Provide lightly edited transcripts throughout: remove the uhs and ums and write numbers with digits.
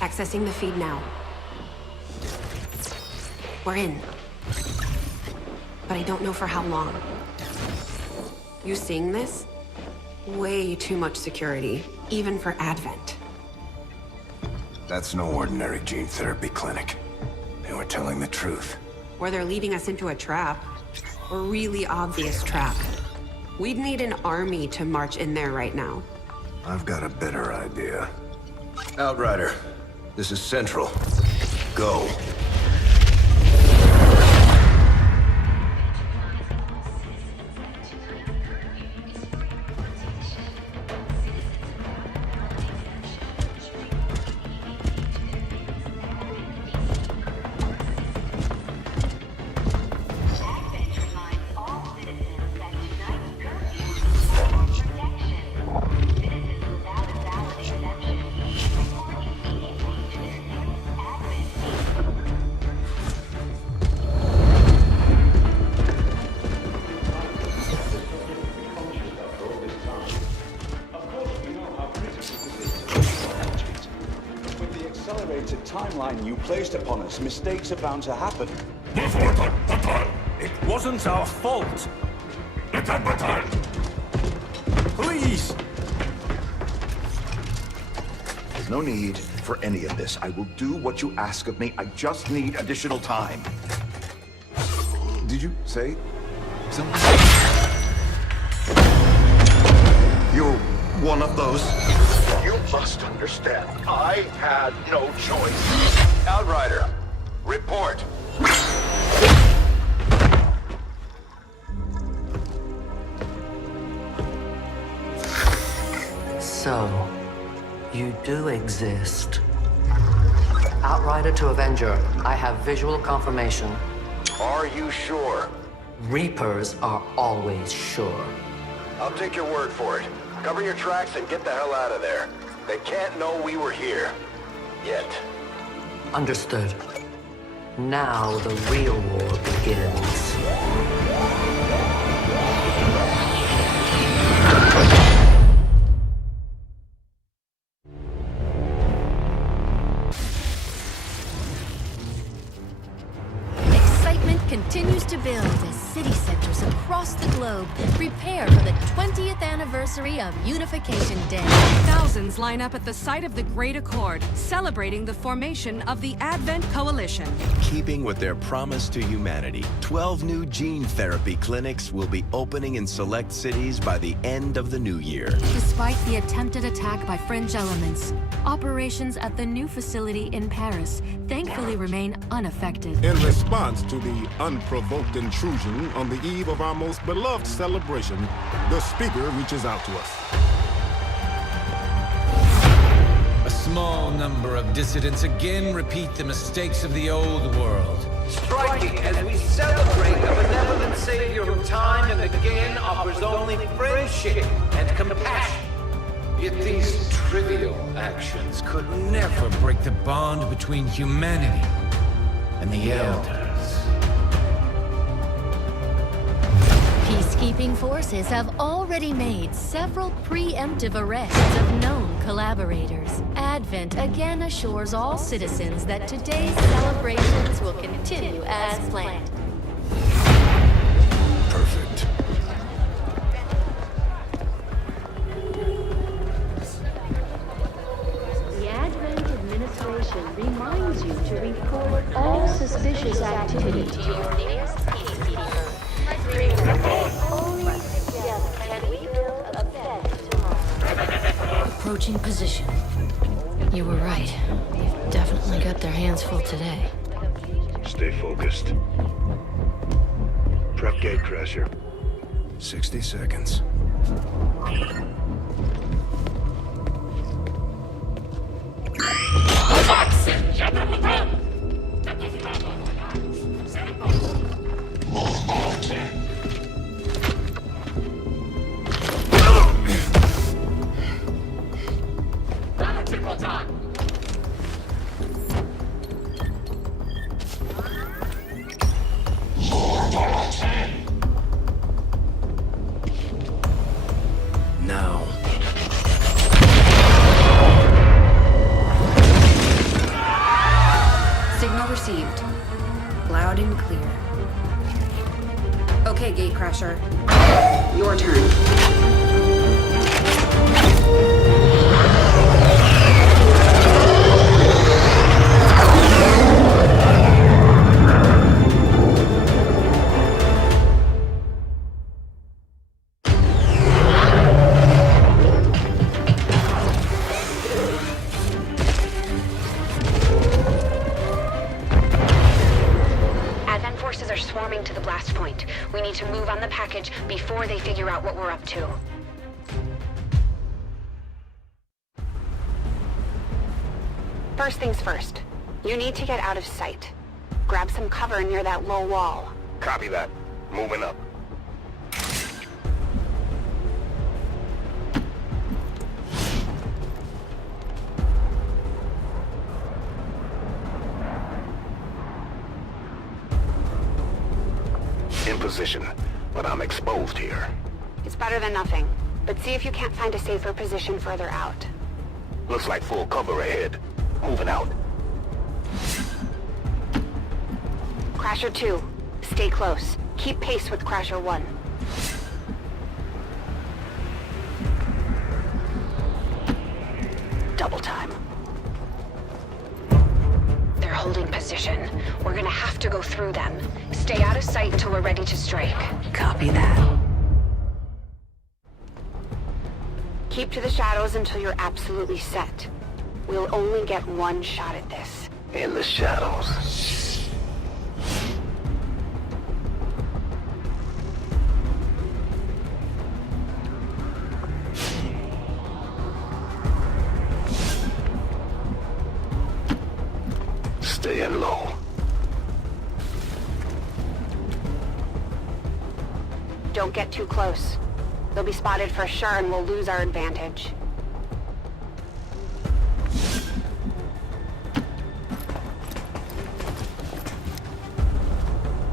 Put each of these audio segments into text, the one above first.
Accessing the feed now. We're in. But I don't know for how long. You seeing this? Way too much security, even for Advent. That's no ordinary gene therapy clinic. They were telling the truth. Or they're leading us into a trap. A really obvious trap. We'd need an army to march in there right now. I've got a better idea. Outrider, this is Central. Go. Timeline you placed upon us, mistakes are bound to happen. It wasn't our fault. Please! There's no need for any of this. I will do what you ask of me. I just need additional time. Did you say something? You're one of those. You must understand, I had no choice. Outrider, report. So, you do exist. Outrider to Avenger, I have visual confirmation. Are you sure? Reapers are always sure. I'll take your word for it. Cover your tracks and get the hell out of there. They can't know we were here. Yet. Understood. Now the real war begins. Excitement continues to build as city centers across the globe prepare for the 20th anniversary of Unification Day. Thousands line up at the site of the Great Accord, celebrating the formation of the Advent Coalition. Keeping with their promise to humanity, 12 new gene therapy clinics will be opening in select cities by the end of the new year. Despite the attempted attack by fringe elements, operations at the new facility in Paris thankfully remain unaffected. In response to the unprovoked intrusion on the eve of our most beloved celebration, the speaker reaches out to us. A small number of dissidents again repeat the mistakes of the old world. Striking as we celebrate the benevolent savior who time and again offers only friendship and compassion. Yet these trivial actions could never break the bond between humanity and the Elders. Peacekeeping forces have already made several preemptive arrests of known collaborators. Advent again assures all citizens that today's celebrations will continue as planned. Perfect. The Advent administration reminds you to report all suspicious activity to your nearest peacekeeper. Only together can we build a better tomorrow. Approaching position. You were right. They've definitely got their hands full today. Stay focused. Prep gatecrasher. 60 seconds. structure. Your turn. Forces are swarming to the blast point. We need to move on the package before they figure out what we're up to. First things first. You need to get out of sight. Grab some cover near that low wall. Copy that. Moving up. In position, but I'm exposed here. It's better than nothing, but see if you can't find a safer position further out. Looks like full cover ahead. Moving out. Crasher 2, stay close. Keep pace with Crasher 1. Double time. They're holding position. We're gonna have to go through them. Stay out of sight until we're ready to strike. Copy that. Keep to the shadows until you're absolutely set. We'll only get one shot at this. In the shadows. Staying low. Don't get too close. They'll be spotted for sure and we'll lose our advantage.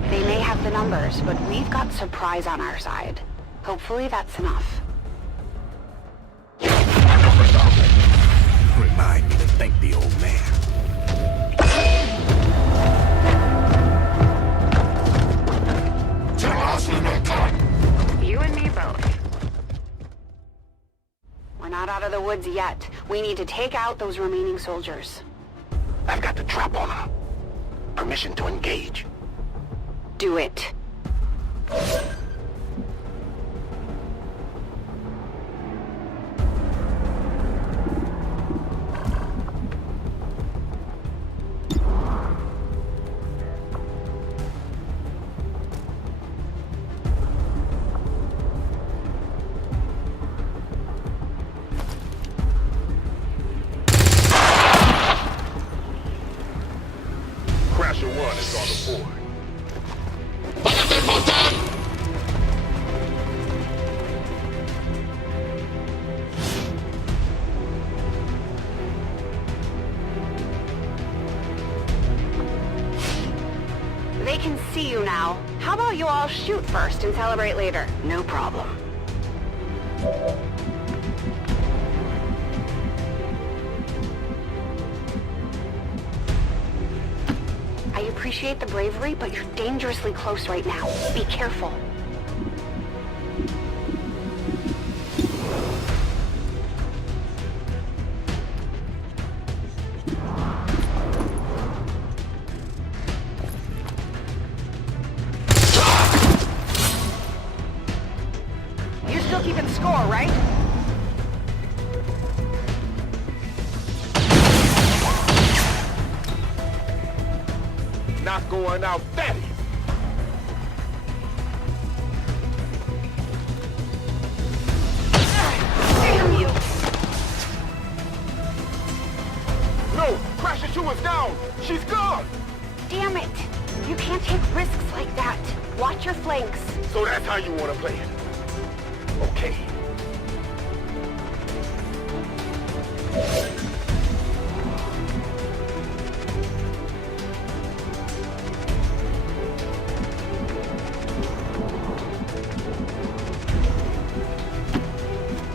They may have the numbers, but we've got surprise on our side. Hopefully that's enough. Remind me to thank the old man. You and me both. We're not out of the woods yet. We need to take out those remaining soldiers. I've got the trap on them. Permission to engage. Do it. Crasher 1 is on the board. They can see you now. How about you all shoot first and celebrate later? No problem. I appreciate the bravery, but you're dangerously close right now. Be careful. You're still keeping score, right? Not going out that easy. Damn you! No! Crasher 2 is down! She's gone! Damn it! You can't take risks like that. Watch your flanks. So that's how you want to play it? Okay.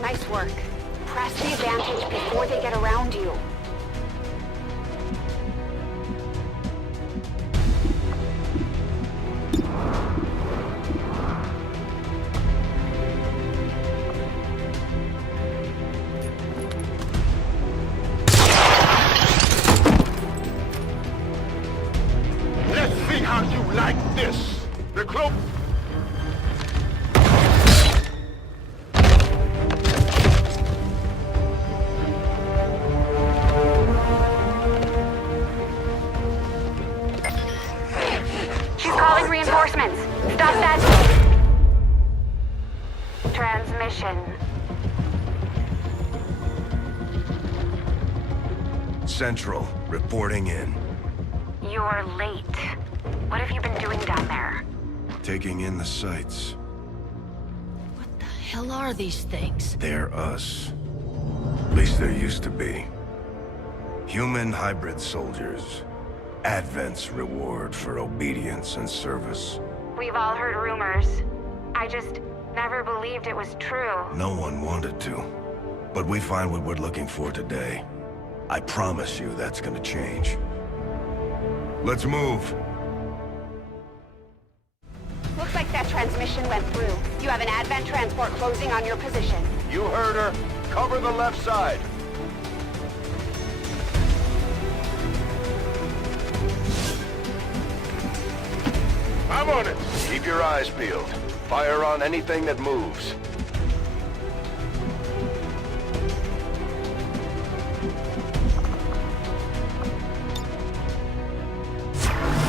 Nice work. Press the advantage before they get around you. lost that. Transmission. Central, reporting in. You're late. What have you been doing down there? Taking in the sights. What the hell are these things? They're us. At least there used to be. Human hybrid soldiers. Advent's reward for obedience and service. We've all heard rumors. I just never believed it was true. No one wanted to. But we find what we're looking for today. I promise you that's gonna change. Let's move. Looks like that transmission went through. You have an Advent transport closing on your position. You heard her. Cover the left side. I'm on it. Keep your eyes peeled. Fire on anything that moves.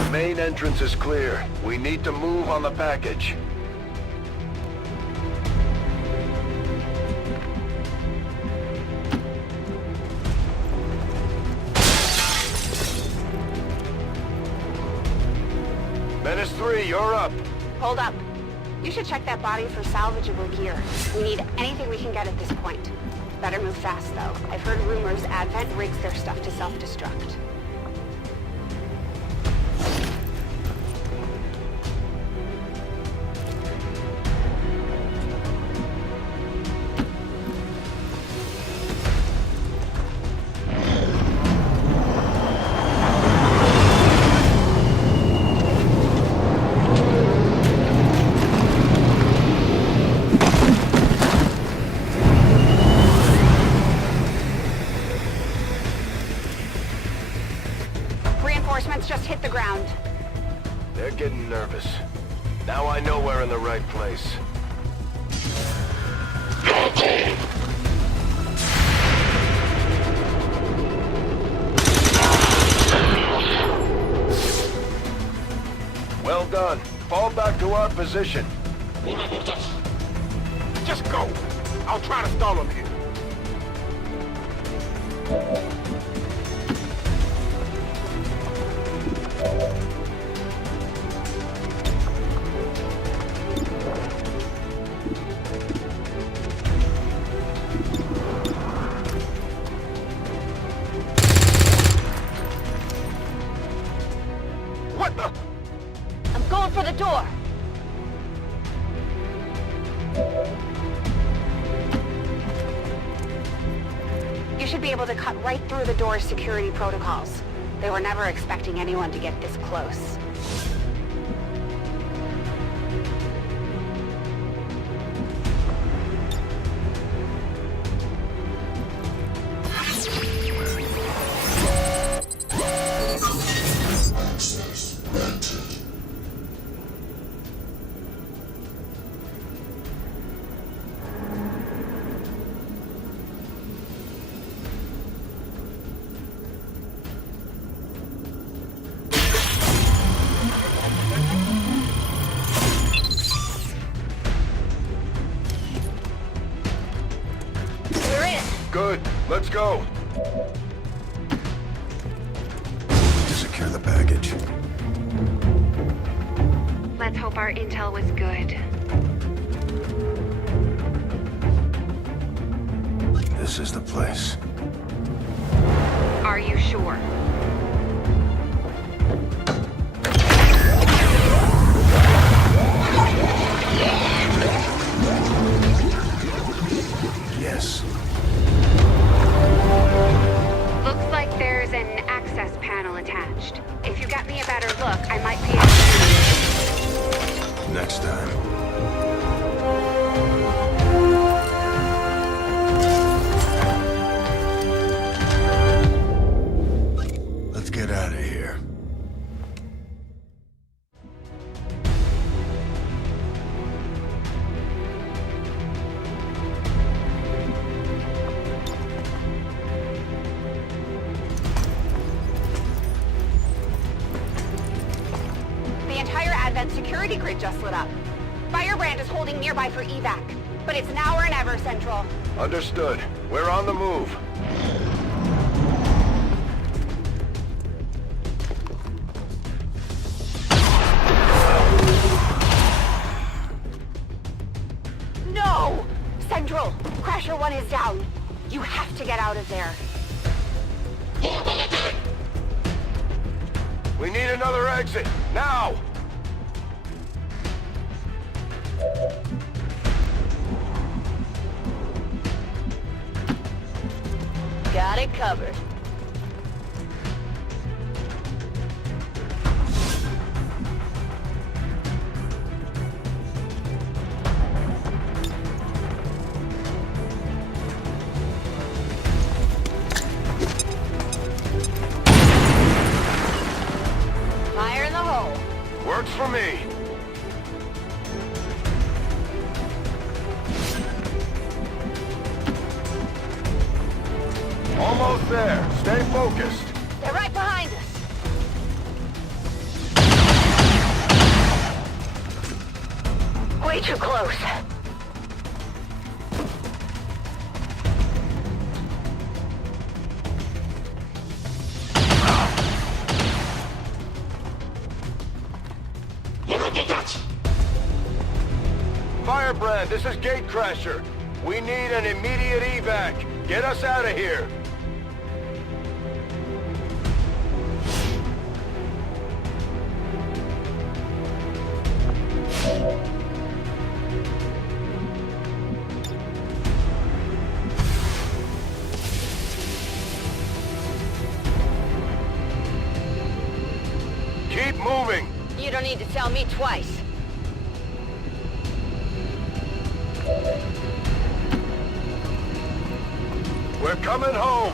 The main entrance is clear. We need to move on the package. Menace 3, you're up. Hold up. You should check that body for salvageable gear. We need anything we can get at this point. Better move fast, though. I've heard rumors Advent rigs their stuff to self-destruct. Reinforcements just hit the ground. They're getting nervous. Now I know we're in the right place. Well done. Fall back to our position. Just go. I'll try to stall him here. What the? I'm going for the door. You should be able to cut right through the door's security protocols. They were never expecting anyone to get this close. Good. Let's go. To secure the package. Let's hope our intel was good. This is the place. Are you sure? Yes. Looks like there's an access panel attached. If you got me a better look, I might be able to... Next time. security grid just lit up. Firebrand is holding nearby for evac, but it's now or never, Central. Understood. We're on the move. No! Central, Crasher 1 is down. You have to get out of there. We need another exit, now! Got it covered. Fire in the hole. Works for me. Almost there. Stay focused. They're right behind us. Way too close. Firebrand, this is Gatecrasher. We need an immediate evac. Get us out of here. Keep moving. You don't need to tell me twice. We're coming home.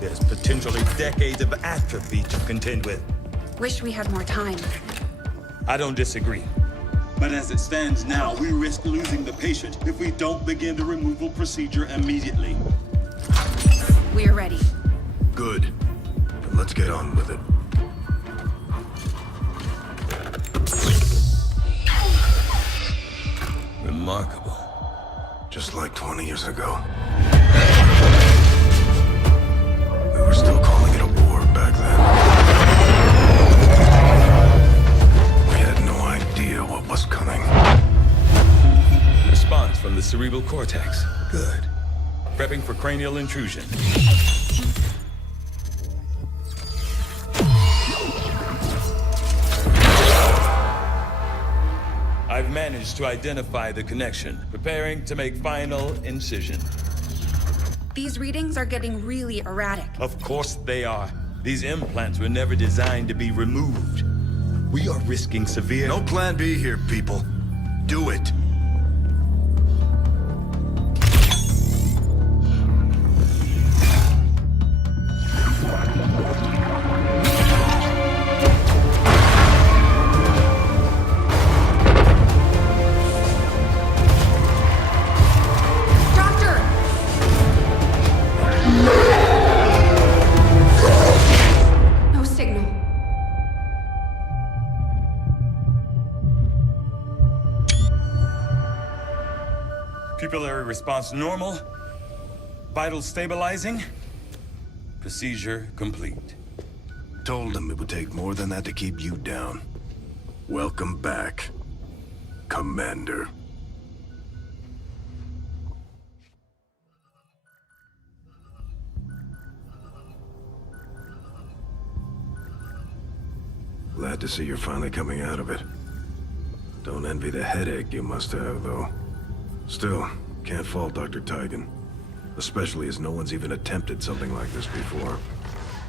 There's potentially decades of atrophy to contend with. Wish we had more time. I don't disagree. But as it stands now, we risk losing the patient if we don't begin the removal procedure immediately. We're ready. Good. Then let's get on with it. Remarkable. Just like 20 years ago. We were still calling it a war back then. We had no idea what was coming. Response from the cerebral cortex. Good. Prepping for cranial intrusion. I've managed to identify the connection, preparing to make final incision. These readings are getting really erratic. Of course they are. These implants were never designed to be removed. We are risking severe... No plan B here, people. Do it. Pupillary response normal. Vital stabilizing. Procedure complete. Told him it would take more than that to keep you down. Welcome back, Commander. Glad to see you're finally coming out of it. Don't envy the headache you must have, though. Still, can't fault Dr. Tigan. Especially as no one's even attempted something like this before.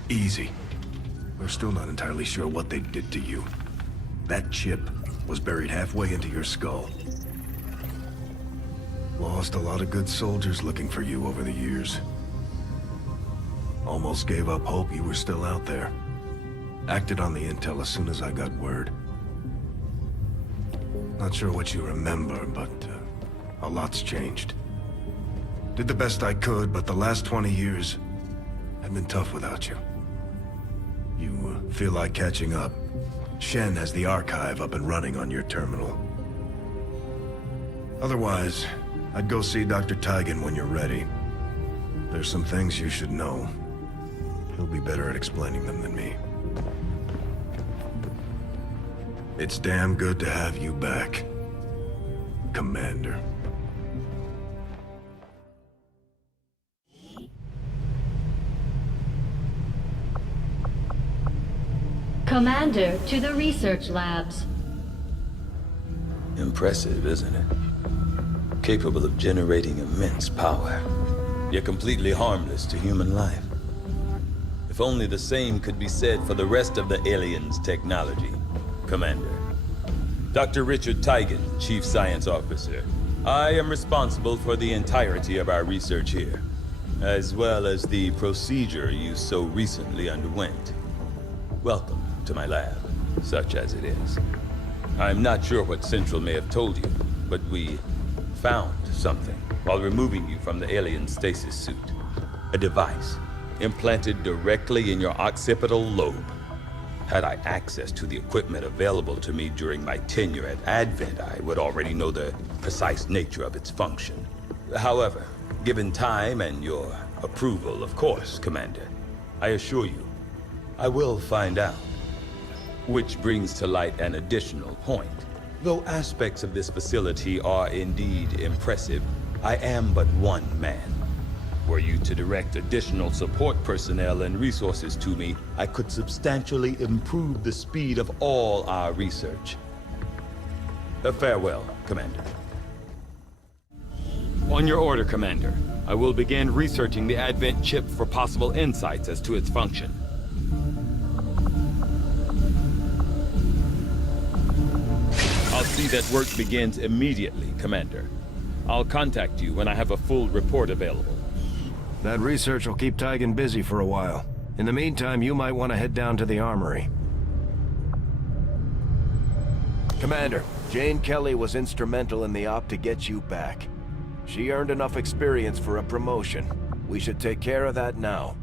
Easy. We're still not entirely sure what they did to you. That chip was buried halfway into your skull. Lost a lot of good soldiers looking for you over the years. Almost gave up hope you were still out there. Acted on the intel as soon as I got word. Not sure what you remember, but a lot's changed. Did the best I could, but the last 20 years have been tough without you. You feel like catching up? Shen has the archive up and running on your terminal. Otherwise, I'd go see Dr. Tigan when you're ready. There's some things you should know. He'll be better at explaining them than me. It's damn good to have you back, Commander. Commander, to the research labs. Impressive, isn't it? Capable of generating immense power, yet completely harmless to human life. If only the same could be said for the rest of the aliens' technology. Commander. Dr. Richard Tigan, Chief Science Officer. I am responsible for the entirety of our research here, as well as the procedure you so recently underwent. Welcome to my lab, such as it is. I'm not sure what Central may have told you, but we found something while removing you from the alien stasis suit. A device implanted directly in your occipital lobe. Had I access to the equipment available to me during my tenure at Advent, I would already know the precise nature of its function. However, given time and your approval, of course, Commander, I assure you, I will find out. Which brings to light an additional point. Though aspects of this facility are indeed impressive, I am but one man. Were you to direct additional support personnel and resources to me, I could substantially improve the speed of all our research. Farewell, Commander. On your order, Commander. I will begin researching the Advent chip for possible insights as to its function. I'll see that work begins immediately, Commander. I'll contact you when I have a full report available. That research will keep Tigan busy for a while. In the meantime, you might want to head down to the armory. Commander, Jane Kelly was instrumental in the op to get you back. She earned enough experience for a promotion. We should take care of that now.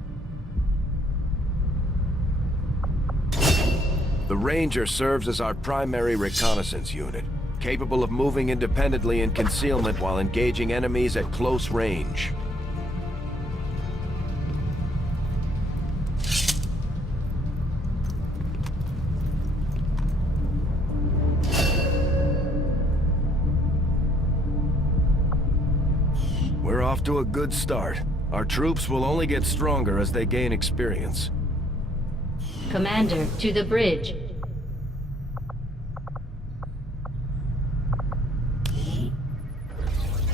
The Ranger serves as our primary reconnaissance unit, capable of moving independently in concealment while engaging enemies at close range. We're off to a good start. Our troops will only get stronger as they gain experience. Commander, to the bridge.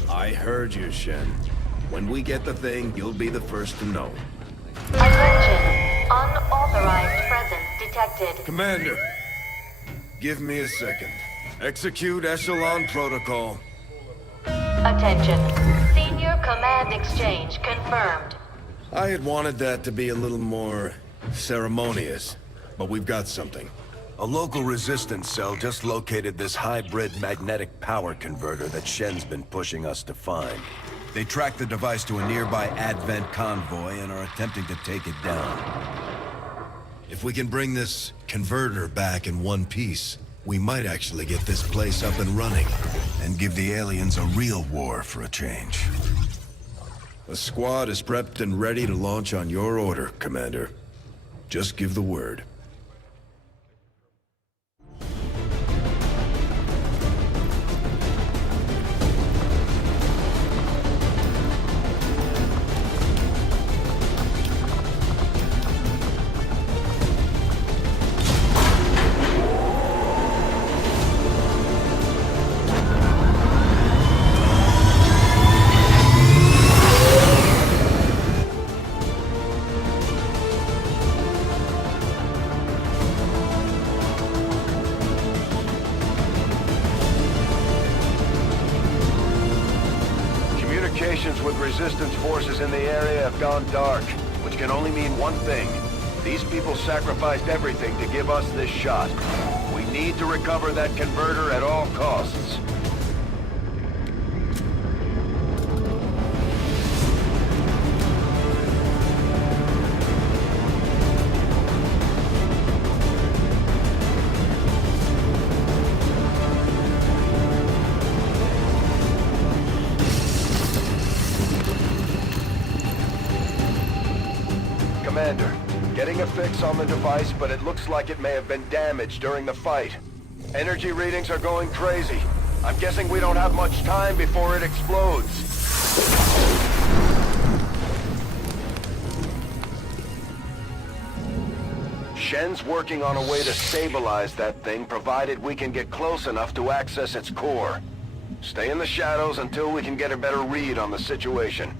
I heard you, Shen. When we get the thing, you'll be the first to know. Attention. Unauthorized presence detected. Commander, give me a second. Execute Echelon Protocol. Attention. Senior command exchange confirmed. I had wanted that to be a little more ceremonious, but we've got something. A local resistance cell just located this hybrid magnetic power converter that Shen's been pushing us to find. They tracked the device to a nearby Advent convoy and are attempting to take it down. If we can bring this converter back in one piece, We might actually get this place up and running, and give the aliens a real war for a change. The squad is prepped and ready to launch on your order, Commander. Just give the word. With resistance forces in the area have gone dark, which can only mean one thing. These people sacrificed everything to give us this shot. We need to recover that converter at all costs. Commander, getting a fix on the device, but it looks like it may have been damaged during the fight. Energy readings are going crazy. I'm guessing we don't have much time before it explodes. Shen's working on a way to stabilize that thing, provided we can get close enough to access its core. Stay in the shadows until we can get a better read on the situation.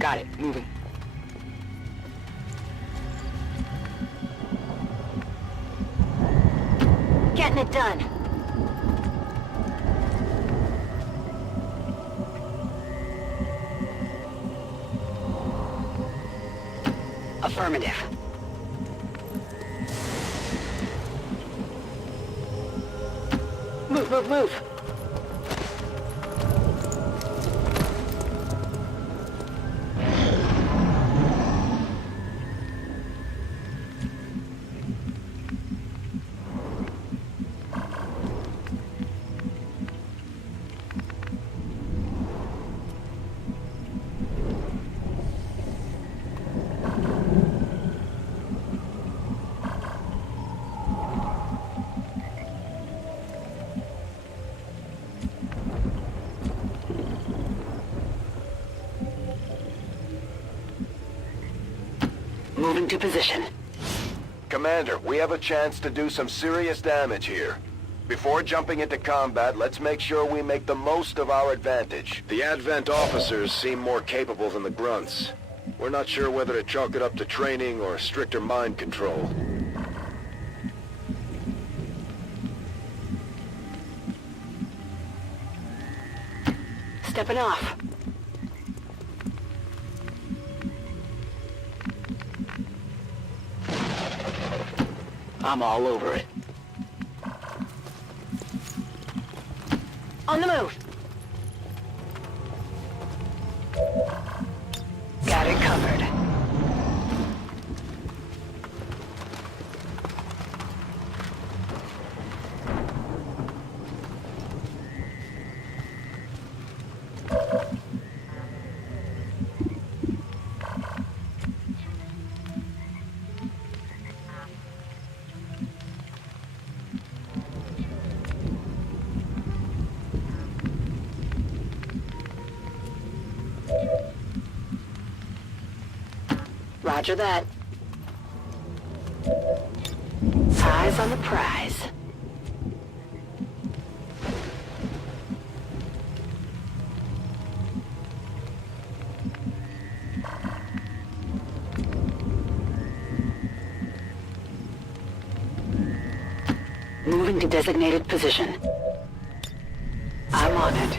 Got it. Moving. Getting it done. Affirmative. Move, move, move. Moving to position. Commander, we have a chance to do some serious damage here. Before jumping into combat, let's make sure we make the most of our advantage. The Advent officers seem more capable than the grunts. We're not sure whether to chalk it up to training or stricter mind control. Stepping off. I'm all over it. On the move. Got it covered. Roger that. Eyes on the prize. Moving to designated position. I'm on it.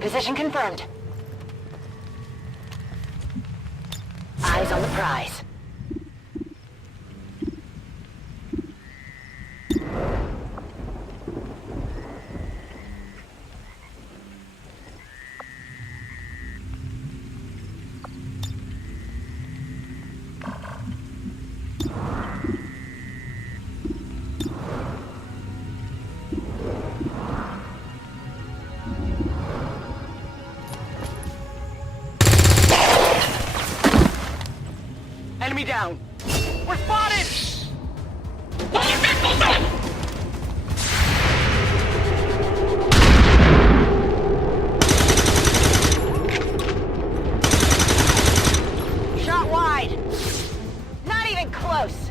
Position confirmed. Eyes on the prize. Enemy down! We're spotted! Shot wide! Not even close!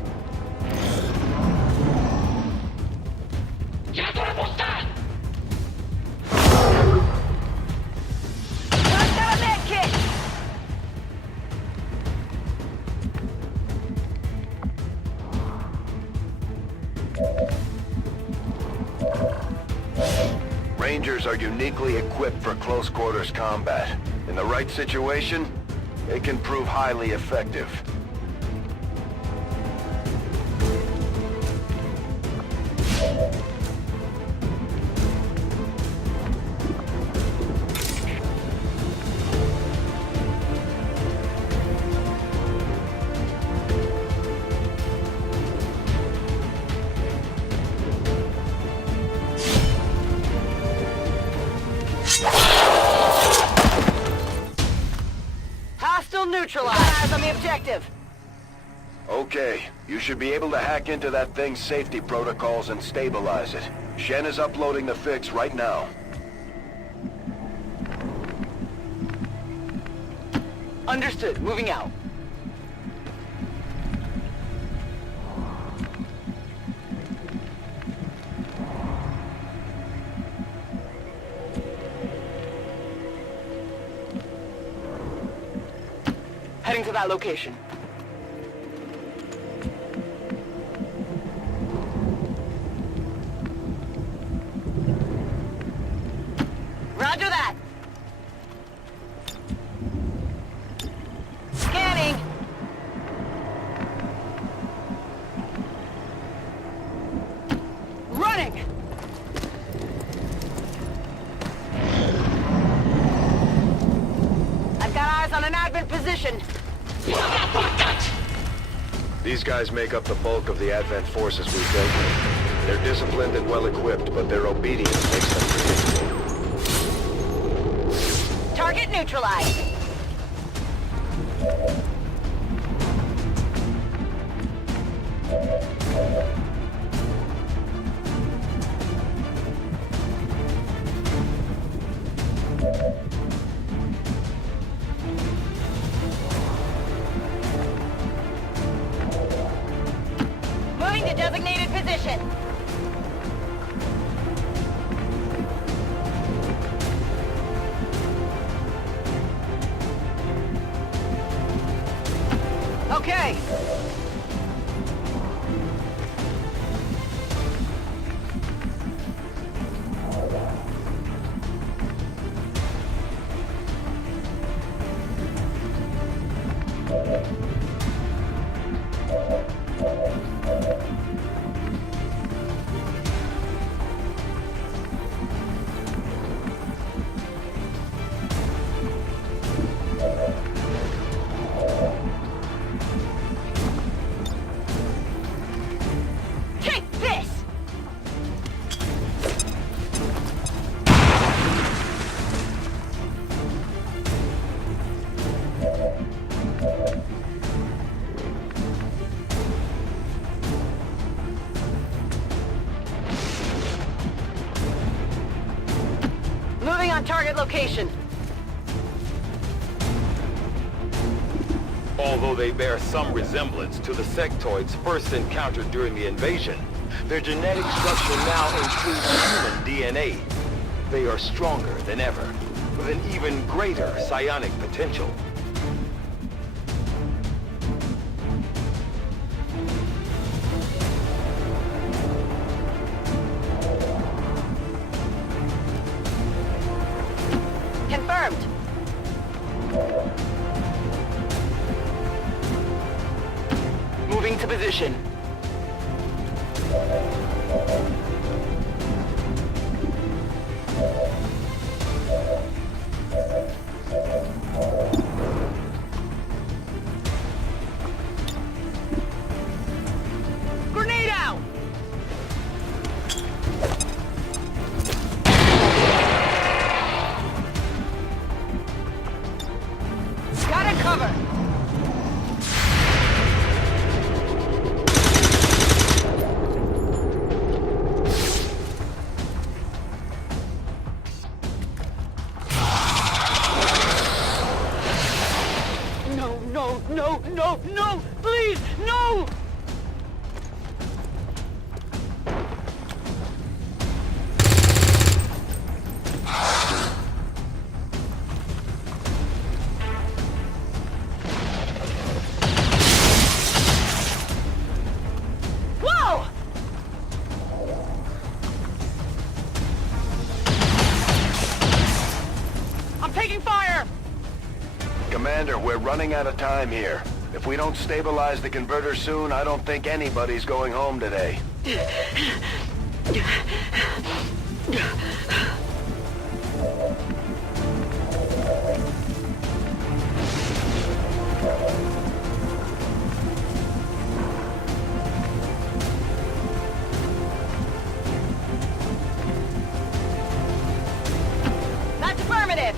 Rangers are uniquely equipped for close quarters combat. In the right situation, they can prove highly effective. Neutralized. Eyes on the objective. Okay, you should be able to hack into that thing's safety protocols and stabilize it. Shen is uploading the fix right now. Understood. Moving out. Heading to that location. Roger that. Scanning. Running. I've got eyes on an advent position. These guys make up the bulk of the Advent forces we've dealt with. They're disciplined and well-equipped, but their obedience makes them predictable. Target neutralized. Moving to designated position. Okay. Moving on target location. Although they bear some resemblance to the sectoids first encountered during the invasion, their genetic structure now includes human DNA. They are stronger than ever, with an even greater psionic potential. Confirmed. Moving to position. Grenade out! Got it covered. Commander, we're running out of time here. If we don't stabilize the converter soon, I don't think anybody's going home today. That's affirmative.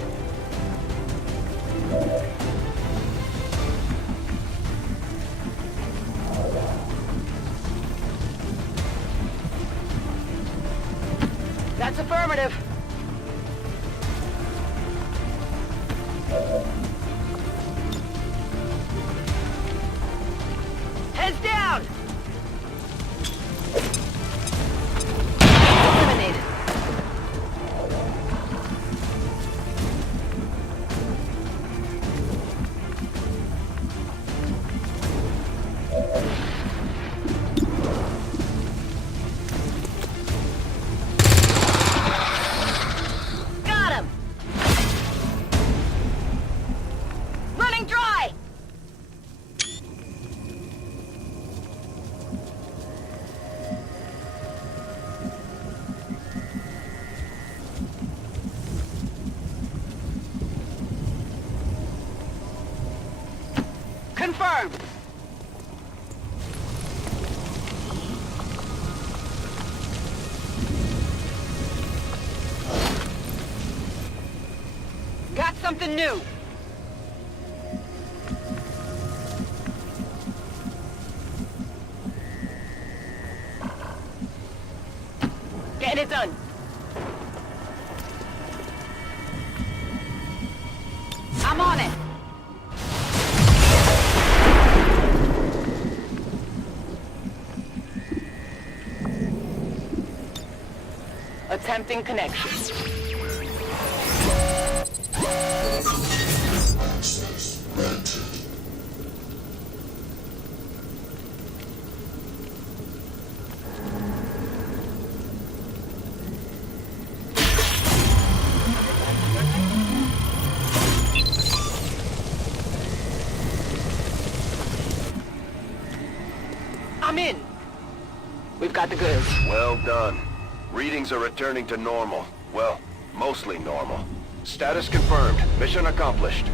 That's affirmative. Heads down! Eliminated. Got him! Running dry! Confirmed. Got something new. Getting it done. I'm on it. Attempting connection. Access granted. I'm in. We've got the goods. Well done. Readings are returning to normal. Well, mostly normal. Status confirmed. Mission accomplished.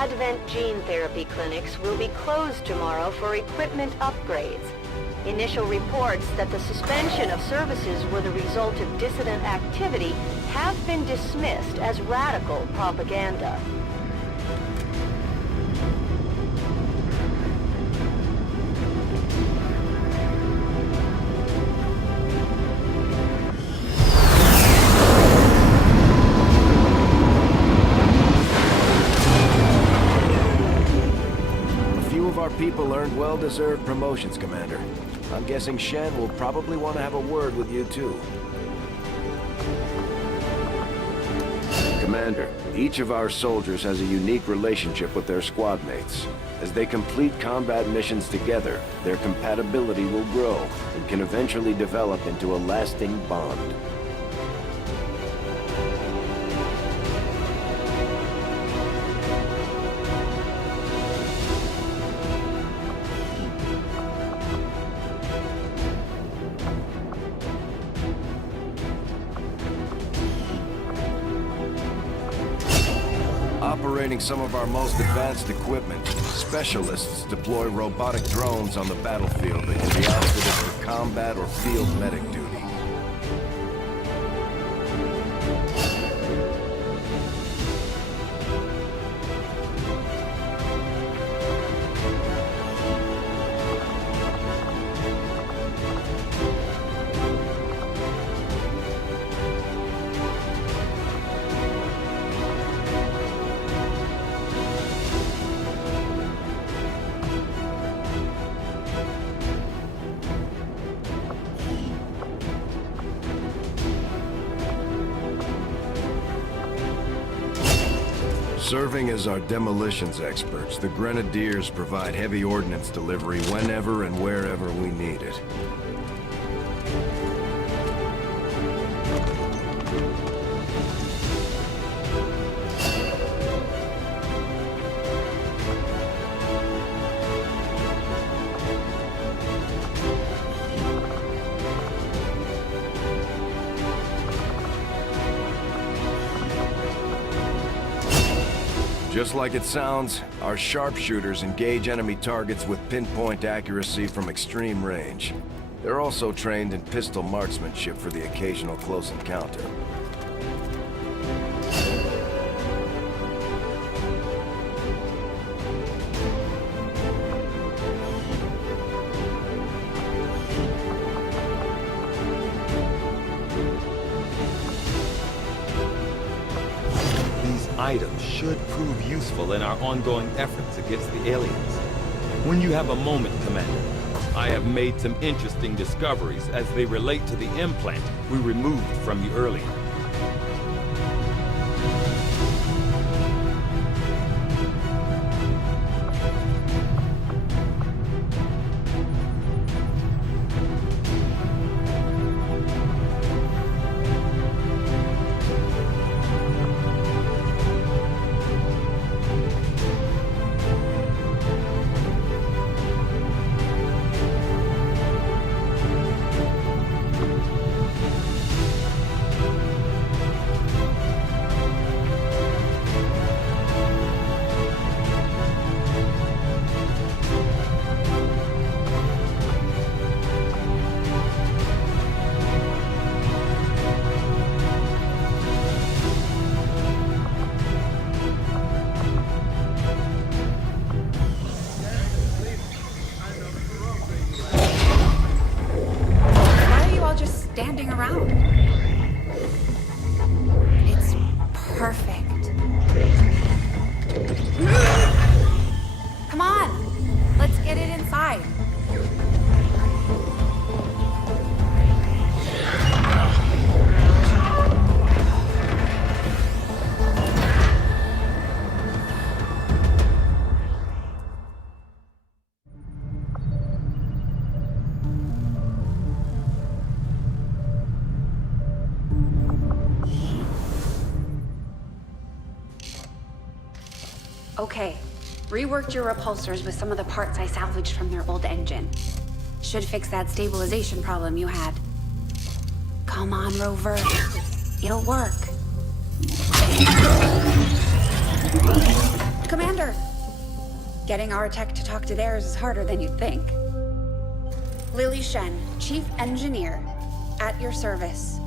Advent gene therapy clinics will be closed tomorrow for equipment upgrades. Initial reports that the suspension of services were the result of dissident activity have been dismissed as radical propaganda. of our people earned well-deserved promotions, Commander. I'm guessing Shen will probably want to have a word with you, too. Commander, each of our soldiers has a unique relationship with their squad mates. As they complete combat missions together, their compatibility will grow and can eventually develop into a lasting bond. Operating some of our most advanced equipment, specialists deploy robotic drones on the battlefield that can be outfitted for combat or field medic duty. Serving as our demolitions experts, the Grenadiers provide heavy ordnance delivery whenever and wherever we need it. Just like it sounds, our sharpshooters engage enemy targets with pinpoint accuracy from extreme range. They're also trained in pistol marksmanship for the occasional close encounter. Items should prove useful in our ongoing efforts against the aliens. When you have a moment, Commander, I have made some interesting discoveries as they relate to the implant we removed from you earlier. Standing around. It's perfect. Come on, let's get it inside. Okay, reworked your repulsors with some of the parts I salvaged from their old engine. Should fix that stabilization problem you had. Come on, Rover. It'll work. Commander! Getting our tech to talk to theirs is harder than you'd think. Lily Shen, Chief Engineer, at your service.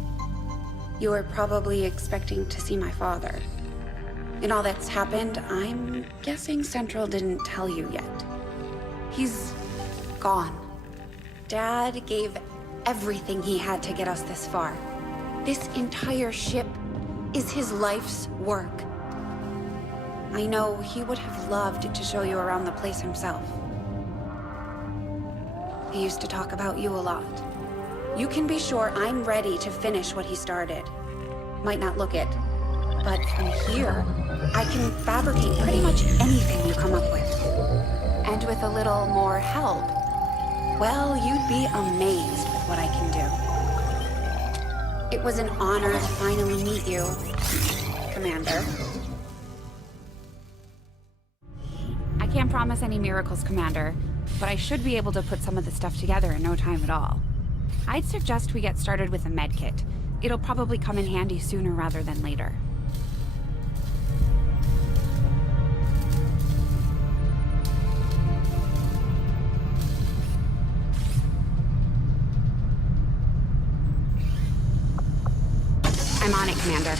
You were probably expecting to see my father. In all that's happened, I'm guessing Central didn't tell you yet. He's gone. Dad gave everything he had to get us this far. This entire ship is his life's work. I know he would have loved to show you around the place himself. He used to talk about you a lot. You can be sure I'm ready to finish what he started. Might not look it, but from here, I can fabricate pretty much anything you come up with. And with a little more help, well, you'd be amazed with what I can do. It was an honor to finally meet you, Commander. I can't promise any miracles, Commander, but I should be able to put some of the stuff together in no time at all. I'd suggest we get started with a medkit. It'll probably come in handy sooner rather than later. I'm on it, Commander.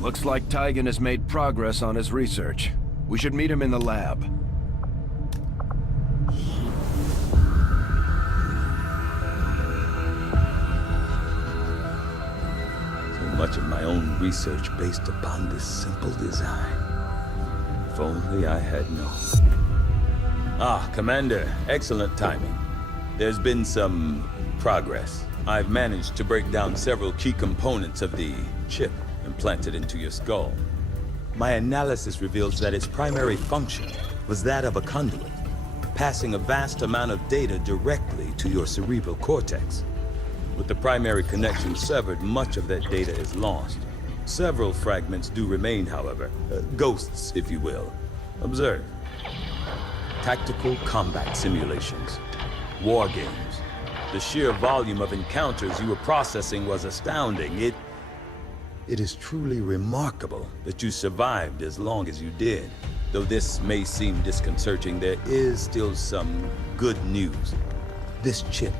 Looks like Tigan has made progress on his research. We should meet him in the lab. Much of my own research based upon this simple design. If only I had known. Ah, Commander, excellent timing. There's been some progress. I've managed to break down several key components of the chip implanted into your skull. My analysis reveals that its primary function was that of a conduit, passing a vast amount of data directly to your cerebral cortex. With the primary connection severed, much of that data is lost. Several fragments do remain, however. Ghosts, if you will. Observe. Tactical combat simulations. War games. The sheer volume of encounters you were processing was astounding. It is truly remarkable that you survived as long as you did. Though this may seem disconcerting, there is still some good news. This chip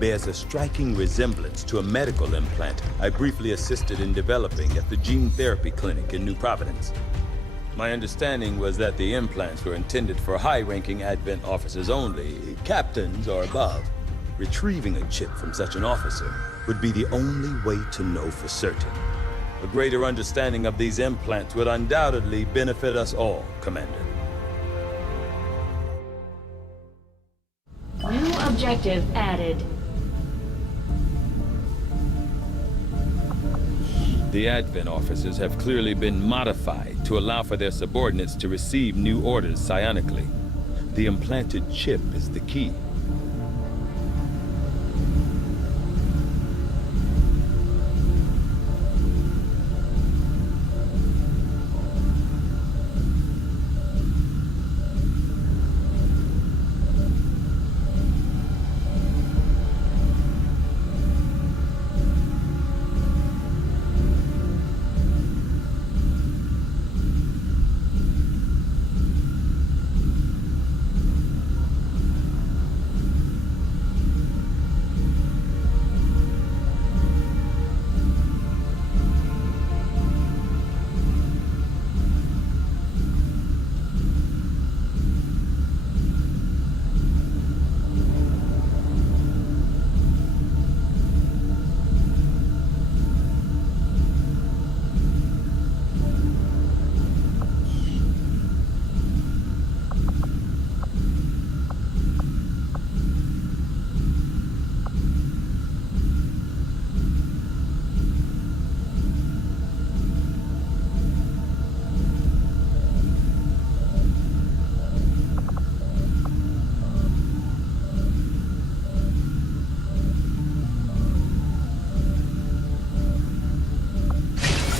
bears a striking resemblance to a medical implant I briefly assisted in developing at the gene therapy clinic in New Providence. My understanding was that the implants were intended for high-ranking Advent officers only, captains or above. Retrieving a chip from such an officer would be the only way to know for certain. A greater understanding of these implants would undoubtedly benefit us all, Commander. New objective added. The Advent officers have clearly been modified to allow for their subordinates to receive new orders psionically. The implanted chip is the key.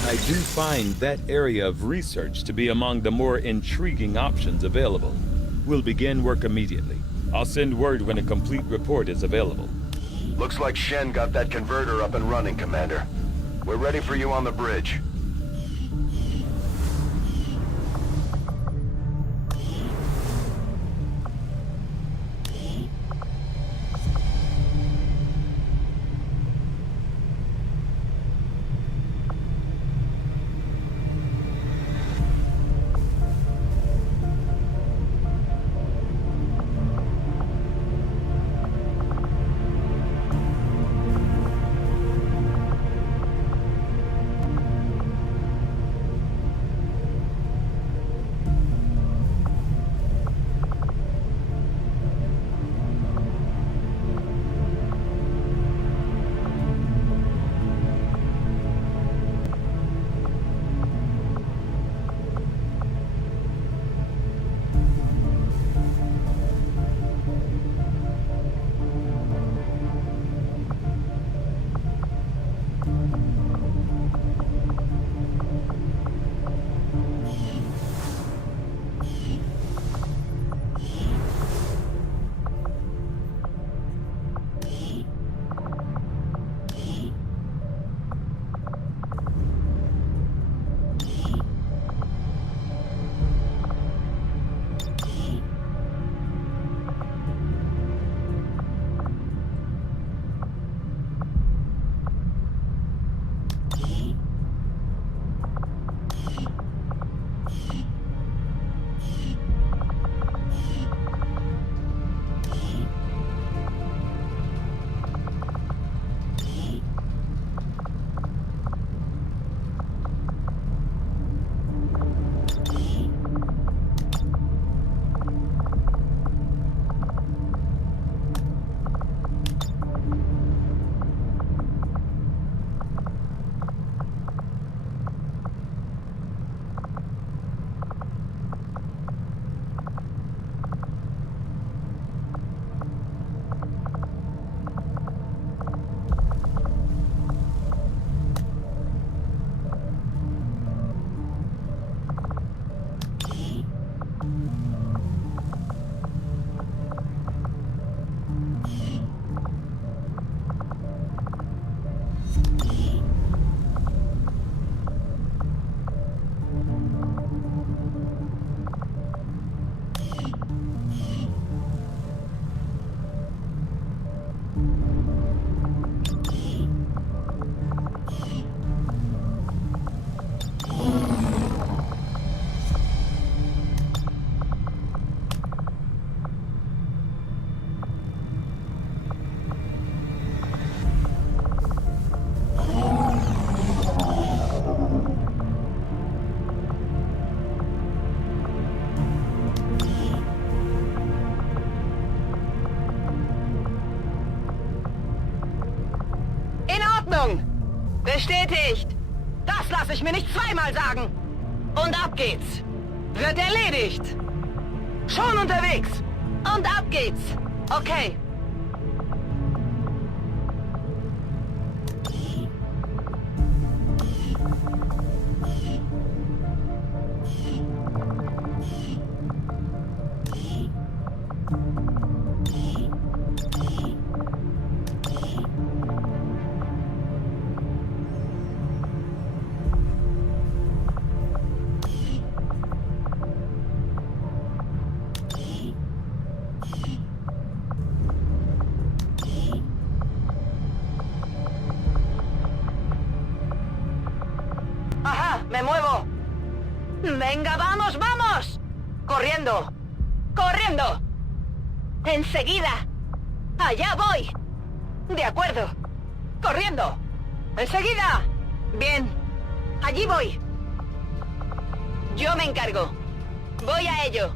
I do find that area of research to be among the more intriguing options available. We'll begin work immediately. I'll send word when a complete report is available. Looks like Shen got that converter up and running, Commander. We're ready for you on the bridge. Ordnung. Bestätigt. Das lasse ich mir nicht zweimal sagen. Und ab geht's. Wird erledigt. Schon unterwegs. Und ab geht's. Okay. ¡Me muevo! ¡Venga, vamos, vamos! ¡Corriendo! ¡Corriendo! ¡Enseguida! ¡Allá voy! De acuerdo. ¡Corriendo! ¡Enseguida! Bien. Allí voy. Yo me encargo. Voy a ello.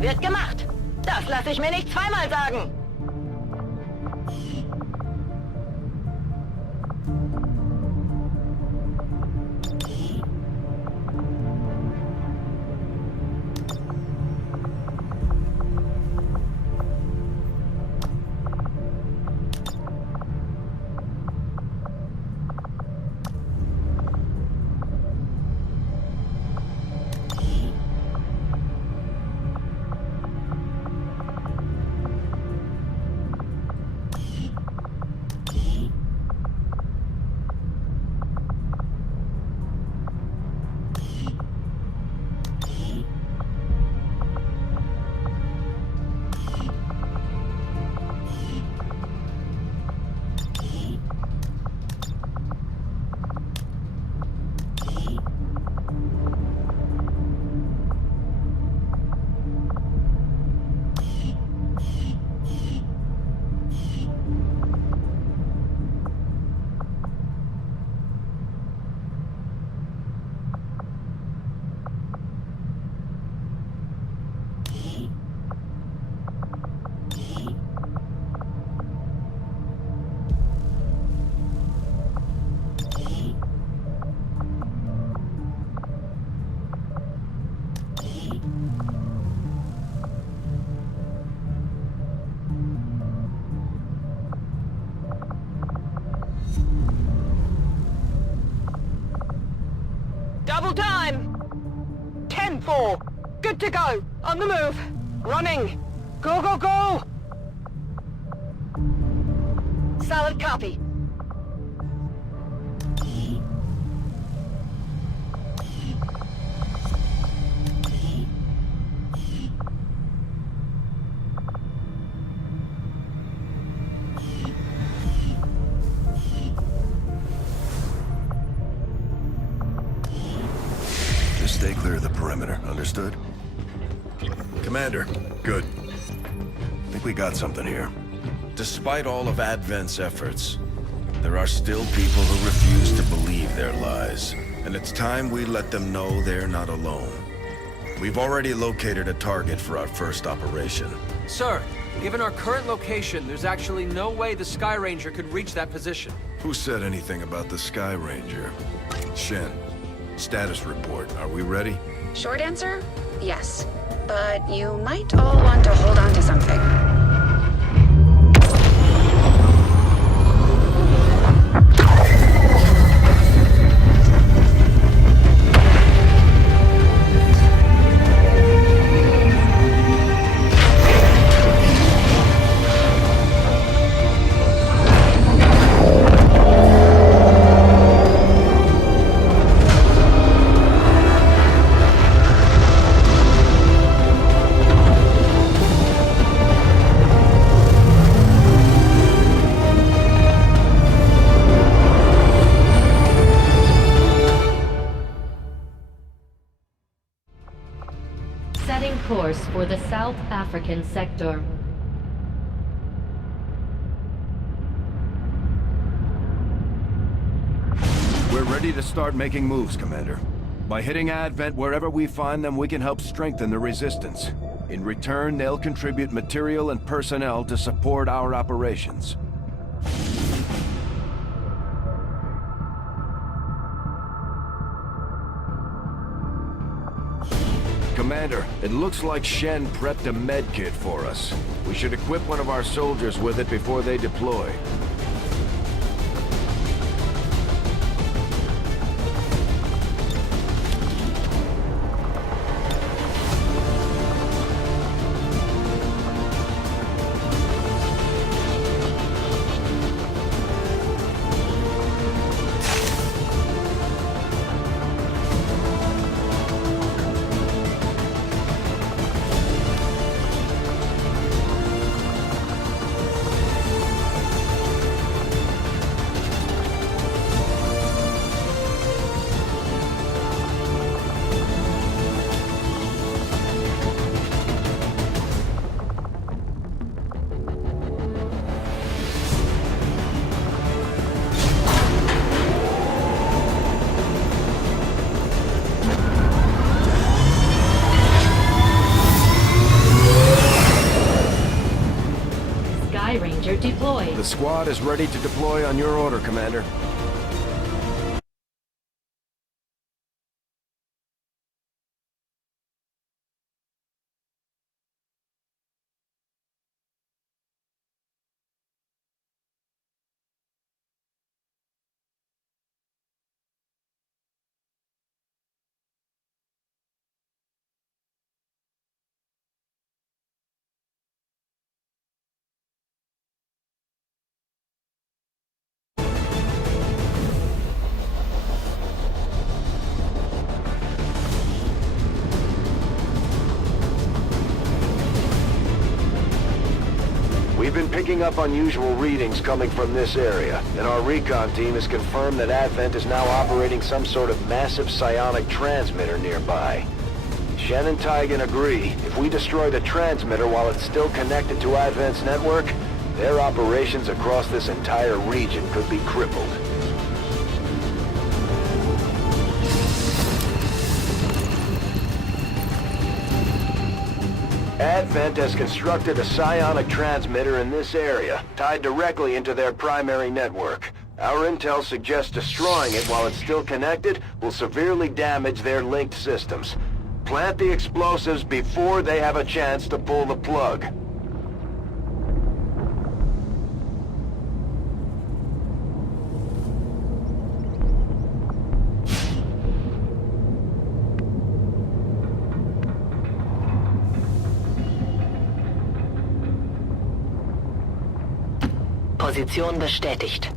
Wird gemacht. Das lasse ich mir nicht zweimal sagen. Double time! 10-4. Good to go. On the move. Running. Go, go, go! Solid copy. Understood? Commander, good. Think we got something here. Despite all of Advent's efforts, there are still people who refuse to believe their lies. And it's time we let them know they're not alone. We've already located a target for our first operation. Sir, given our current location, there's actually no way the Sky Ranger could reach that position. Who said anything about the Sky Ranger? Shen, status report. Are we ready? Short answer, yes. But you might all want to hold on to something. Setting course for the South African sector. We're ready to start making moves, Commander. By hitting Advent wherever we find them, we can help strengthen the resistance. In return, they'll contribute material and personnel to support our operations. Commander, it looks like Shen prepped a med kit for us. We should equip one of our soldiers with it before they deploy. Ranger deployed. The squad is ready to deploy on your order, Commander. We've been picking up unusual readings coming from this area, and our recon team has confirmed that Advent is now operating some sort of massive psionic transmitter nearby. Shen and Tigan agree, if we destroy the transmitter while it's still connected to Advent's network, their operations across this entire region could be crippled. Advent has constructed a psionic transmitter in this area, tied directly into their primary network. Our intel suggests destroying it while it's still connected will severely damage their linked systems. Plant the explosives before they have a chance to pull the plug. Position bestätigt.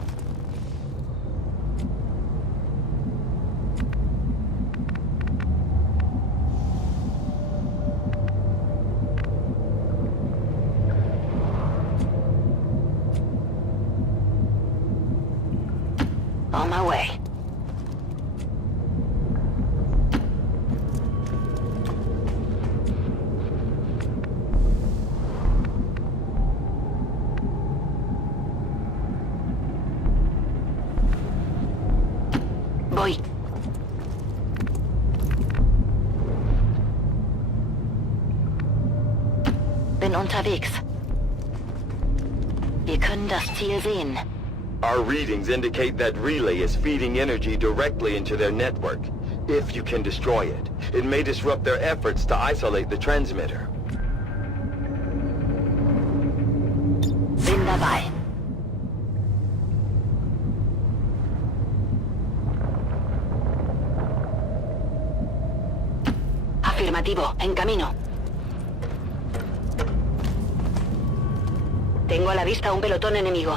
On my way. Bin unterwegs. Wir können das Ziel sehen. Our readings indicate that relay is feeding energy directly into their network. If you can destroy it, it may disrupt their efforts to isolate the transmitter. Bin dabei. Afirmativo, en camino. Tengo a la vista un pelotón enemigo.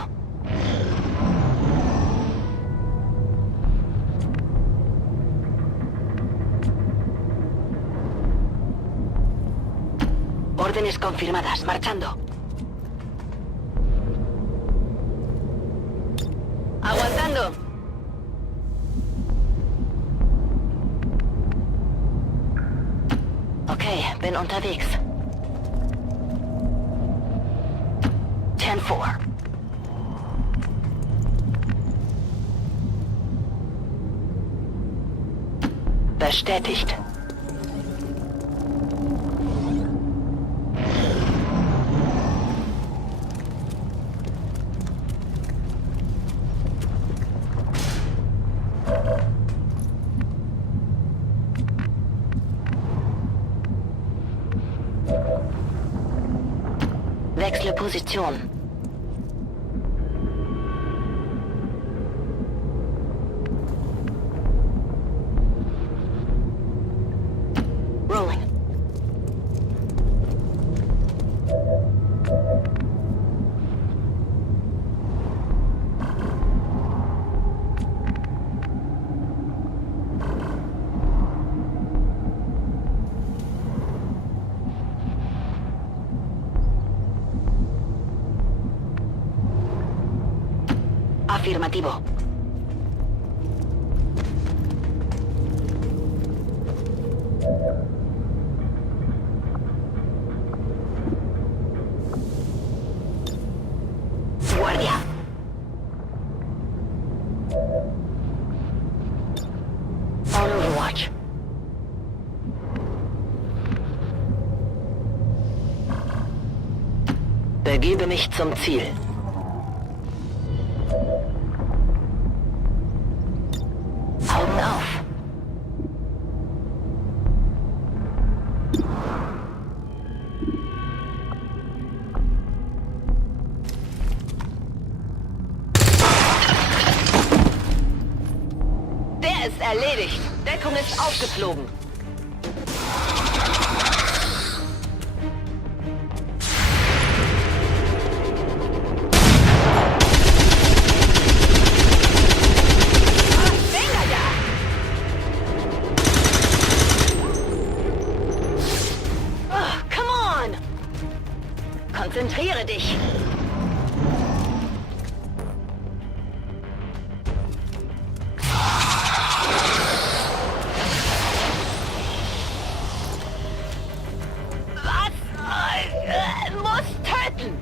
Órdenes confirmadas, marchando. Aguantando. Okay, bin unterwegs. 10-4. Bestätigt. Wechsle Position. Rolling. Afirmativo. Guardia. On Overwatch. Begebe mich zum Ziel. Augen auf. Der ist erledigt. Deckung ist aufgeflogen. Konzentriere dich! Was? Muss töten!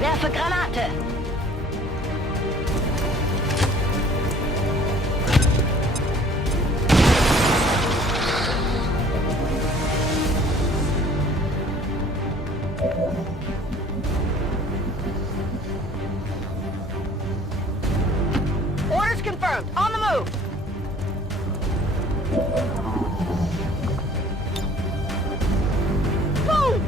Werfe Granate! Orders confirmed. On the move! Boom!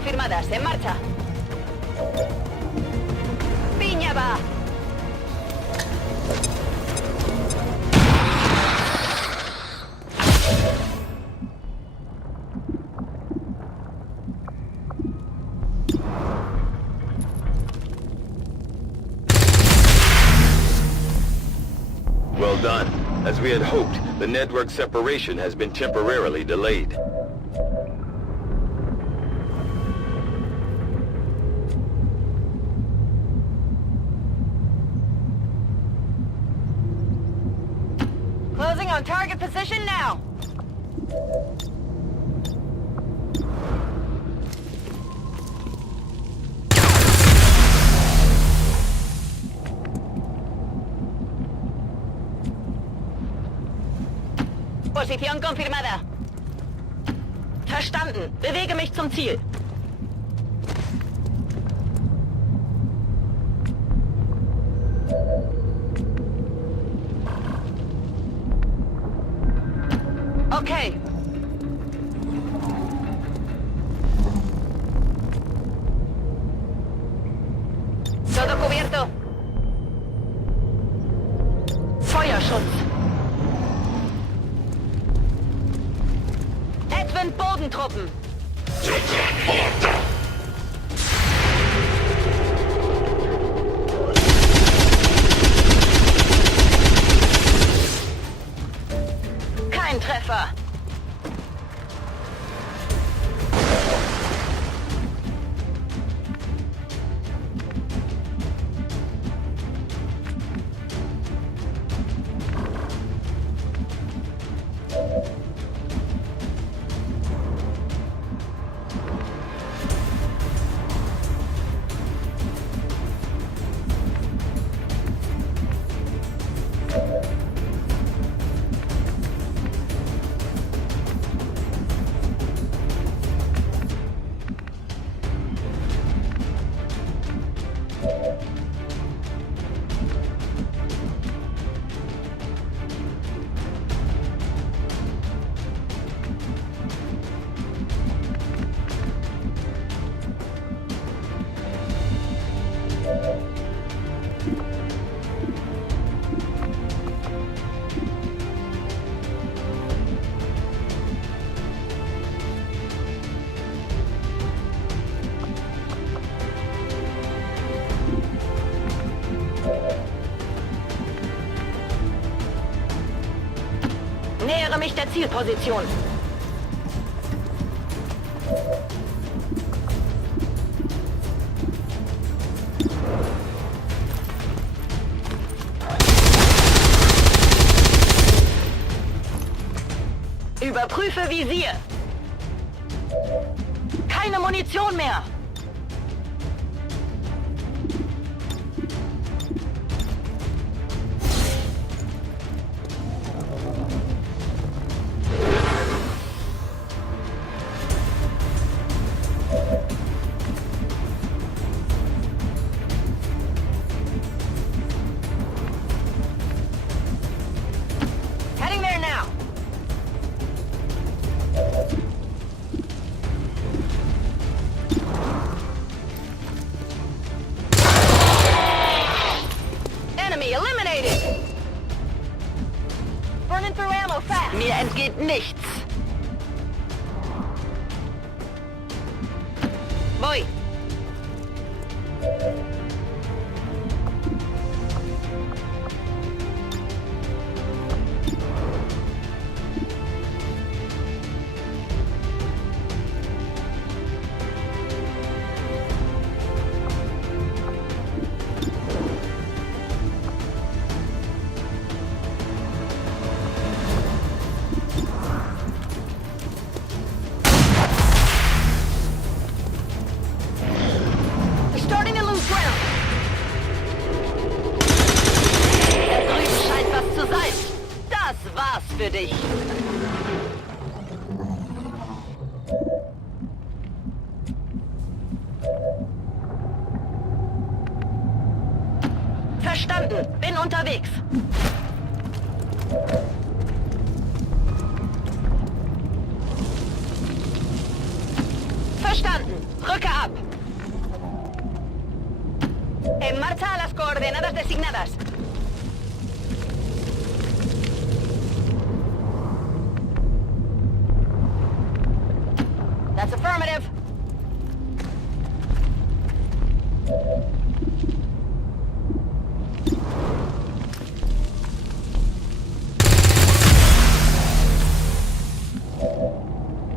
confirmadas. En marcha. Piña va. Well done. As we had hoped, the network separation has been temporarily delayed. Closing on target position now. Posición confirmada. Verstanden. Bewege mich zum Ziel. Okay. Todo cubierto. Feuerschutz. Bodentruppen. Kein Treffer. Nähere mich der Zielposition. Überprüfe Visier. Keine Munition mehr. Heading there now. Enemy eliminated. Burning through ammo fast. Mir entgeht nichts. Voy. Starting to lose ground. Da drüben scheint was zu sein. Das war's für dich. Verstanden. Bin unterwegs. Verstanden. Drücke ab. En marcha a las coordenadas designadas. That's affirmative.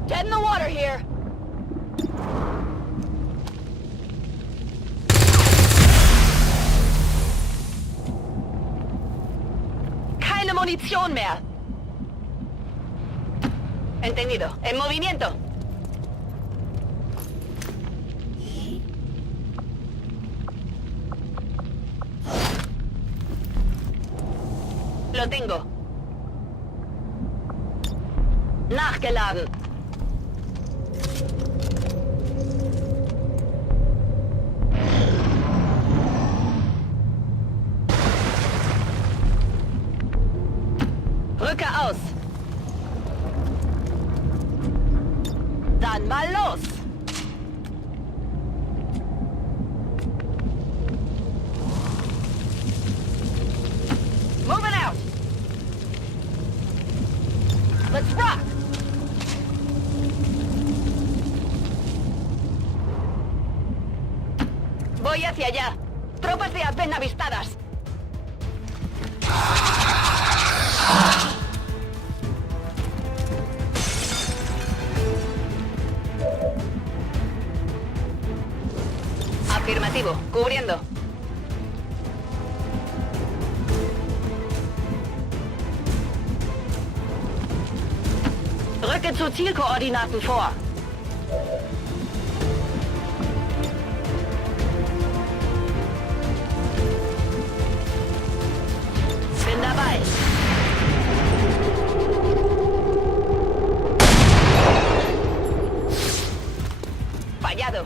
Dead in the water here. Keine Munition mehr. Entendido. En movimiento. Lo tengo. Nachgeladen. Rücke aus. Dann mal los. Moving out. Let's rock. Voy hacia allá. Tropas de Advent avistadas. Afirmativo. Cubriendo. Rücke zu Zielkoordinaten vor. Bin dabei. Fallado.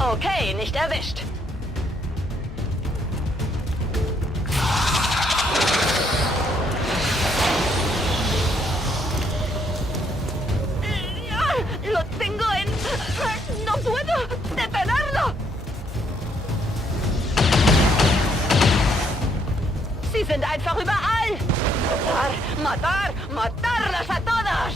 Okay, nicht erwischt. Lo tengo en... No puedo detenerlo. Sie sind einfach überall. Matar, matarlas a todas.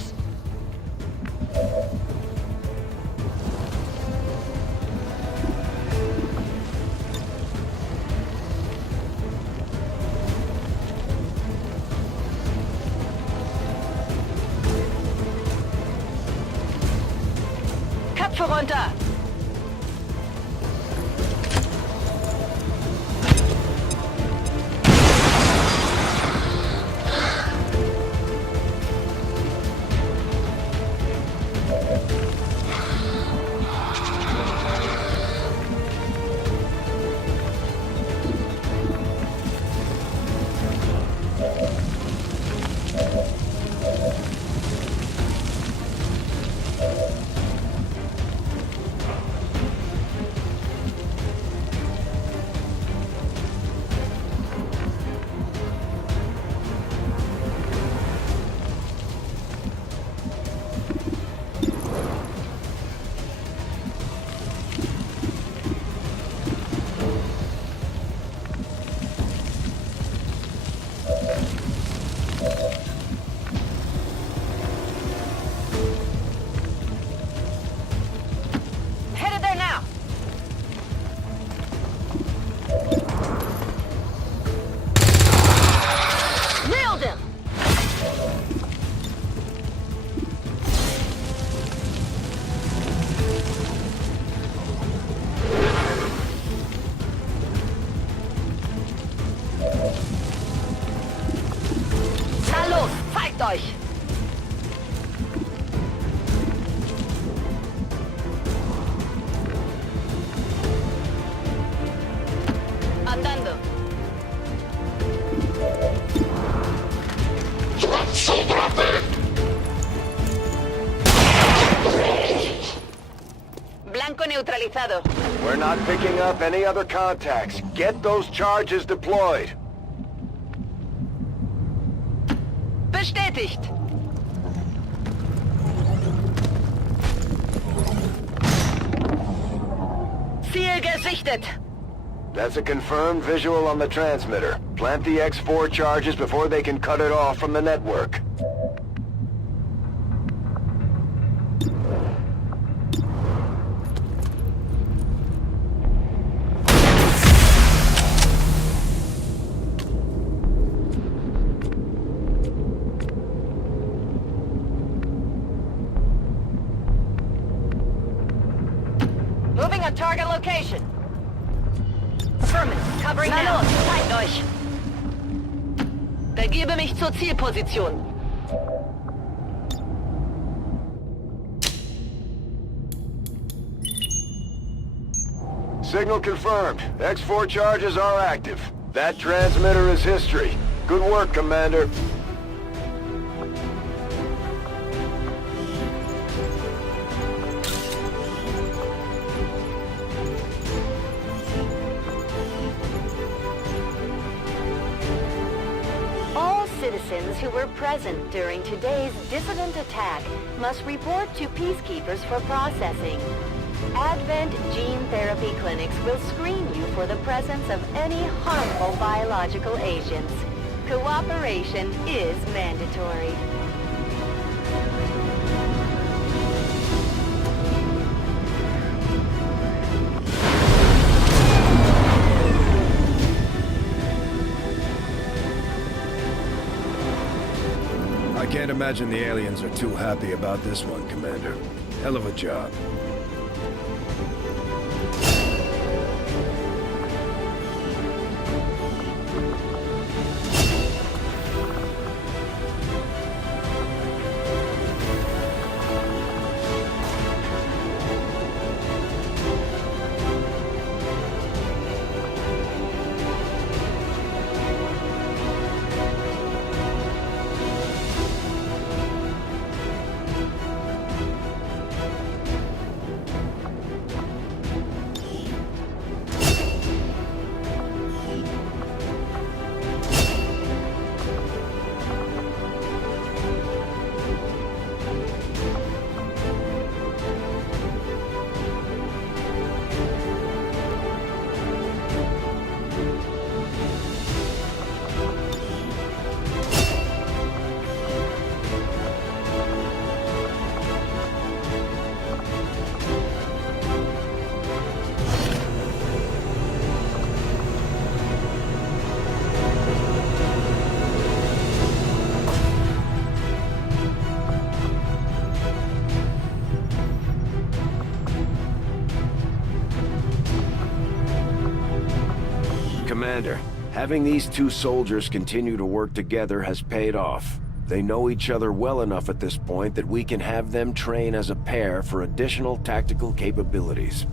Köpfe runter! blanco neutralizado. We're not picking up any other contacts. Get those charges deployed. Bestätigt. Ziel gesichtet. That's a confirmed visual on the transmitter. Plant the X4 charges before they can cut it off from the network. Moving on target location. Affirmative. Covering now. Na los, zeigt euch. Begebe mich zur Zielposition. Signal confirmed. X4 charges are active. That transmitter is history. Good work, Commander. Citizens who were present during today's dissident attack must report to peacekeepers for processing. Advent Gene Therapy Clinics will screen you for the presence of any harmful biological agents. Cooperation is mandatory. I can't imagine the aliens are too happy about this one, Commander. Hell of a job. Commander, having these two soldiers continue to work together has paid off. They know each other well enough at this point that we can have them train as a pair for additional tactical capabilities.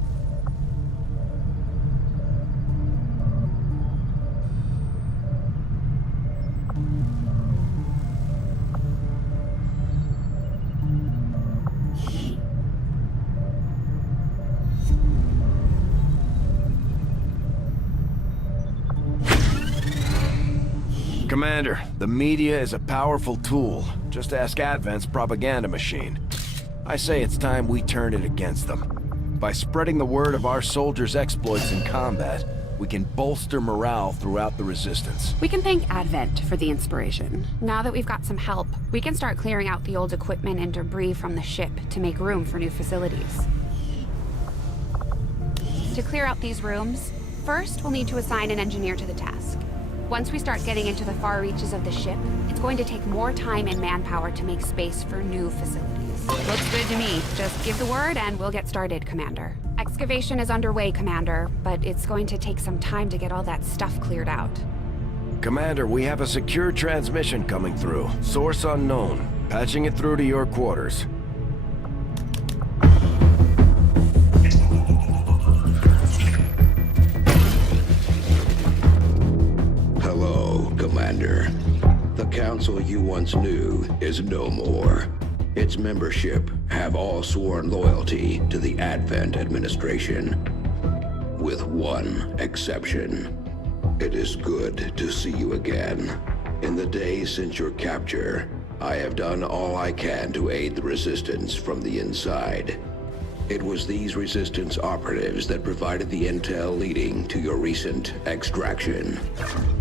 Commander, the media is a powerful tool. Just ask Advent's propaganda machine. I say it's time we turn it against them. By spreading the word of our soldiers' exploits in combat, we can bolster morale throughout the Resistance. We can thank Advent for the inspiration. Now that we've got some help, we can start clearing out the old equipment and debris from the ship to make room for new facilities. To clear out these rooms, first we'll need to assign an engineer to the task. Once we start getting into the far reaches of the ship, it's going to take more time and manpower to make space for new facilities. Looks good to me. Just give the word and we'll get started, Commander. Excavation is underway, Commander, but it's going to take some time to get all that stuff cleared out. Commander, we have a secure transmission coming through. Source unknown. Patching it through to your quarters. Hello, Commander. The council you once knew is no more. Its membership have all sworn loyalty to the Advent administration, with one exception. It is good to see you again. In the days since your capture, I have done all I can to aid the Resistance from the inside. It was these Resistance operatives that provided the intel leading to your recent extraction.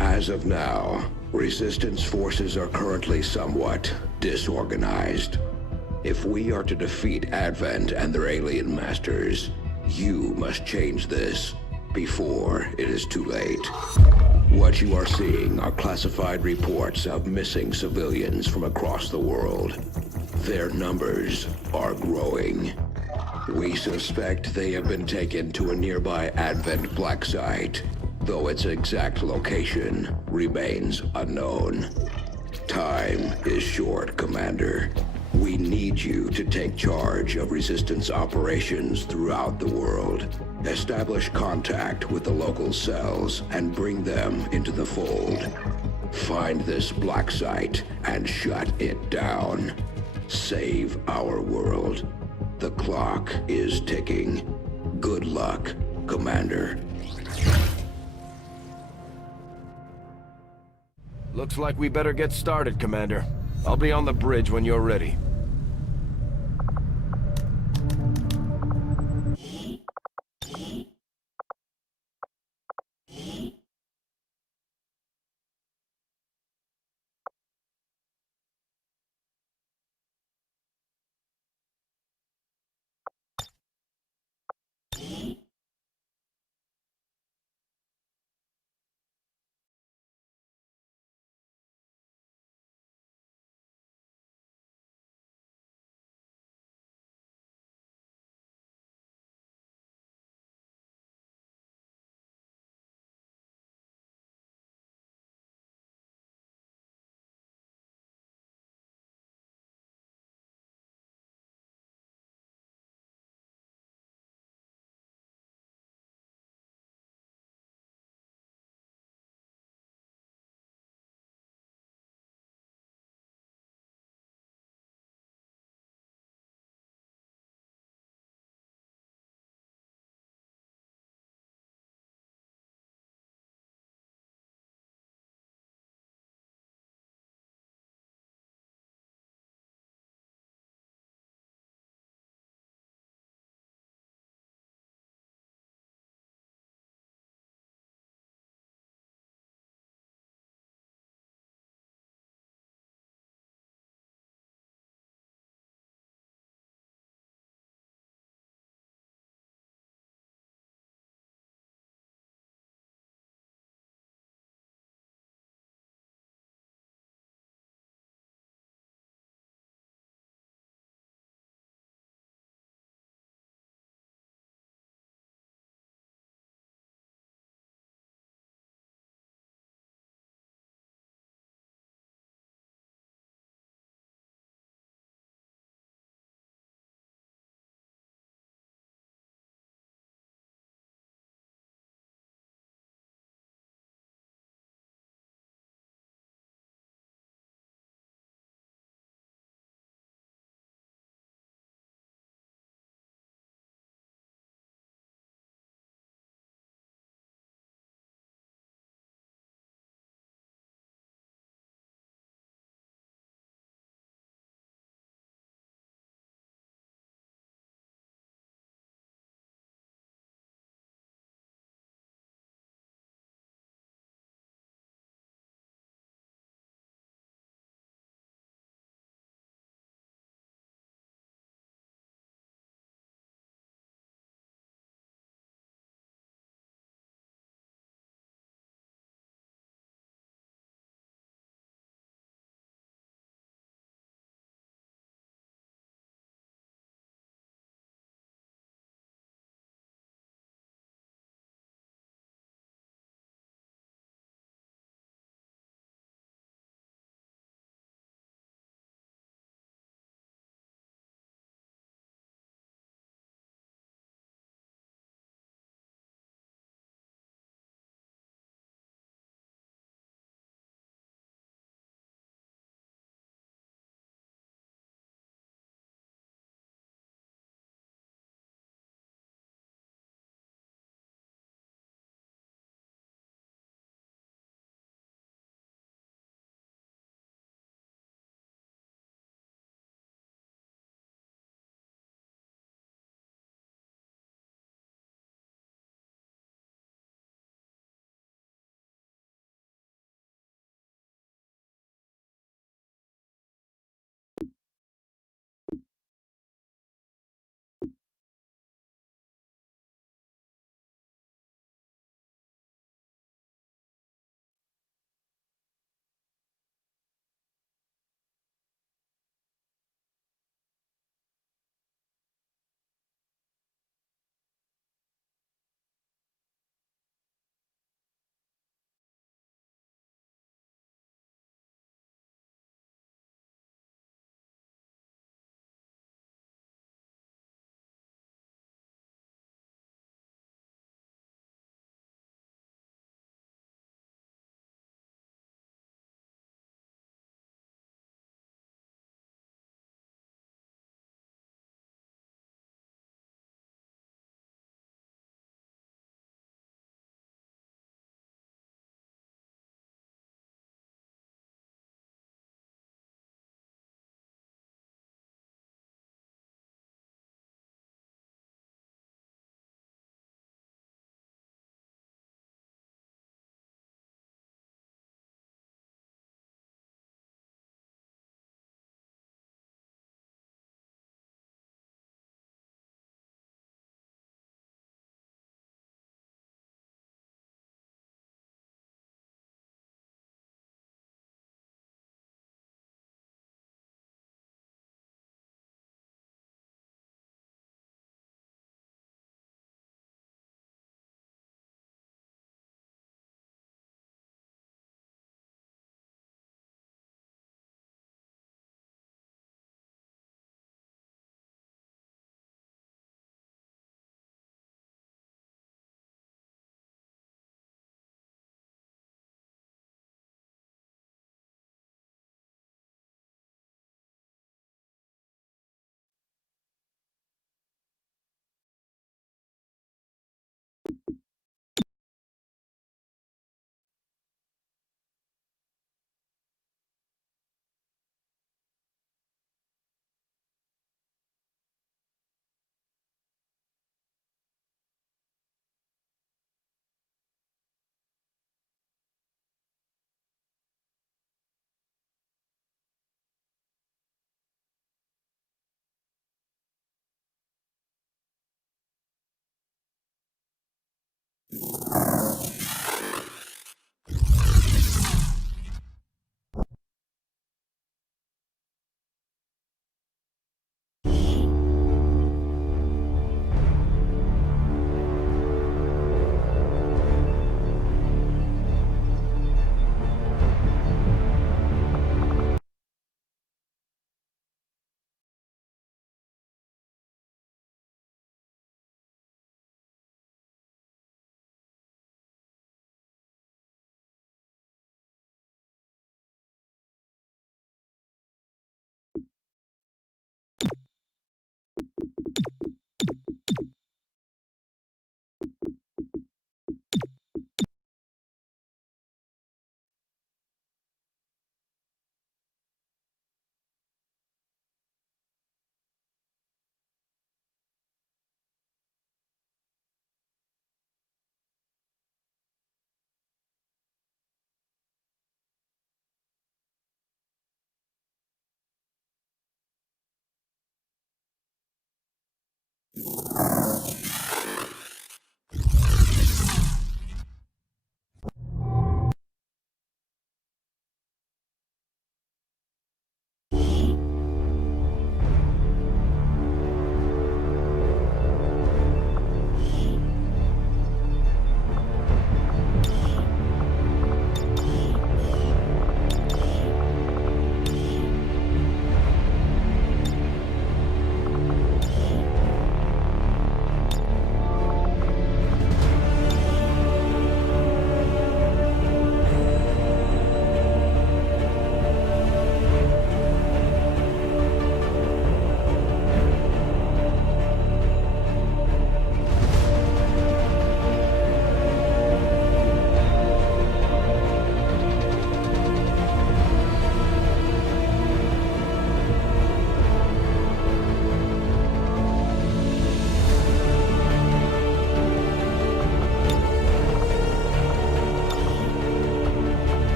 As of now, Resistance forces are currently somewhat disorganized. If we are to defeat Advent and their alien masters, you must change this before it is too late. What you are seeing are classified reports of missing civilians from across the world. Their numbers are growing. We suspect they have been taken to a nearby Advent black site, though its exact location remains unknown. Time is short, Commander. We need you to take charge of Resistance operations throughout the world. Establish contact with the local cells and bring them into the fold. Find this black site and shut it down. Save our world. The clock is ticking. Good luck, Commander. Looks like we better get started, Commander. I'll be on the bridge when you're ready.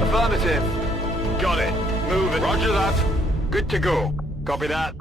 Affirmative. Got it. Move it. Roger that. Good to go. Copy that.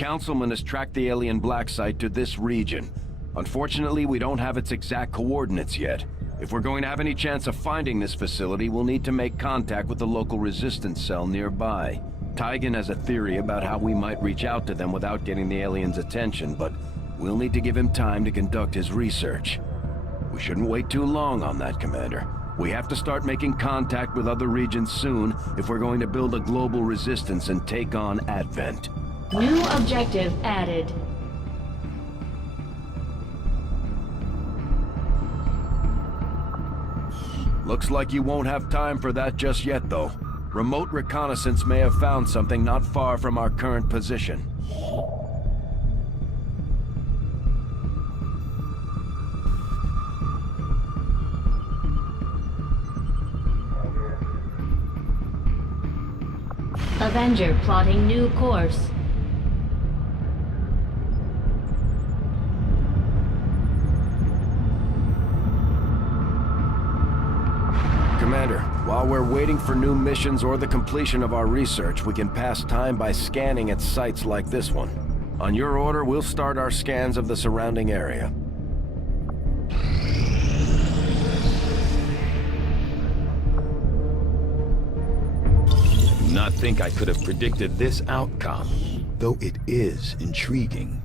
Councilman has tracked the alien black site to this region. Unfortunately, we don't have its exact coordinates yet. If we're going to have any chance of finding this facility, we'll need to make contact with the local resistance cell nearby. Tygan has a theory about how we might reach out to them without getting the aliens' attention, but we'll need to give him time to conduct his research. We shouldn't wait too long on that, Commander. We have to start making contact with other regions soon if we're going to build a global resistance and take on Advent. New objective added. Looks like you won't have time for that just yet, though. Remote reconnaissance may have found something not far from our current position. Avenger plotting new course. Commander, while we're waiting for new missions or the completion of our research, we can pass time by scanning at sites like this one. On your order, we'll start our scans of the surrounding area. Do not think I could have predicted this outcome, though it is intriguing.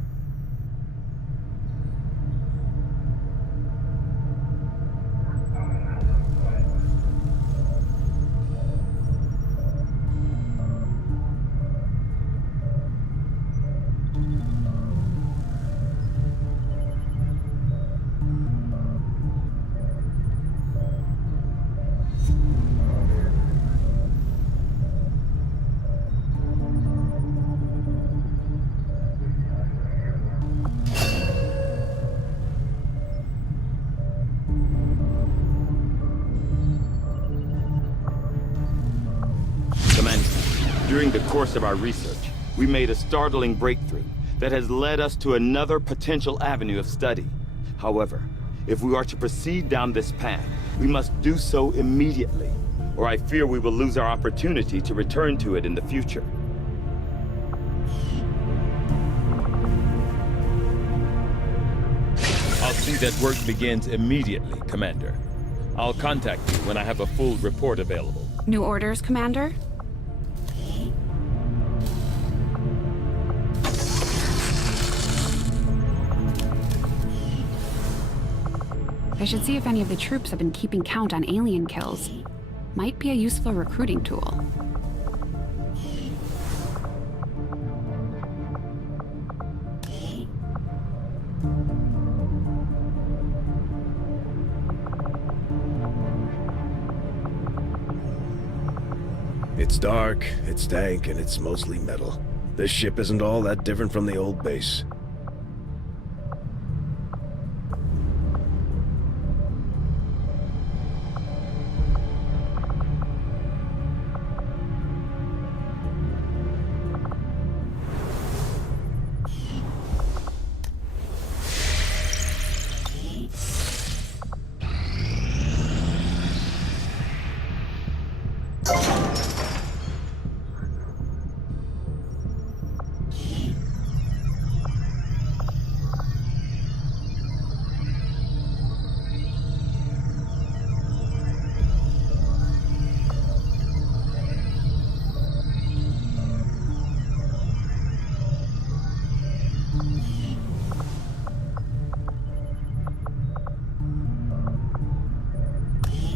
During the course of our research, we made a startling breakthrough that has led us to another potential avenue of study. However, if we are to proceed down this path, we must do so immediately, or I fear we will lose our opportunity to return to it in the future. I'll see that work begins immediately, Commander. I'll contact you when I have a full report available. New orders, Commander? I should see if any of the troops have been keeping count on alien kills. Might be a useful recruiting tool. It's dark, it's dank, and it's mostly metal. This ship isn't all that different from the old base.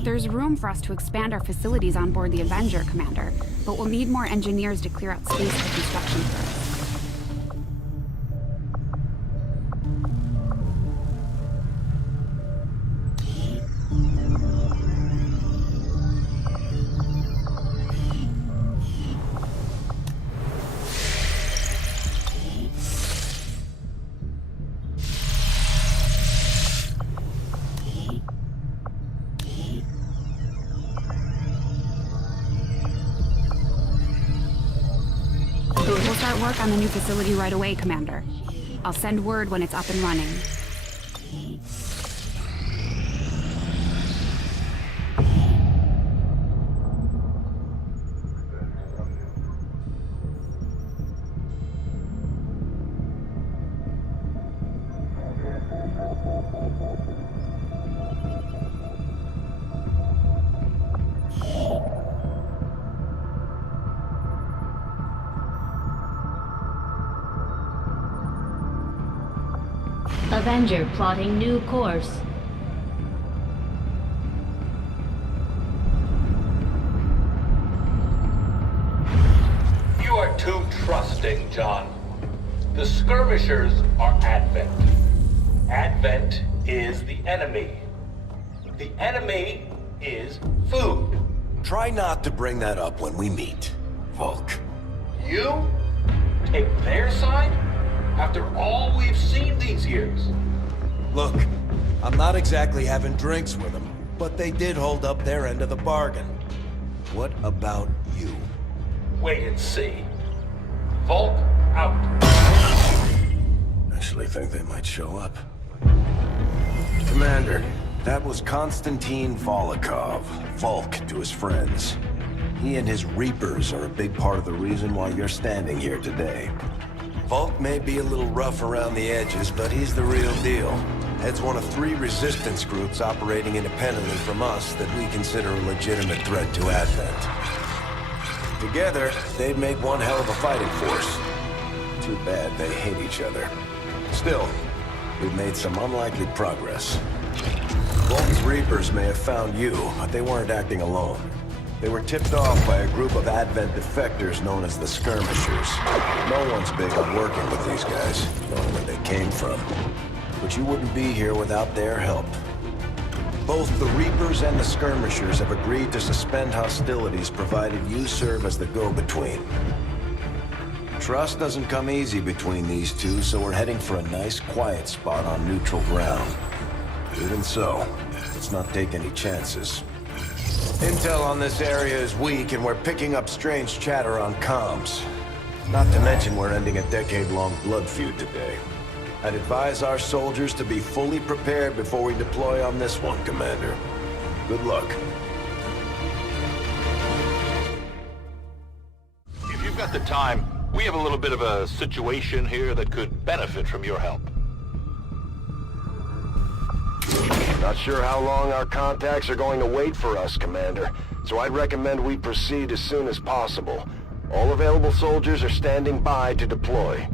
There's room for us to expand our facilities on board the Avenger, Commander, but we'll need more engineers to clear out space for construction first. We'll start work on the new facility right away, Commander. I'll send word when it's up and running. Avenger plotting new course. You are too trusting, John. The skirmishers are Advent. Advent is the enemy. The enemy is food. Try not to bring that up when we meet, Volk. You take their side after all we've seen these years. Look, I'm not exactly having drinks with them, but they did hold up their end of the bargain. What about you? Wait and see. Volk out. Actually think they might show up. Commander, that was Konstantin Volokov, Volk to his friends. He and his Reapers are a big part of the reason why you're standing here today. Volk may be a little rough around the edges, but he's the real deal. Heads one of 3 resistance groups operating independently from us that we consider a legitimate threat to Advent. Together, they'd make one hell of a fighting force. Too bad they hate each other. Still, we've made some unlikely progress. Volk's Reapers may have found you, but they weren't acting alone. They were tipped off by a group of Advent defectors known as the Skirmishers. No one's big on working with these guys, knowing where they came from. But you wouldn't be here without their help. Both the Reapers and the Skirmishers have agreed to suspend hostilities provided you serve as the go-between. Trust doesn't come easy between these two, so we're heading for a nice, quiet spot on neutral ground. Even so, let's not take any chances. Intel on this area is weak, and we're picking up strange chatter on comms. Not to mention we're ending a decade-long blood feud today. I'd advise our soldiers to be fully prepared before we deploy on this one, Commander. Good luck. If you've got the time, we have a little bit of a situation here that could benefit from your help. Not sure how long our contacts are going to wait for us, Commander, so I'd recommend we proceed as soon as possible. All available soldiers are standing by to deploy.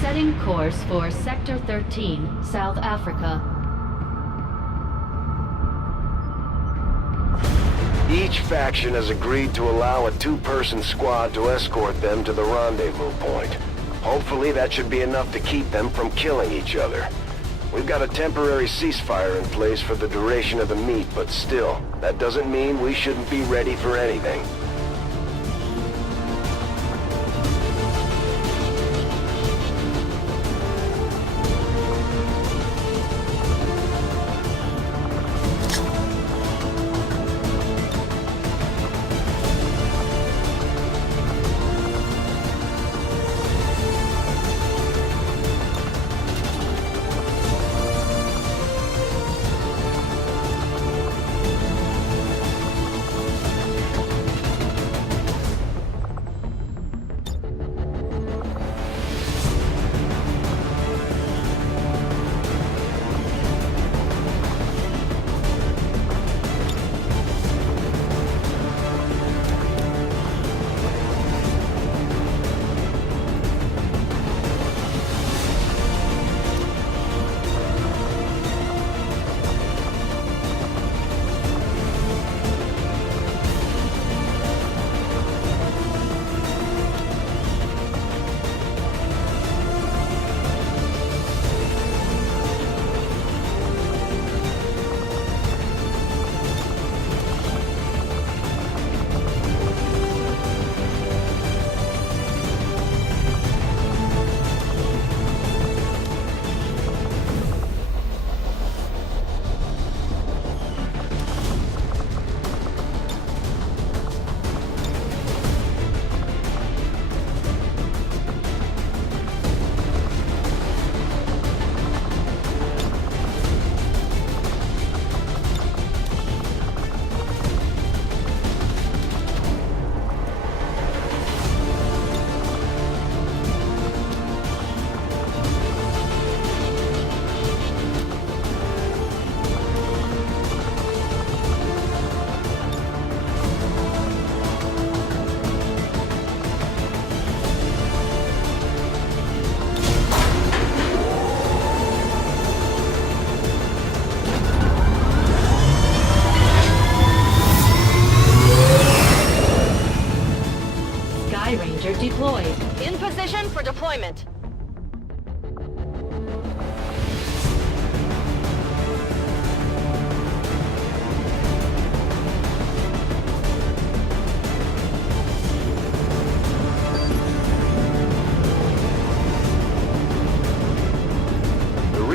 Setting course for Sector 13, South Africa. Each faction has agreed to allow a 2-person squad to escort them to the rendezvous point. Hopefully that should be enough to keep them from killing each other. We've got a temporary ceasefire in place for the duration of the meet, but still, that doesn't mean we shouldn't be ready for anything.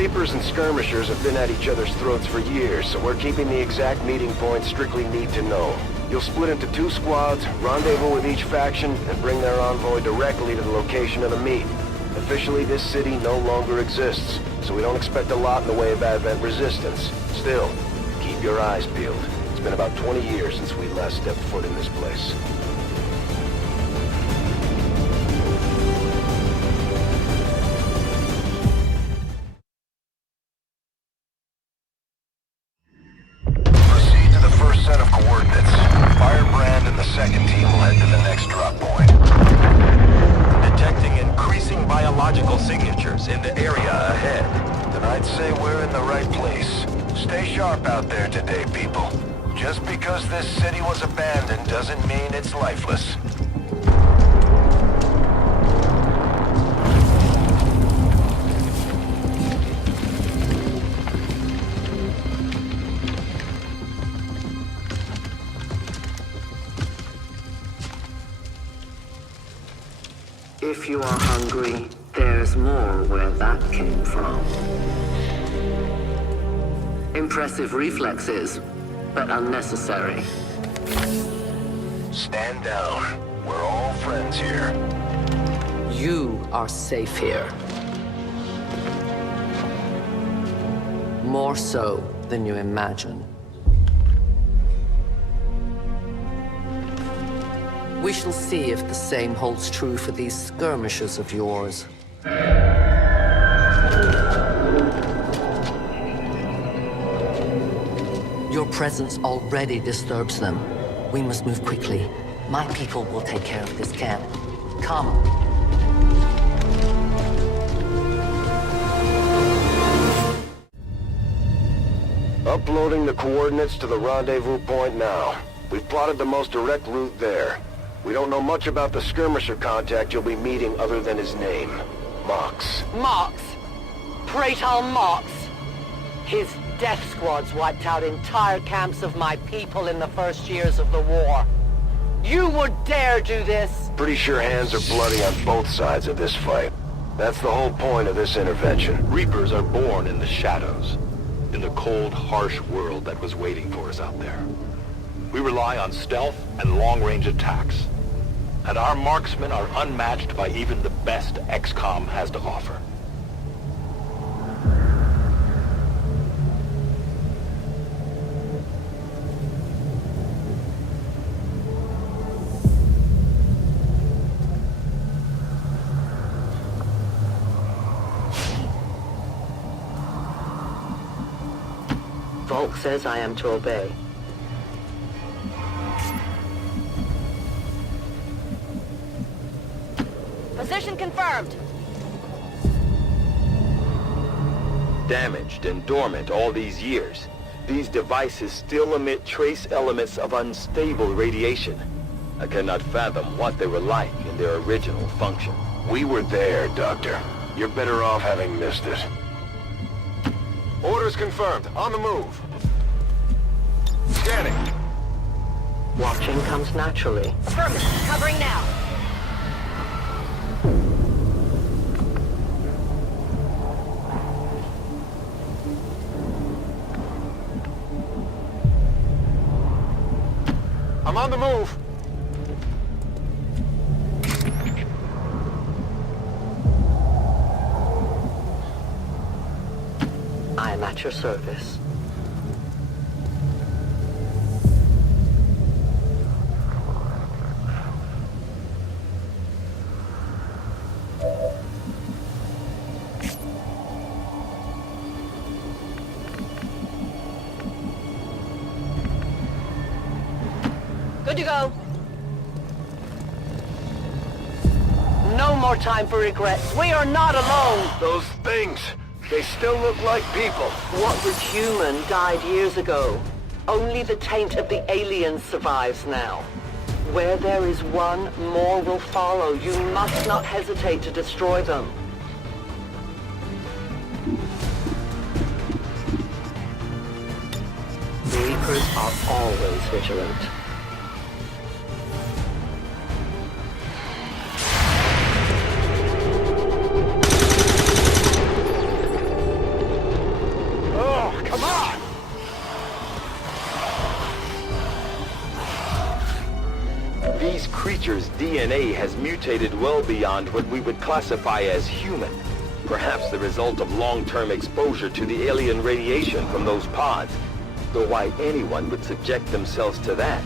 Reapers and skirmishers have been at each other's throats for years, so we're keeping the exact meeting points strictly need to know. You'll split into 2 squads, rendezvous with each faction, and bring their envoy directly to the location of the meet. Officially, this city no longer exists, so we don't expect a lot in the way of Advent resistance. Still, keep your eyes peeled. It's been about 20 years since we last stepped foot in this place. If you are hungry, there's more where that came from. Impressive reflexes, but unnecessary. Stand down. We're all friends here. You are safe here. More so than you imagine. We shall see if the same holds true for these skirmishers of yours. Your presence already disturbs them. We must move quickly. My people will take care of this camp. Come. Uploading the coordinates to the rendezvous point now. We've plotted the most direct route there. We don't know much about the skirmisher contact you'll be meeting other than his name. Mox. Mox? Praetor Mox? His death squads wiped out entire camps of my people in the first years of the war. You would dare do this? Pretty sure hands are bloody on both sides of this fight. That's the whole point of this intervention. Reapers are born in the shadows, in the cold, harsh world that was waiting for us out there. We rely on stealth and long-range attacks, and our marksmen are unmatched by even the best XCOM has to offer. Volk says I am to obey. Position confirmed. Damaged and dormant all these years, these devices still emit trace elements of unstable radiation. I cannot fathom what they were like in their original function. We were there, Doctor. You're better off having missed it. Orders confirmed. On the move. Scanning. Watching comes naturally. Affirmative. Covering now. I'm on the move. I am at your service. Good to go. No more time for regrets. We are not alone. Those things, they still look like people. What was human died years ago. Only the taint of the aliens survives now. Where there is one, more will follow. You must not hesitate to destroy them. Reapers are always vigilant. creature's DNA has mutated well beyond what we would classify as human. Perhaps the result of long-term exposure to the alien radiation from those pods. Though why anyone would subject themselves to that,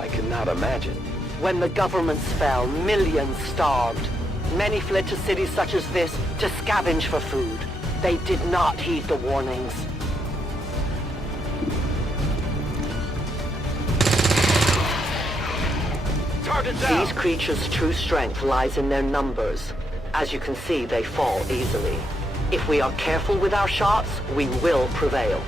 I cannot imagine. When the governments fell, millions starved. Many fled to cities such as this to scavenge for food. They did not heed the warnings. Target down! These creatures' true strength lies in their numbers. As you can see, they fall easily. If we are careful with our shots, we will prevail.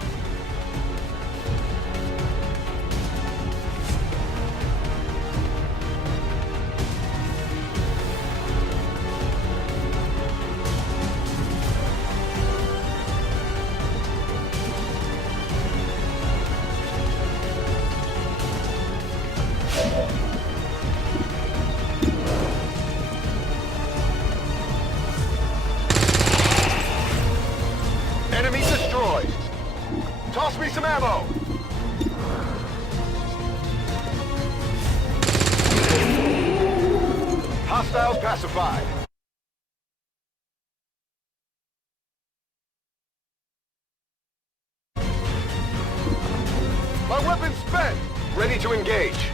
Enemy destroyed! Toss me some ammo! Hostiles pacified. My weapon's spent! Ready to engage.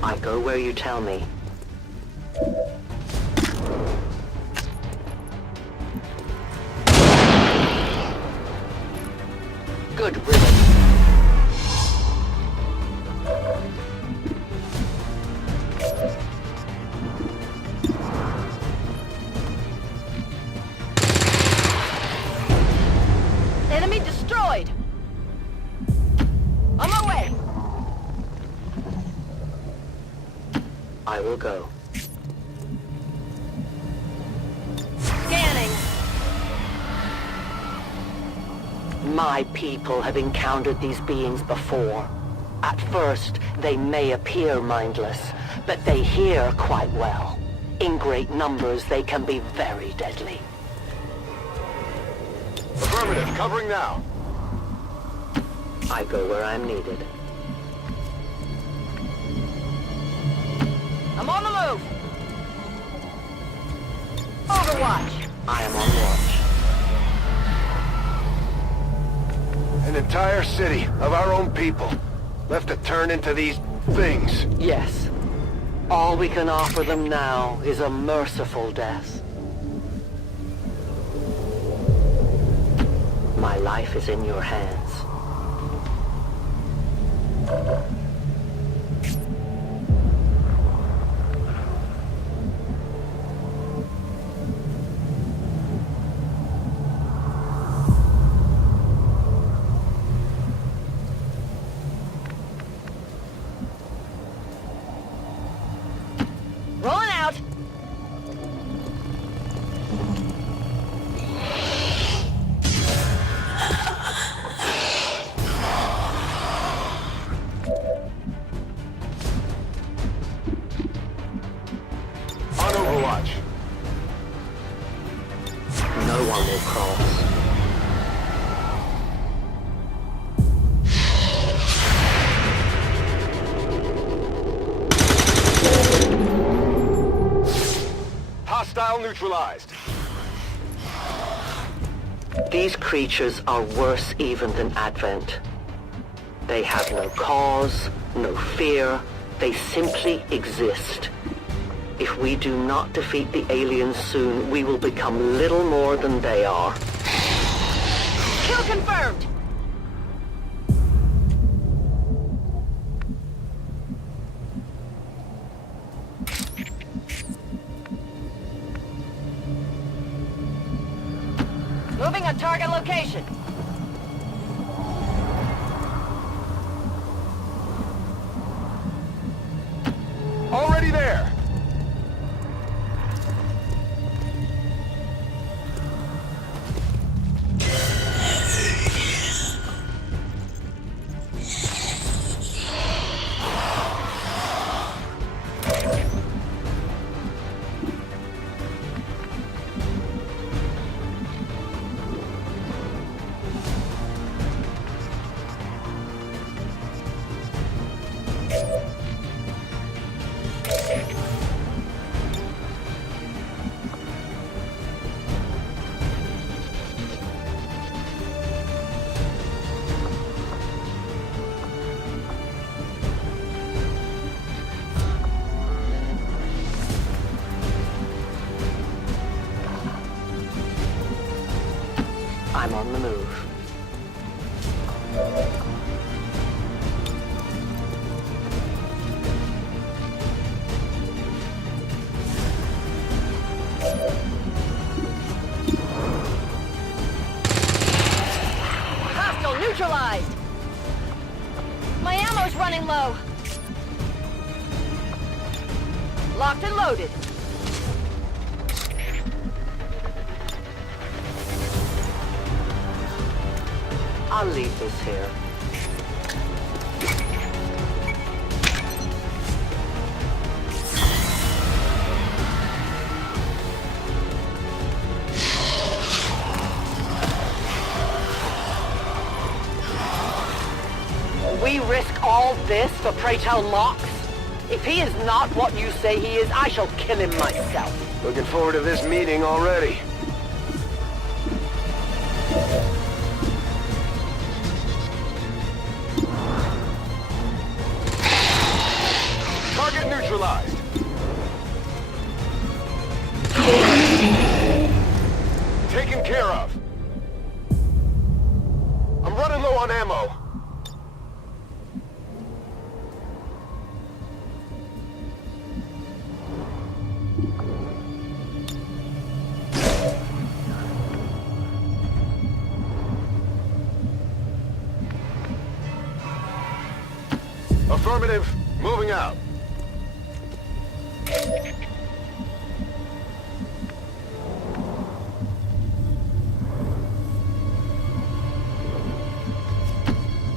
I go where you tell me. Good riddance. Enemy destroyed! On my way! I will go. Scanning! My people have encountered these beings before. At first, they may appear mindless, but they hear quite well. In great numbers, they can be very deadly. Affirmative, covering now. I go where I'm needed. I'm on the move! Overwatch! I am on watch. An entire city of our own people left to turn into these things. Yes. All we can offer them now is a merciful death. My life is in your hands. Rolling out! On Overwatch. No one will cross. Hostile neutralized. These creatures are worse even than Advent. They have no cause, no fear. They simply exist. If we do not defeat the aliens soon, we will become little more than they are. Kill confirmed! Moving on target location. Already there. on the move. Hostile neutralized! My ammo's running low. Locked and loaded. I'll leave this here. We risk all this for pray tell Mox? If he is not what you say he is, I shall kill him myself. Looking forward to this meeting already. Target neutralized. Taken care of. I'm running low on ammo. Affirmative. Moving out.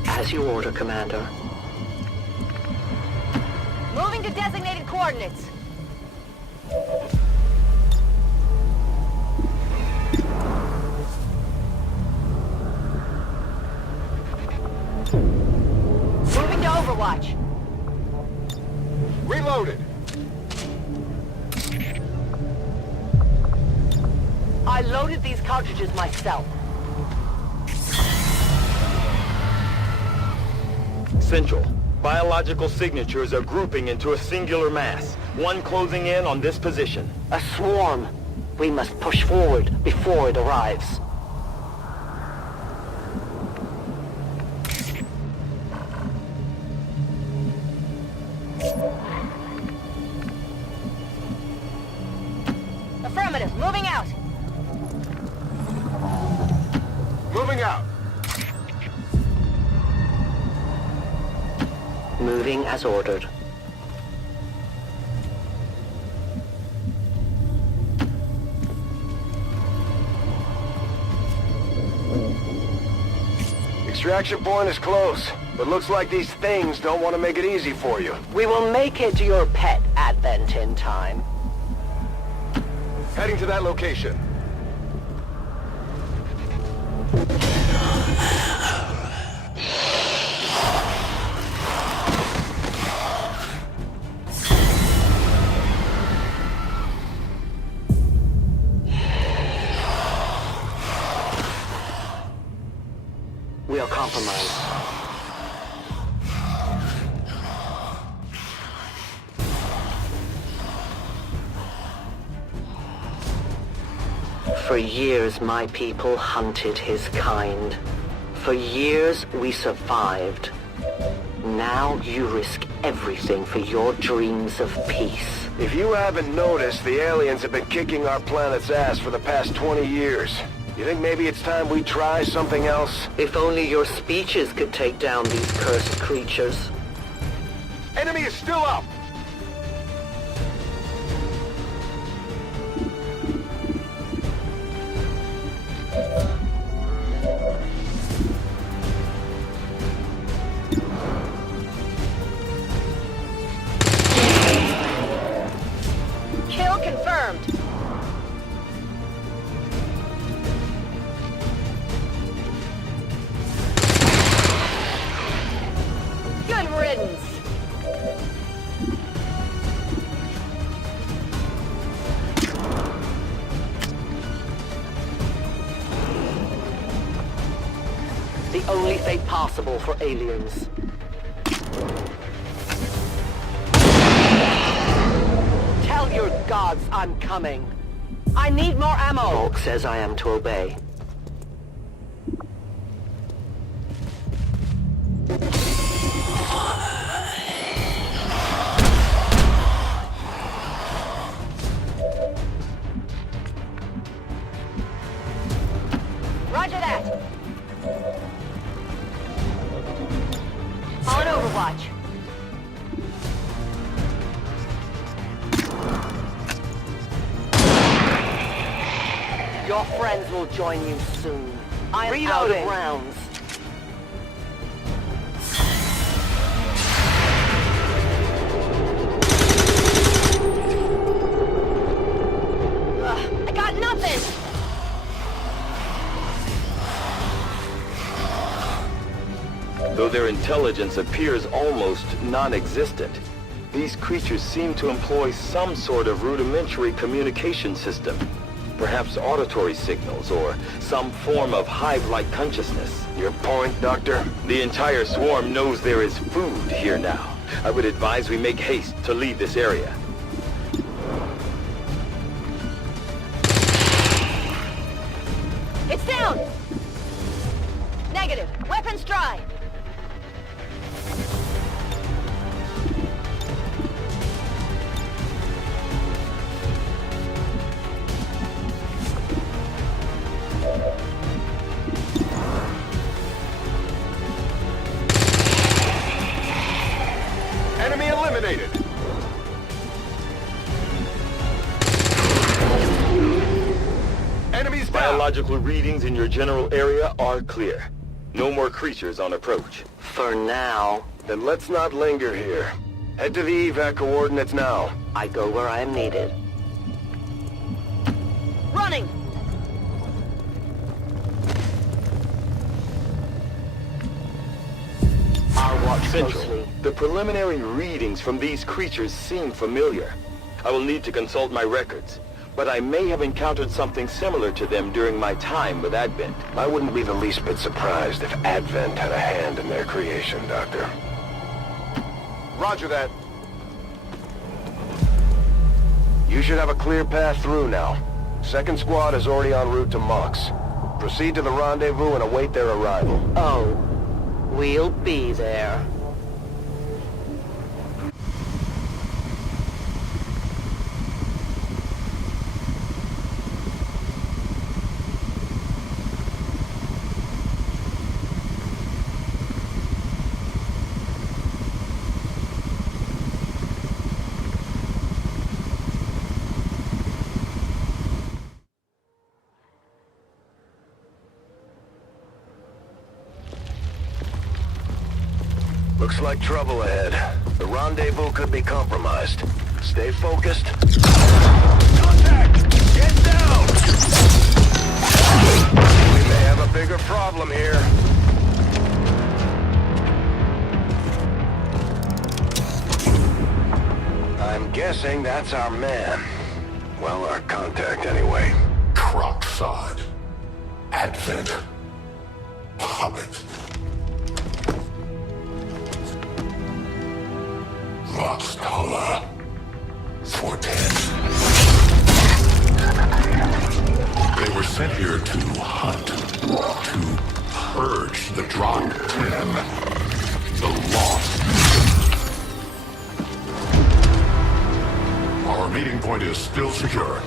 As you order, Commander. Moving to designated coordinates. Moving to Overwatch. Reloaded. I loaded these cartridges myself. Central. Biological signatures are grouping into a singular mass. One closing in on this position. A swarm. We must push forward before it arrives. Affirmative. Moving out. Moving out. Moving as ordered. Extraction point is close, but looks like these things don't want to make it easy for you. We will make it your pet advent in time. Heading to that location. We are compromised. For years, my people hunted his kind. For years, we survived. Now you risk everything for your dreams of peace. If you haven't noticed, the aliens have been kicking our planet's ass for the past 20 years. You think maybe it's time we try something else? If only your speeches could take down these cursed creatures. Enemy is still up! Kill confirmed. Good riddance. The only fate possible for aliens. Tell your gods I'm coming. I need more ammo. Volk says I am to obey. watch. Your friends will join you soon. I'm out of rounds. I got nothing! Though their intelligence appears almost non-existent, these creatures seem to employ some sort of rudimentary communication system. Perhaps auditory signals, or some form of hive-like consciousness. Your point, Doctor? The entire swarm knows there is food here now. I would advise we make haste to leave this area. It's down! Negative. Weapons dry. Enemy eliminated! Enemies down! Biological readings in your general area are clear. No more creatures on approach. For now. Then let's not linger here. Head to the evac coordinates now. I go where I am needed. Running! I'll watch Central. closely. The preliminary readings from these creatures seem familiar. I will need to consult my records, but I may have encountered something similar to them during my time with Advent. I wouldn't be the least bit surprised if Advent had a hand in their creation, Doctor. Roger that. You should have a clear path through now. Second squad is already en route to Mox. Proceed to the rendezvous and await their arrival. Oh, we'll be there. Looks like trouble ahead. The rendezvous could be compromised. Stay focused. Contact! Get down! We may have a bigger problem here. I'm guessing that's our man. Well, our contact anyway. Crocksod. Advent. Puppet. Voxtola. 410. They were sent here to hunt, to purge the Drop 10, the Lost. Our meeting point is still secure.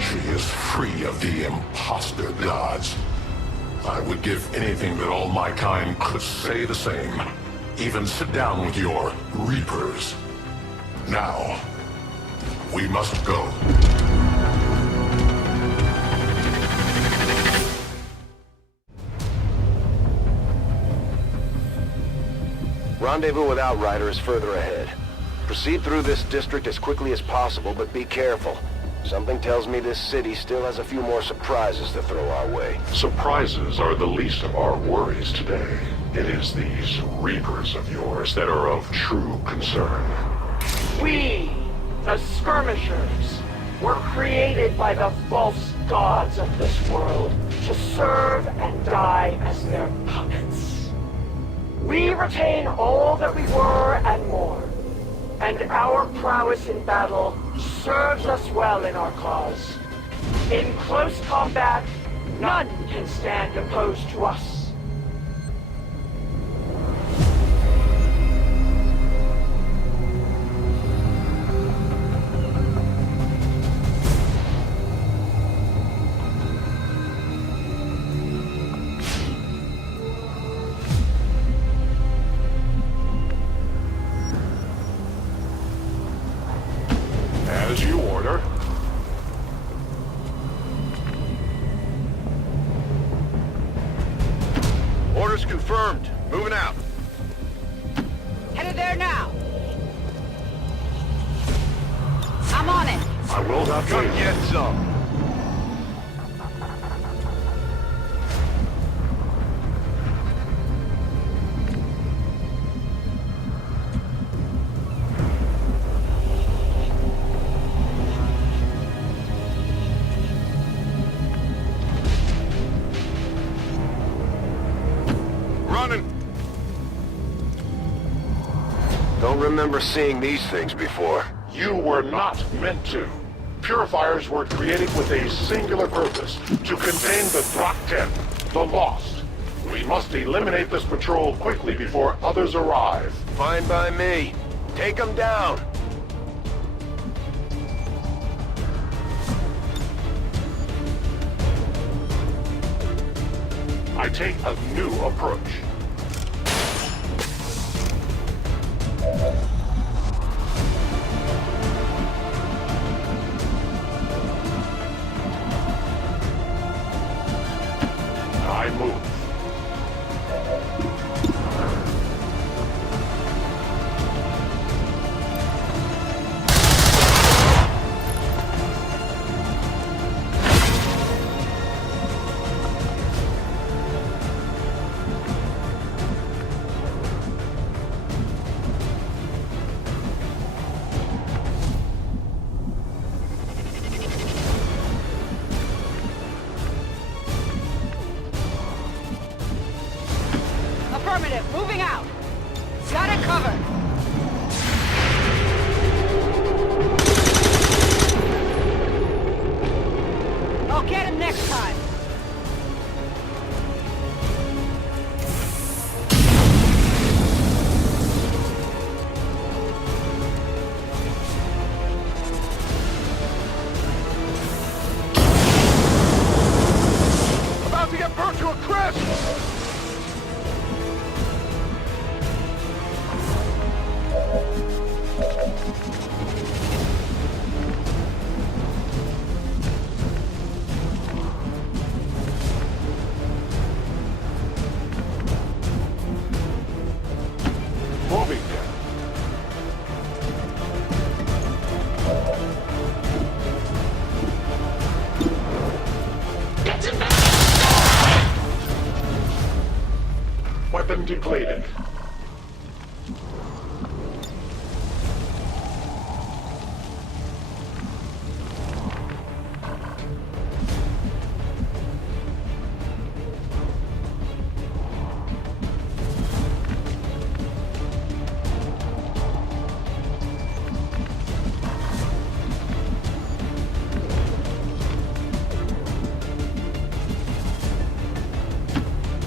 She is free of the imposter gods. I would give anything that all my kind could say the same. Even sit down with your Reapers. Now, we must go. Rendezvous with Outrider is further ahead. Proceed through this district as quickly as possible, but be careful. Something tells me this city still has a few more surprises to throw our way. Surprises are the least of our worries today. It is these Reapers of yours that are of true concern. We, the Skirmishers, were created by the false gods of this world to serve and die as their puppets. We retain all that we were and more, and our prowess in battle serves us well in our cause. In close combat, none can stand opposed to us. Orders confirmed. Moving out. Headed there now. I'm on it. I will not Come wait. get some. Don't remember seeing these things before. You were not meant to. Purifiers were created with a singular purpose, to contain the Drak 10, the Lost. We must eliminate this patrol quickly before others arrive. Fine by me. Take them down. I take a new approach. I move. Affirmative. Moving out. Got it covered. I'll get him next time. About to get burnt to a crisp! Moving. Weapon depleted.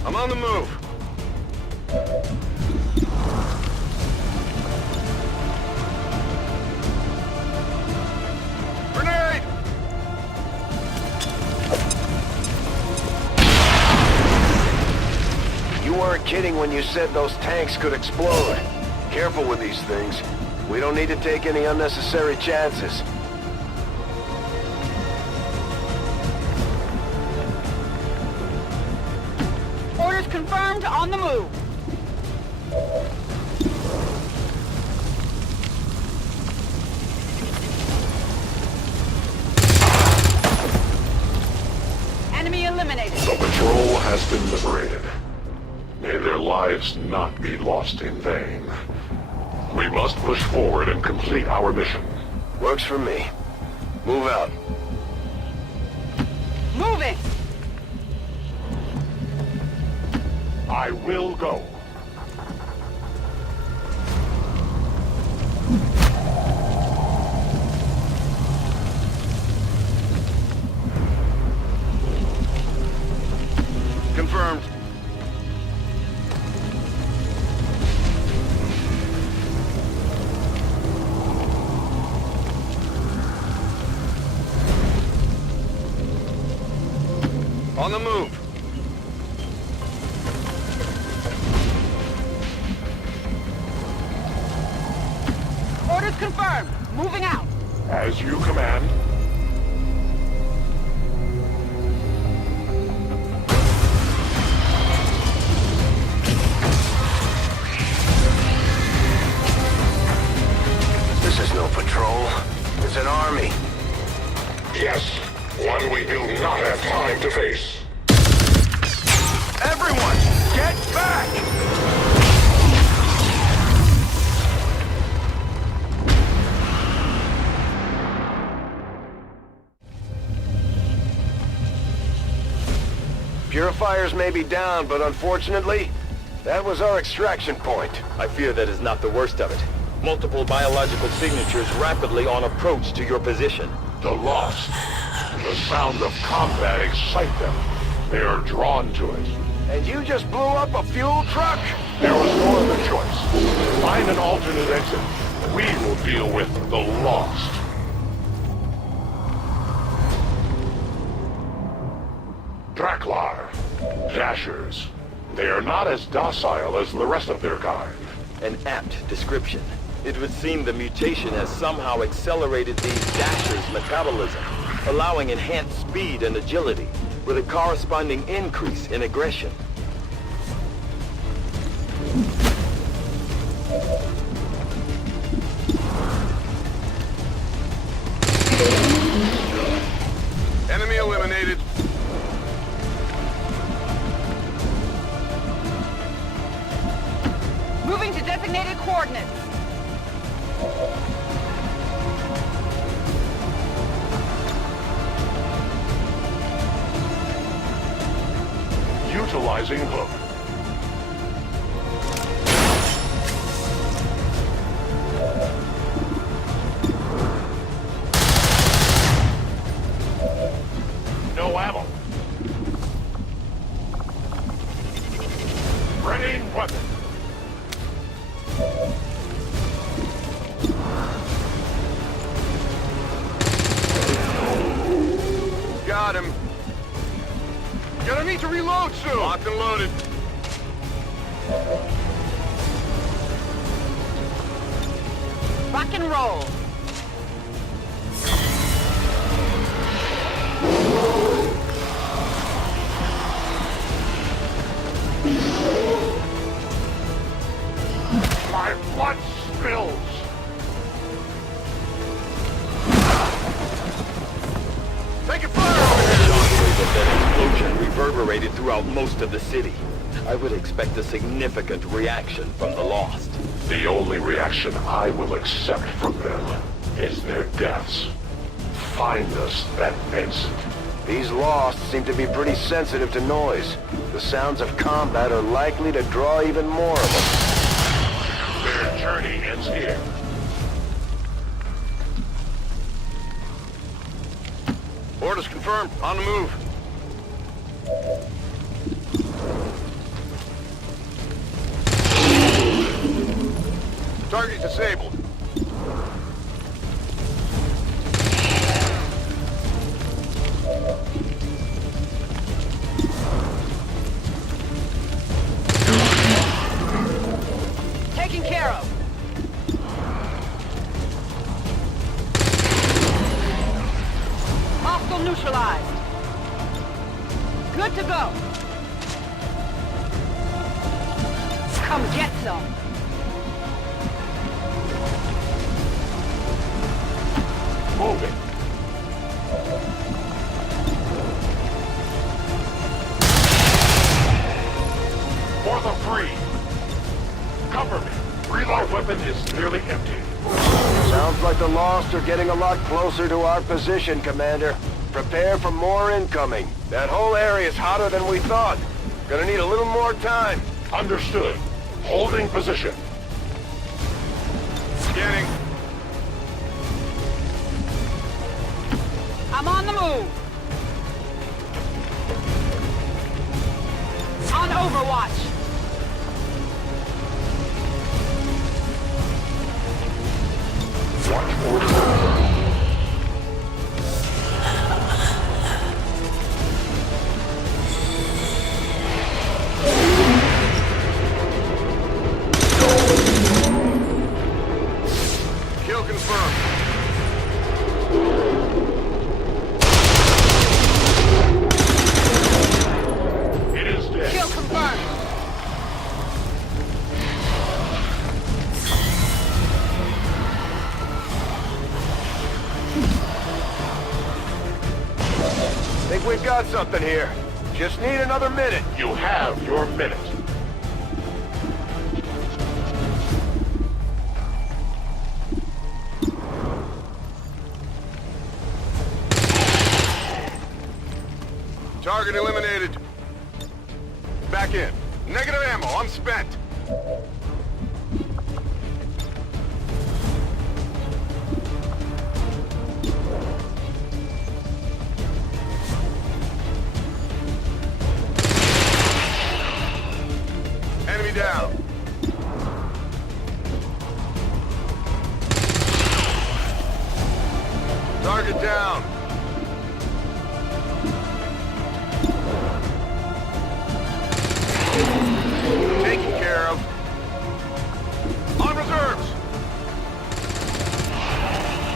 I'm on the move. Grenade! You weren't kidding when you said those tanks could explode. Careful with these things. We don't need to take any unnecessary chances. Orders confirmed. On the move. Enemy eliminated. The patrol has been liberated. May their lives not be lost in vain. We must push forward and complete our mission. Works for me. Move out. Moving. I will go. Confirmed. On the move. Orders confirmed. Moving out. As you command. purifiers may be down, but unfortunately, that was our extraction point. I fear that is not the worst of it. Multiple biological signatures rapidly on approach to your position. The Lost. The sound of combat excite them. They are drawn to it. And you just blew up a fuel truck? There was no other choice. Find an alternate exit. We will deal with the Lost. Draklar. Dashers. They are not as docile as the rest of their kind. An apt description. It would seem the mutation has somehow accelerated these Dashers' metabolism, allowing enhanced speed and agility, with a corresponding increase in aggression. Enemy eliminated. Moving to designated coordinates. Utilizing hook. No ammo. Ready weapon. Got him. Gonna need to reload soon. Locked and loaded. Rock and roll. My blood spills. Taking fire over here. Shockwaves of that explosion reverberated throughout most of the city. I would expect a significant reaction from the Lost. The only reaction I will accept from them is their deaths. Find us that Vincent. These Lost seem to be pretty sensitive to noise. The sounds of combat are likely to draw even more of them. Their journey ends here. Orders confirmed. On the move. Target disabled. Taken care of. Hostile neutralized. Good to go. Come get some. Moving. For the free. Cover me. Reload weapon is nearly empty. Sounds like the Lost are getting a lot closer to our position, Commander. Prepare for more incoming. That whole area is hotter than we thought. Gonna need a little more time. Understood. Holding position. Scanning. I'm on the move. On Overwatch. Watch order. Kill confirmed. It is dead. Kill confirmed. Think we've got something here. Just need another minute. You have your minute. Target eliminated. back in. Negative ammo, I'm spent. Enemy down. Target down. Taken care of. On reserves.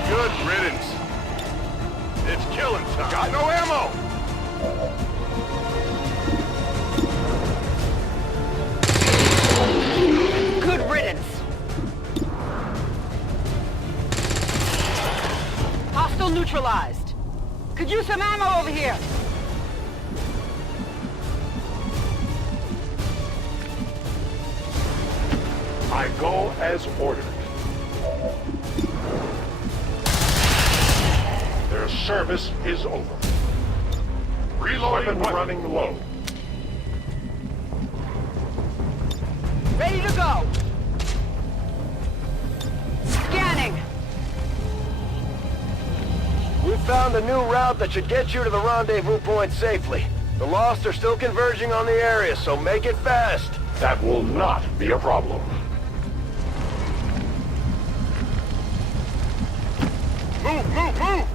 Good riddance. It's killing time. Got no ammo. Good riddance. Hostile neutralized. Could use some ammo over here. I go as ordered. Their service is over. Reloading, running low. Ready to go. Scanning. We found a new route that should get you to the rendezvous point safely. The Lost are still converging on the area, so make it fast. That will not be a problem. Move, move, move!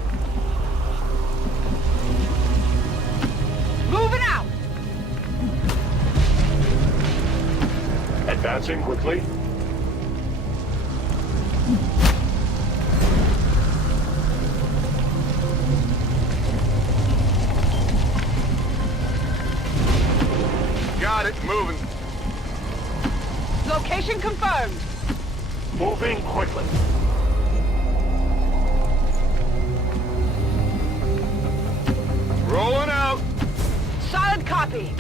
Moving out. Advancing quickly. Got it, moving. Location confirmed. Moving quickly. Rolling out. Solid copy.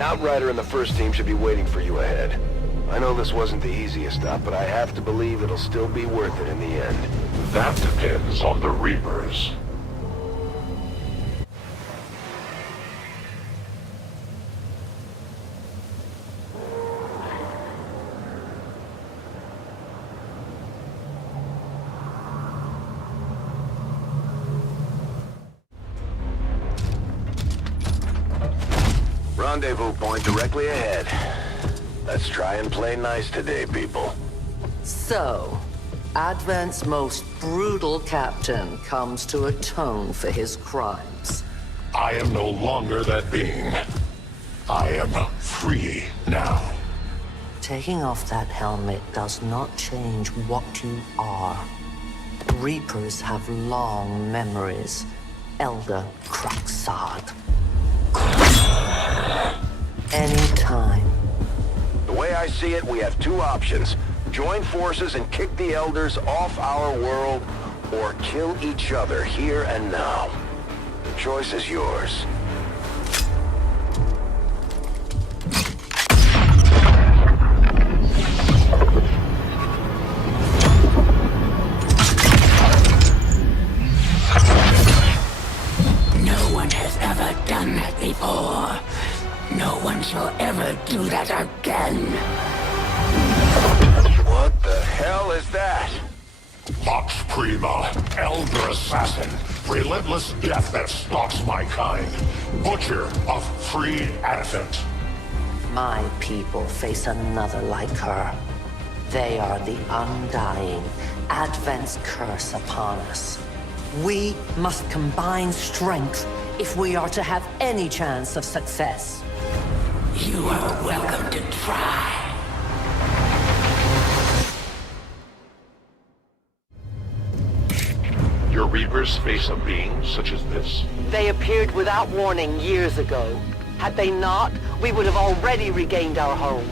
Outrider and the first team should be waiting for you ahead. I know this wasn't the easiest stop, but I have to believe it'll still be worth it in the end. That depends on the Reapers. Rendezvous point directly ahead. Let's try and play nice today, people. So, Advent's most brutal captain comes to atone for his crimes. I am no longer that being. I am free now. Taking off that helmet does not change what you are. Reapers have long memories. Elder Craxard. Anytime. The way I see it, we have two options. Join forces and kick the Elders off our world, or kill each other here and now. The choice is yours. No one has ever done that before. No one shall ever do that again. What the hell is that? Vox Prima, Elder Assassin, relentless death that stalks my kind. Butcher of free Advent. My people face another like her. They are the undying, Advent's curse upon us. We must combine strength if we are to have any chance of success. You are welcome to try. Your Reapers face a being such as this? They appeared without warning years ago. Had they not, we would have already regained our home.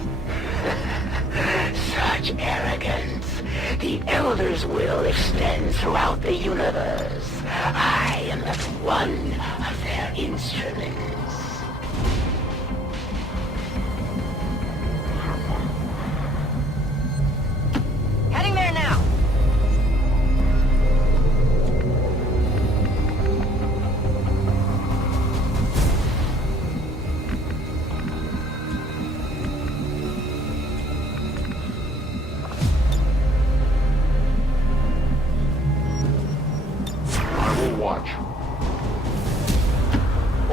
Such arrogance. The Elder's will extends throughout the universe. I am but one of their instruments. Heading there now.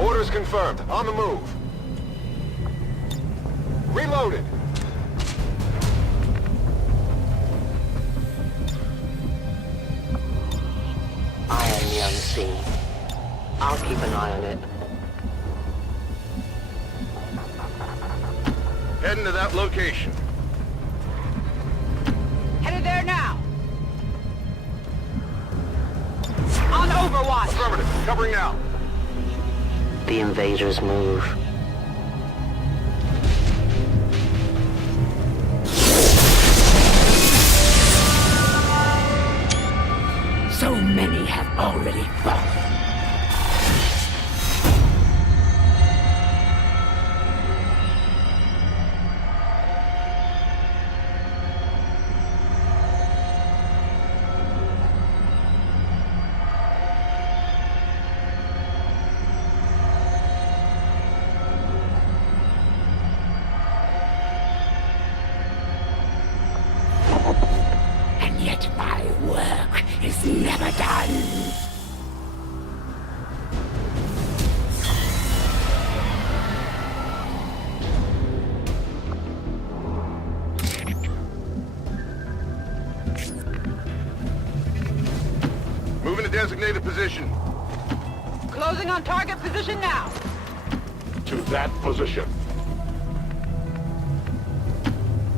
Orders confirmed. On the move. Reloaded. I am the unseen. I'll keep an eye on it. Heading to that location. Headed there now. On Overwatch. Affirmative. Covering now. The invaders move. So many have already fallen. And yet my work is never done. Moving to designated position. Closing on target position now. To that position.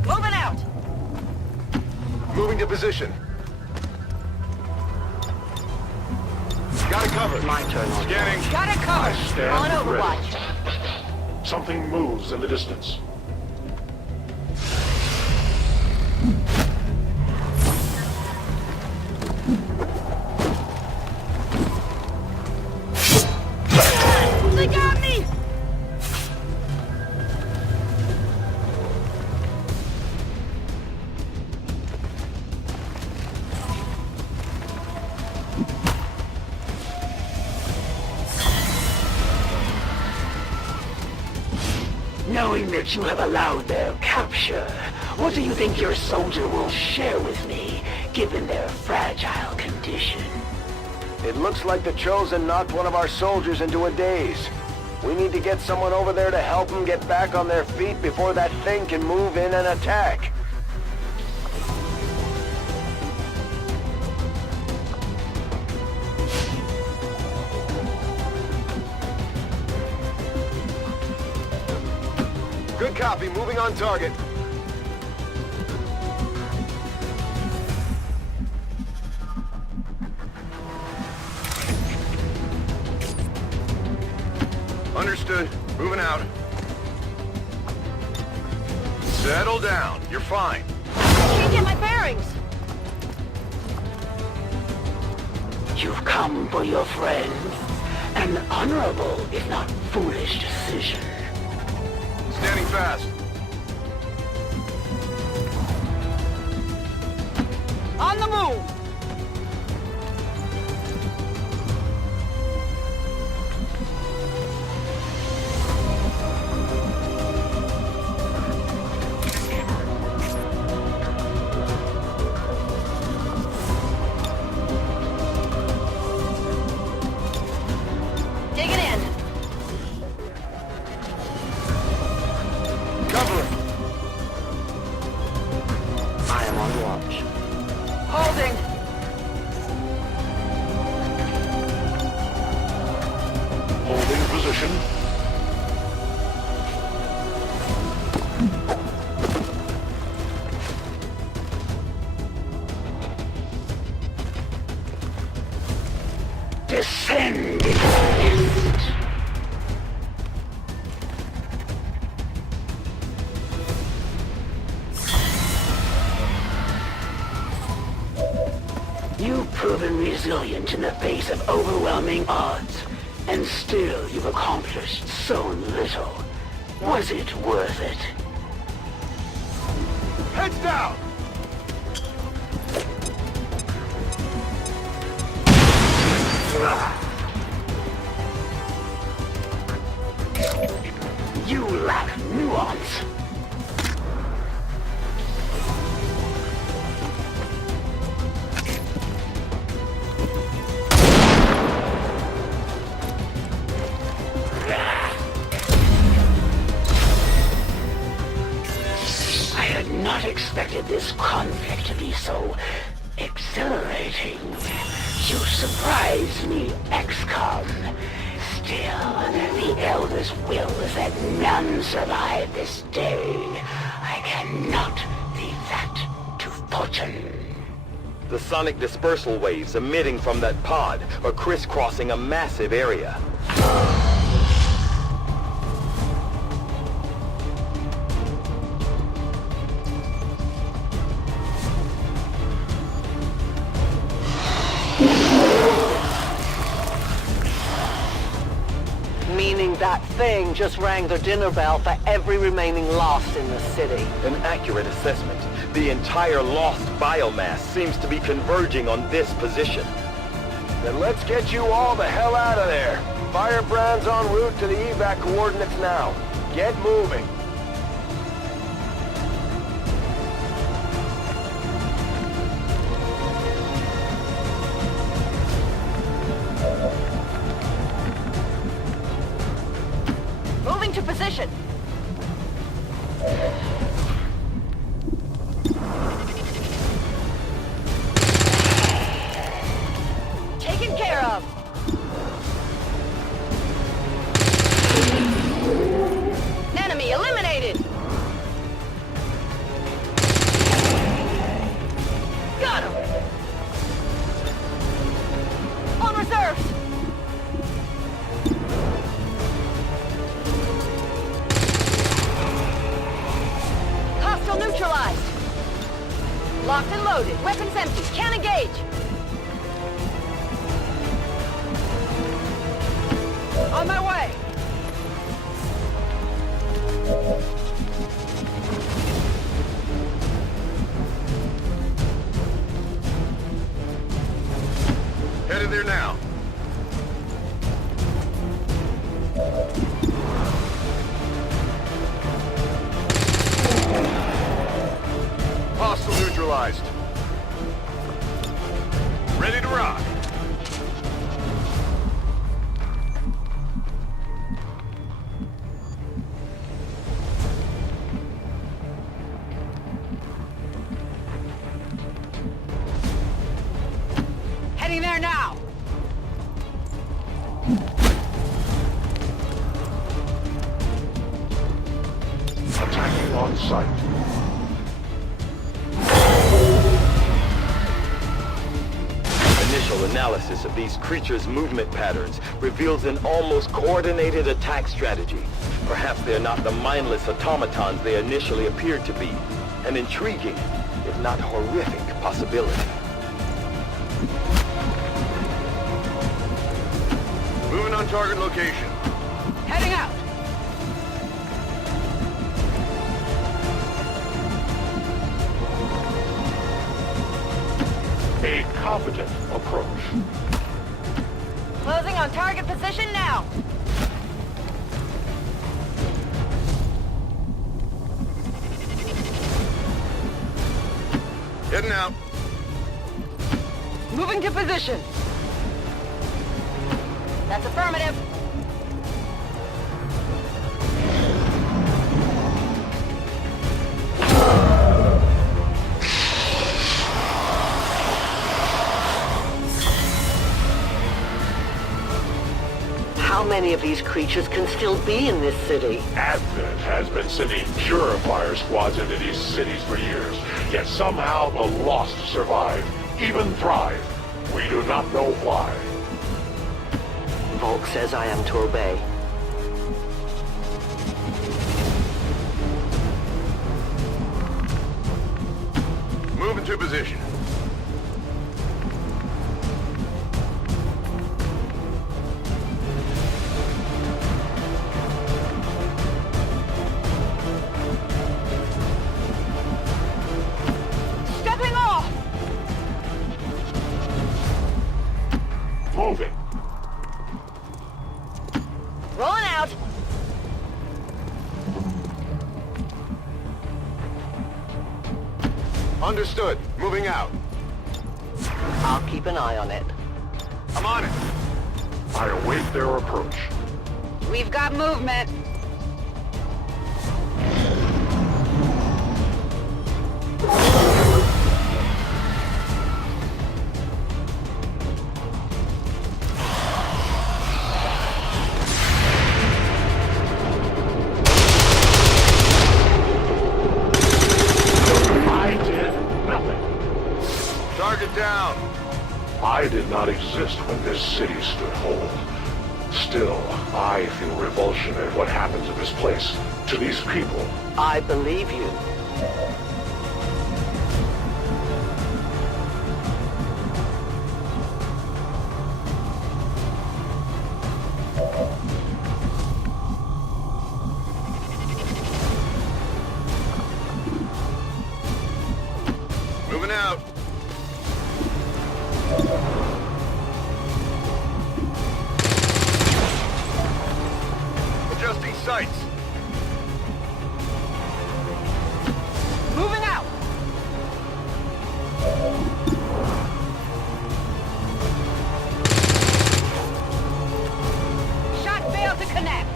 Moving out. Moving to position. Got it covered. My turn. Scanning. Got it covered. Stand On ready. Overwatch. Something moves in the distance. They got me! Knowing that you have allowed their capture, what do you think your soldier will share with me, given their fragile condition? It looks like the Chosen knocked one of our soldiers into a daze. We need to get someone over there to help them get back on their feet before that thing can move in and attack. Good copy. Moving on target. Understood. Moving out. Settle down. You're fine. Can't get my bearings. You've come for your friends. An honorable, if not foolish, decision. Standing fast. On the move. Dig it in. Cover. I am on watch. Holding. Holding position. Descend into the mist. You've proven resilient in the face of overwhelming odds, and still you've accomplished so little. Was it worth it? Heads down. You lack nuance. expected this conflict to be so exhilarating. You surprise me, XCOM. Still, the Elder's will is that none survive this day. I cannot leave that to fortune. The sonic dispersal waves emitting from that pod are crisscrossing a massive area. Meaning that thing just rang the dinner bell for every remaining lost in the city. An accurate assessment. The entire lost biomass seems to be converging on this position. Then let's get you all the hell out of there. Firebrand's en route to the evac coordinates now. Get moving. Moving to position. Taken care of. Enemy eliminated. Got him. On reserves. Hostile neutralized. Locked and loaded. Weapons empty. Can't engage. On my way. Headed there now. Hostile neutralized. Ready to rock. Heading there now. Attacking on sight. Initial analysis of these creatures' movement patterns reveals an almost coordinated attack strategy. Perhaps they're not the mindless automatons they initially appeared to be. An intriguing, if not horrific, possibility. Moving on target location. Heading out. A confident approach. Closing on target position now. Heading out. Moving to position. That's affirmative. How many of these creatures can still be in this city? Advent has been sending purifier squads into these cities for years, yet somehow the lost survive, even thrive. We do not know why. Volk says I am to obey. Moving to position. Stepping off! Moving. Rolling out. Understood. Moving out. I'll keep an eye on it. I'm on it. I await their approach. We've got movement. not exist when this city stood whole. Still, I feel revulsion at what happens in this place to these people. I believe you. Moving out. Adjusting sights. Moving out! Shot failed to connect.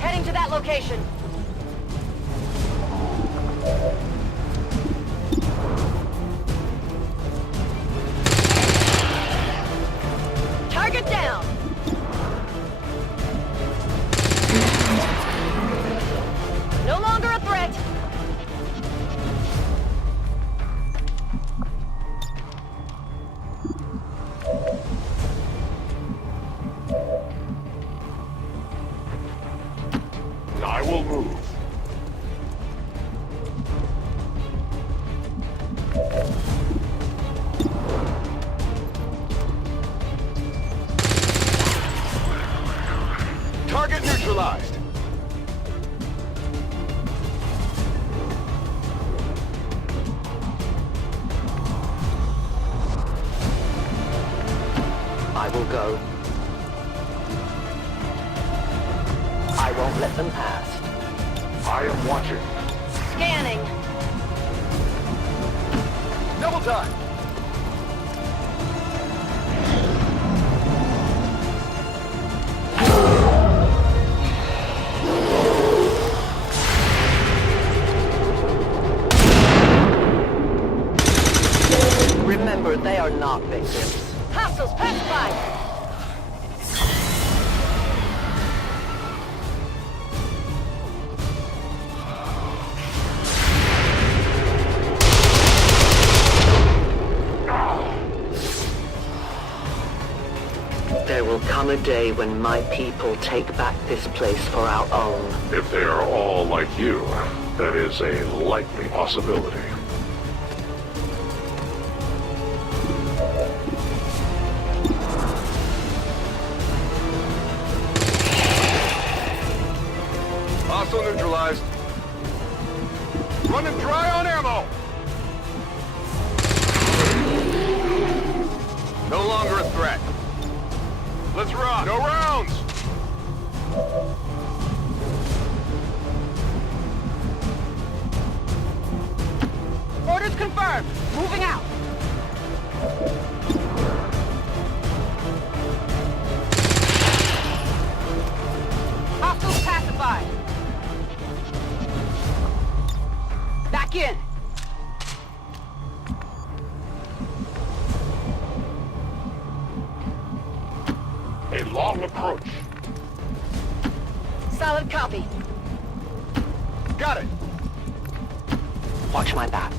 Heading to that location. Target down! No longer a threat! I will move. Target neutralized. I will go. I won't let them pass. I am watching. Scanning. Double time. Remember, they are not victims. Hostiles pacified! There will come a day when my people take back this place for our own. If they are all like you, that is a likely possibility. Hostile neutralized. Running dry on ammo. No longer a threat. Let's rock. No rounds. Orders confirmed. Moving out. Hostiles pacified. Back in. A long approach. Solid copy. Got it. Watch my back.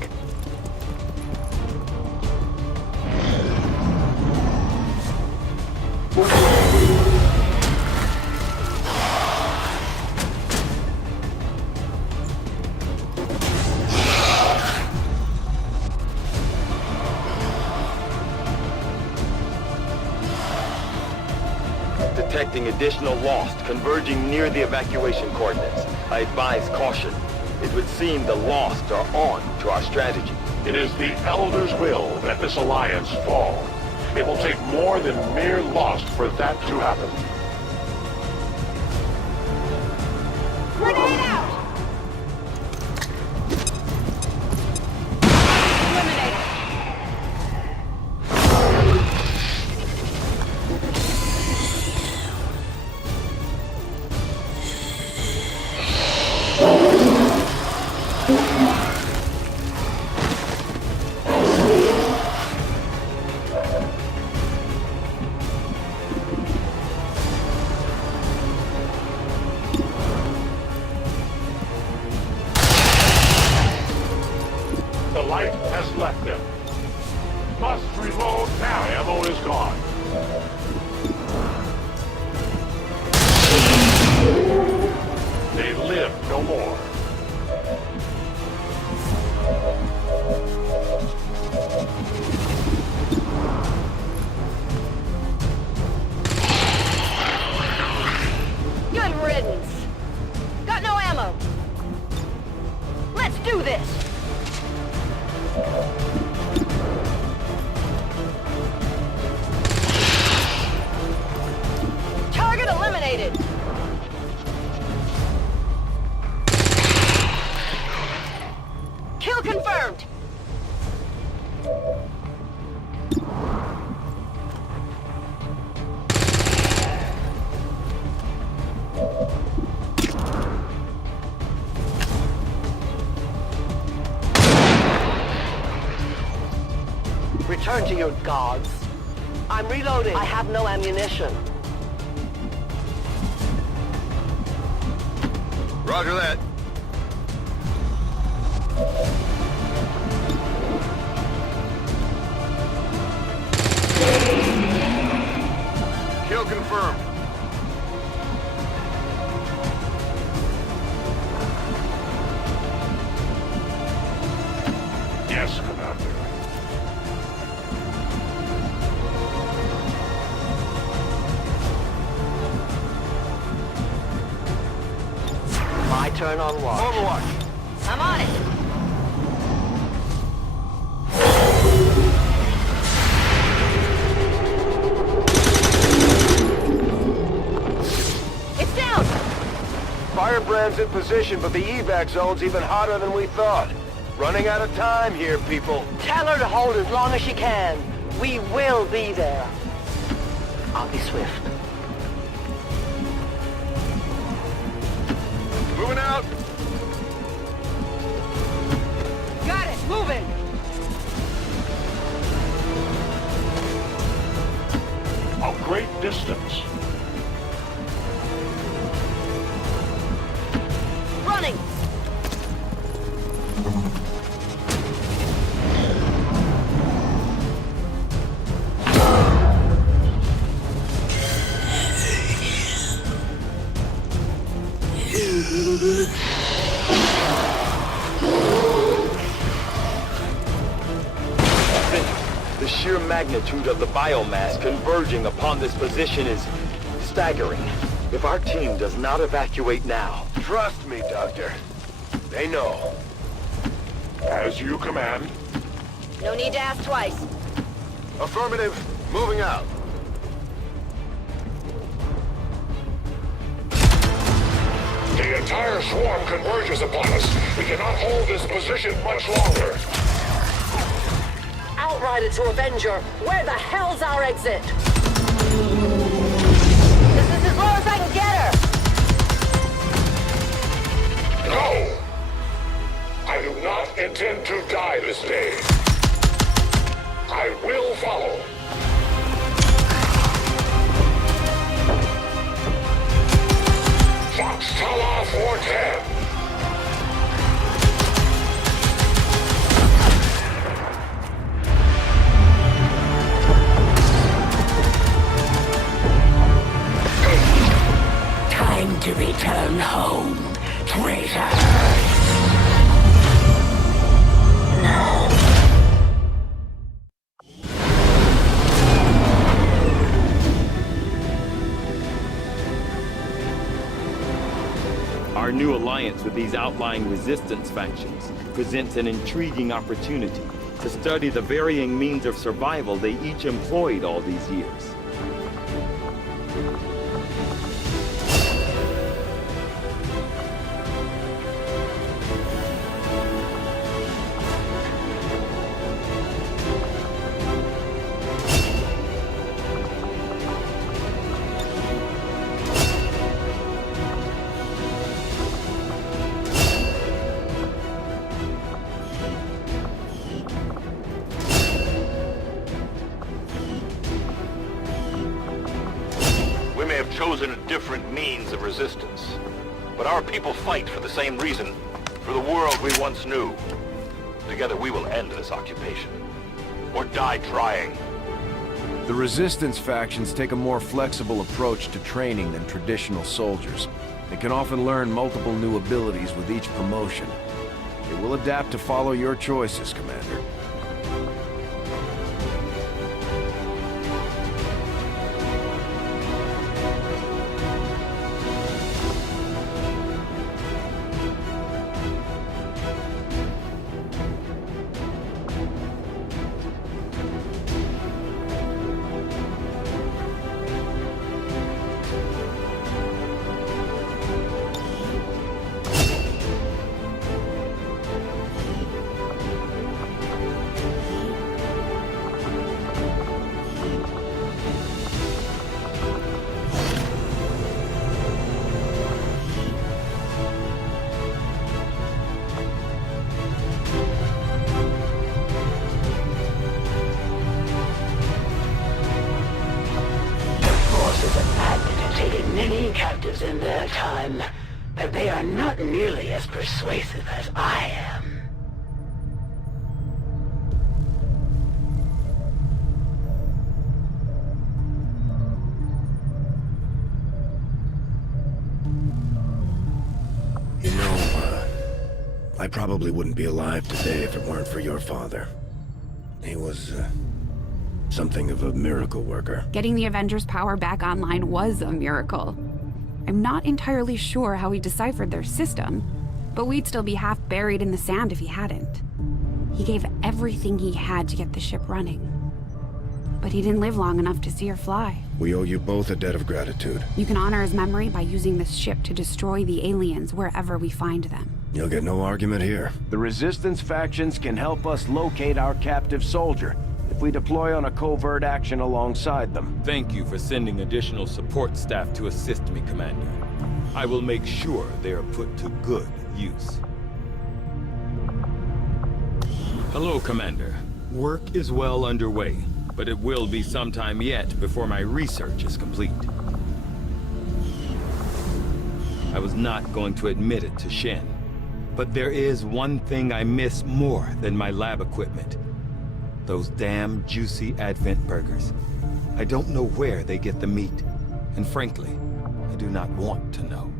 Detecting additional lost converging near the evacuation coordinates. I advise caution. It would seem the lost are on to our strategy. It is the Elder's will that this alliance fall. It will take more than mere lost for that to happen. Grenade out! Eliminated. activated. Kill confirmed. Return to your gods. I'm reloading. I have no ammunition. Roger that. Kill confirmed. Yes, Commander. My turn on watch. Overwatch. I'm on it. It's down. Firebrand's in position, but the evac zone's even hotter than we thought. Running out of time here, people. Tell her to hold as long as she can. We will be there. I'll be swift. Moving out. Got it. Moving. A great distance. Running. The sheer magnitude of the biomass converging upon this position is staggering. If our team does not evacuate now... Trust me, Doctor. They know. As you command. No need to ask twice. Affirmative. Moving out. The entire swarm converges upon us. We cannot hold this position much longer. Outrider to Avenger, where the hell's our exit? This is as low as I can get her. No! I do not intend to die this day. I will follow. Foxtrot 410. Time to return home, traitor. Our new alliance with these outlying resistance factions presents an intriguing opportunity to study the varying means of survival they each employed all these years. Chosen a different means of resistance. But our people fight for the same reason, for the world we once knew. Together we will end this occupation. Or die trying. The resistance factions take a more flexible approach to training than traditional soldiers. They can often learn multiple new abilities with each promotion. They will adapt to follow your choices, Commander. many captives in their time, but they are not nearly as persuasive as I am. You know, I probably wouldn't be alive today if it weren't for your father. He was, something of a miracle worker. Getting the Avengers' power back online was a miracle. I'm not entirely sure how he deciphered their system, but we'd still be half buried in the sand if he hadn't. He gave everything he had to get the ship running. But he didn't live long enough to see her fly. We owe you both a debt of gratitude. You can honor his memory by using this ship to destroy the aliens wherever we find them. You'll get no argument here. The Resistance factions can help us locate our captive soldier if we deploy on a covert action alongside them. Thank you for sending additional support staff to assist me, Commander. I will make sure they are put to good use. Hello, Commander. Work is well underway, but it will be some time yet before my research is complete. I was not going to admit it to Shen, but there is one thing I miss more than my lab equipment. Those damn juicy Advent burgers. I don't know where they get the meat, and frankly, I do not want to know.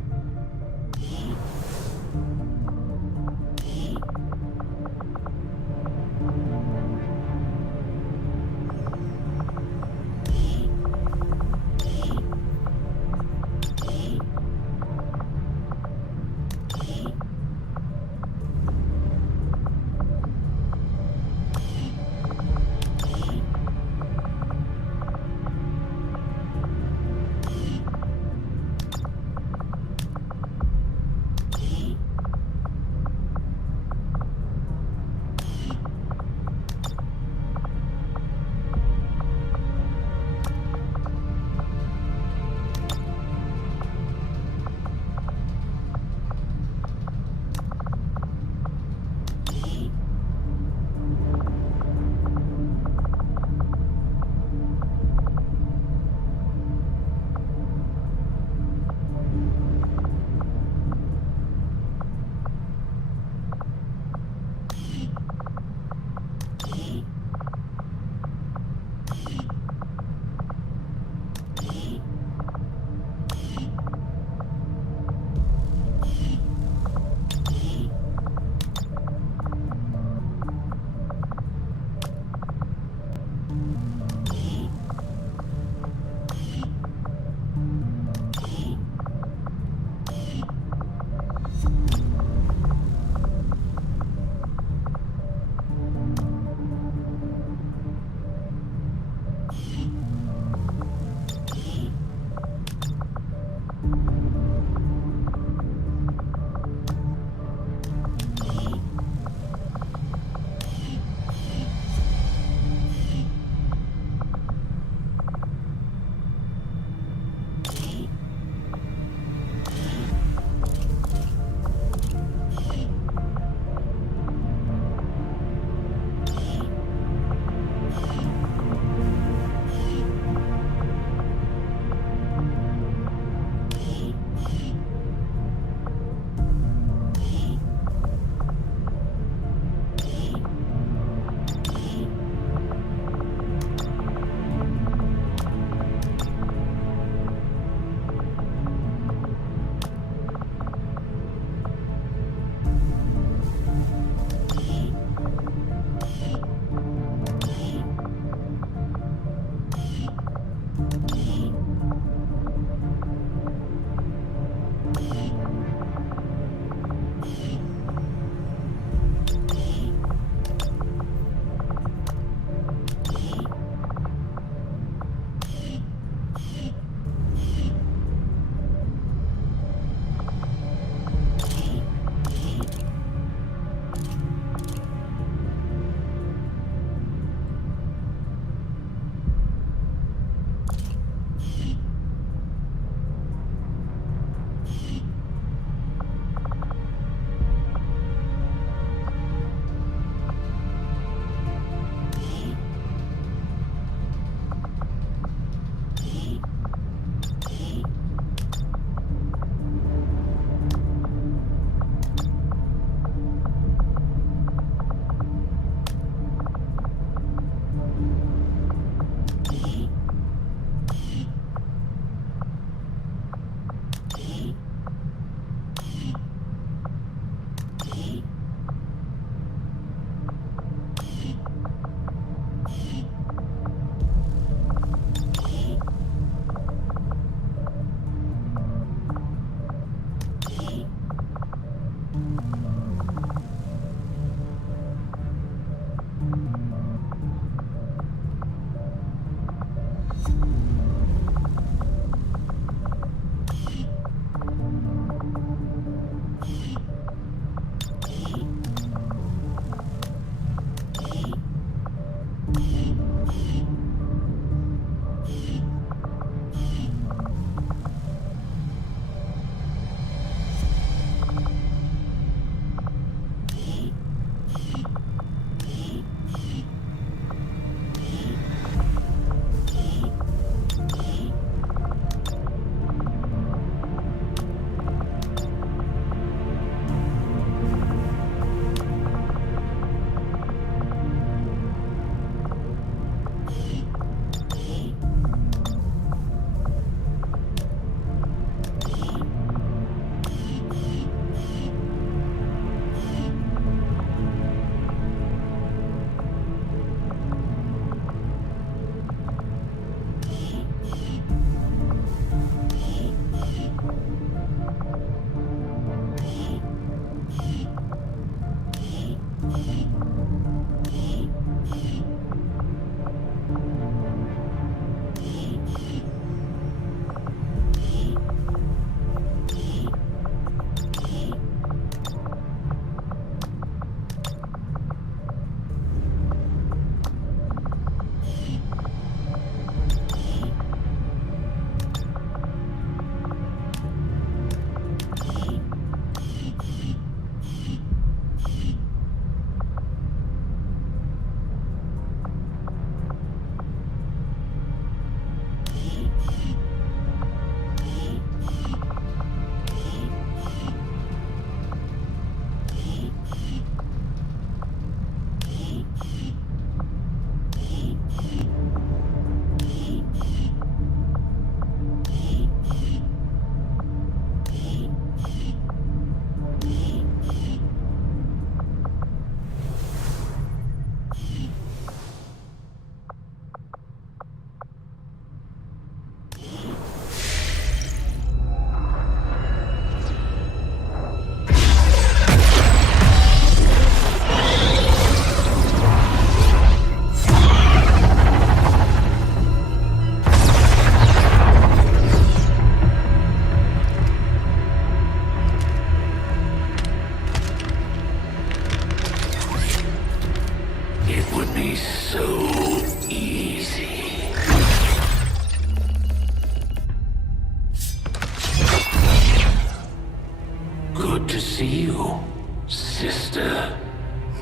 see you, sister.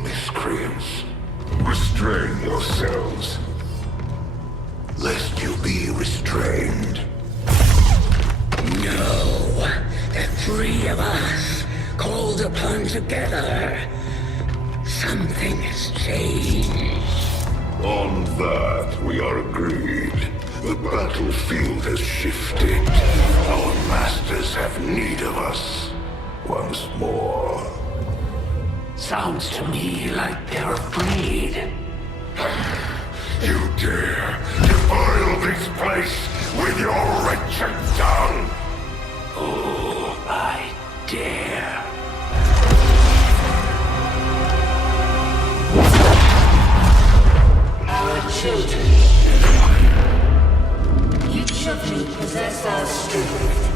Miscreants, restrain yourselves, lest you be restrained. No, the three of us, called upon together. Something has changed. On that, we are agreed. The battlefield has shifted. Our masters have need of us once more. Sounds to me like they're afraid. You dare defile this place with your wretched tongue? Oh, I dare. Our children. Each of you possess our strength.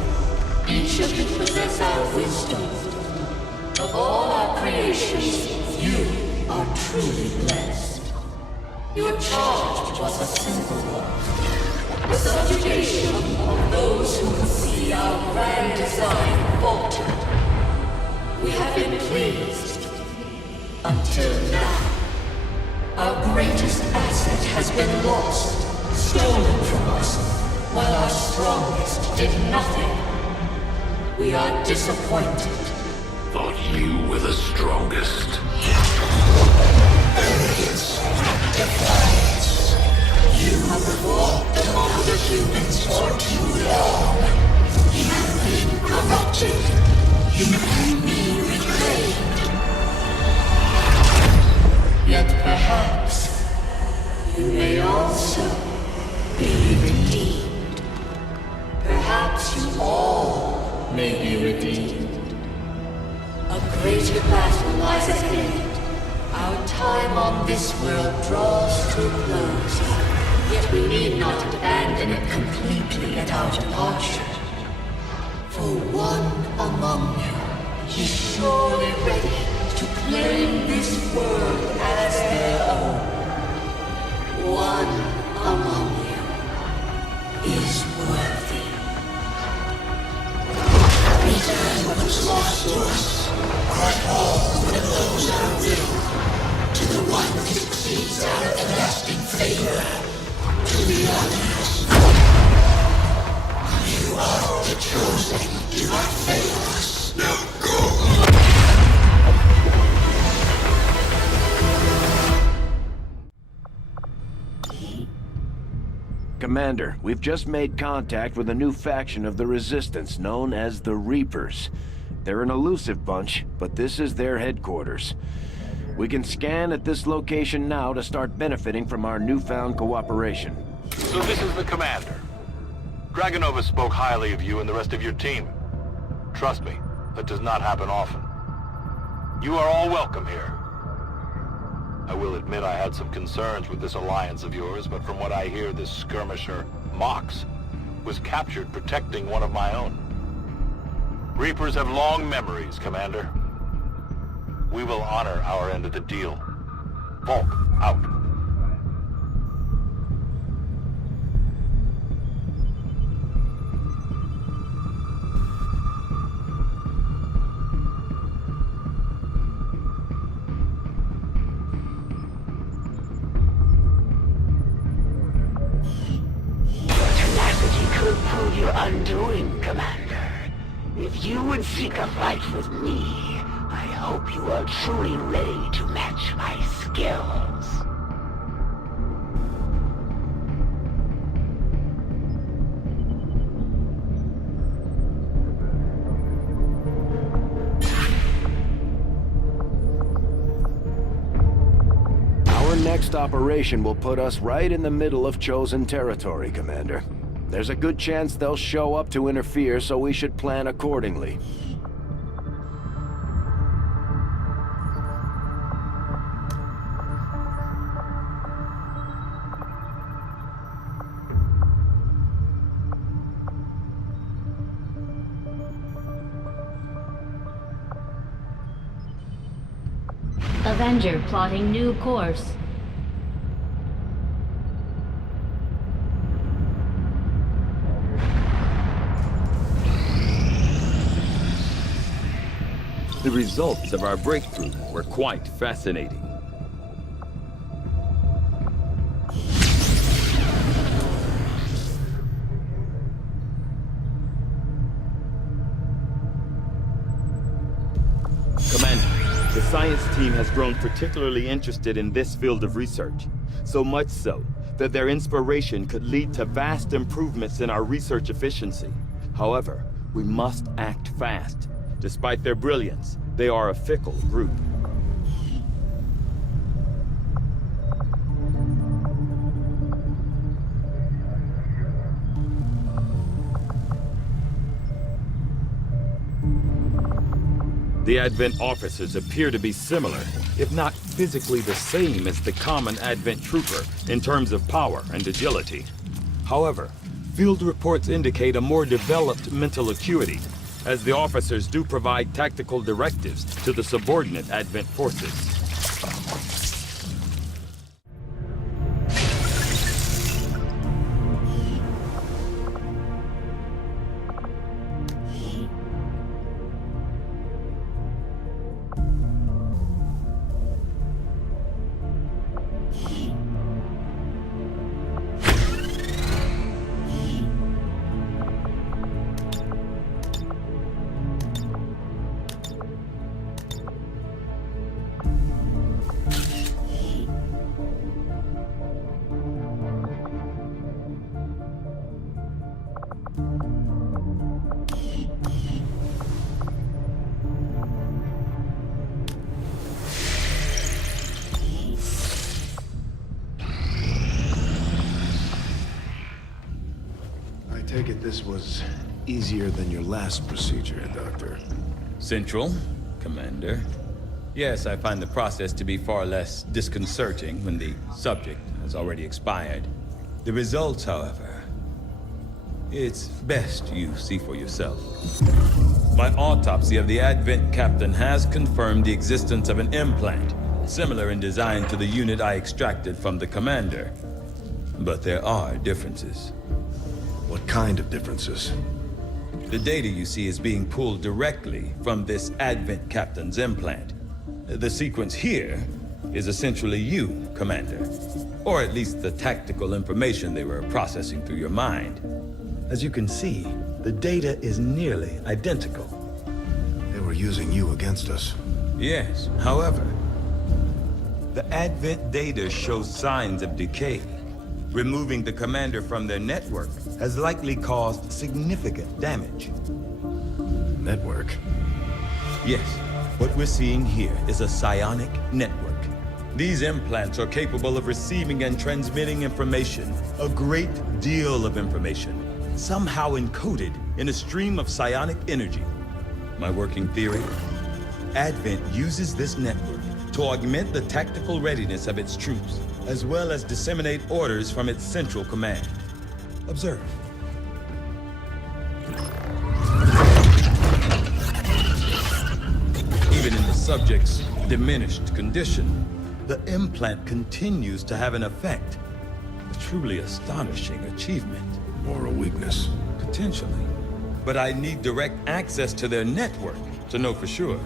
Each of you possess our wisdom. Of all our creations, you are truly blessed. Your charge was a simple one. The subjugation of those who would see our grand design falter. We have been pleased. Until now. Our greatest asset has been lost, stolen from us, while our strongest did nothing. We are disappointed. Thought you were the strongest. Arrogance, defiance. You have fought among the humans for too long. You have been corrupted. You can be reclaimed. Yet perhaps you may also be redeemed. Perhaps you all may be redeemed. A greater battle lies ahead. Our time on this world draws to a close. Yet we need not abandon it completely at our departure. For one among you is surely ready to claim this world as their own. One among you is worthy. Return what was lost to us. Grant all that those our will. To the one that succeeds our everlasting favor. To the others. You are the chosen. Do not fail us. Now go. Commander, we've just made contact with a new faction of the Resistance known as the Reapers. They're an elusive bunch, but this is their headquarters. We can scan at this location now to start benefiting from our newfound cooperation. So this is the commander. Dragonova spoke highly of you and the rest of your team. Trust me, that does not happen often. You are all welcome here. I will admit I had some concerns with this alliance of yours, but from what I hear, this skirmisher, Mox, was captured protecting one of my own. Reapers have long memories, Commander. We will honor our end of the deal. Volk, out. Could prove your undoing, Commander. If you would seek a fight with me, I hope you are truly ready to match my skills. Our next operation will put us right in the middle of chosen territory, Commander. There's a good chance they'll show up to interfere, so we should plan accordingly. Avenger plotting new course. The results of our breakthrough were quite fascinating. Commander, the science team has grown particularly interested in this field of research. So much so that their inspiration could lead to vast improvements in our research efficiency. However, we must act fast. Despite their brilliance, they are a fickle group. The Advent officers appear to be similar, if not physically the same as the common Advent trooper in terms of power and agility. However, field reports indicate a more developed mental acuity, as the officers do provide tactical directives to the subordinate Advent forces. I take it this was easier than your last procedure, Doctor. Central, Commander. Yes, I find the process to be far less disconcerting when the subject has already expired. The results, however, it's best you see for yourself. My autopsy of the Advent captain has confirmed the existence of an implant, similar in design to the unit I extracted from the commander. But there are differences. What kind of differences? The data you see is being pulled directly from this Advent captain's implant. The sequence here is essentially you, Commander. Or at least the tactical information they were processing through your mind. As you can see, the data is nearly identical. They were using you against us. Yes, however, the Advent data shows signs of decay. Removing the commander from their network has likely caused significant damage. Network? Yes. What we're seeing here is a psionic network. These implants are capable of receiving and transmitting information, a great deal of information, somehow encoded in a stream of psionic energy. My working theory? Advent uses this network to augment the tactical readiness of its troops, as well as disseminate orders from its central command. Observe. Even in the subject's diminished condition, the implant continues to have an effect. A truly astonishing achievement. Or a weakness. Potentially. But I need direct access to their network to know for sure.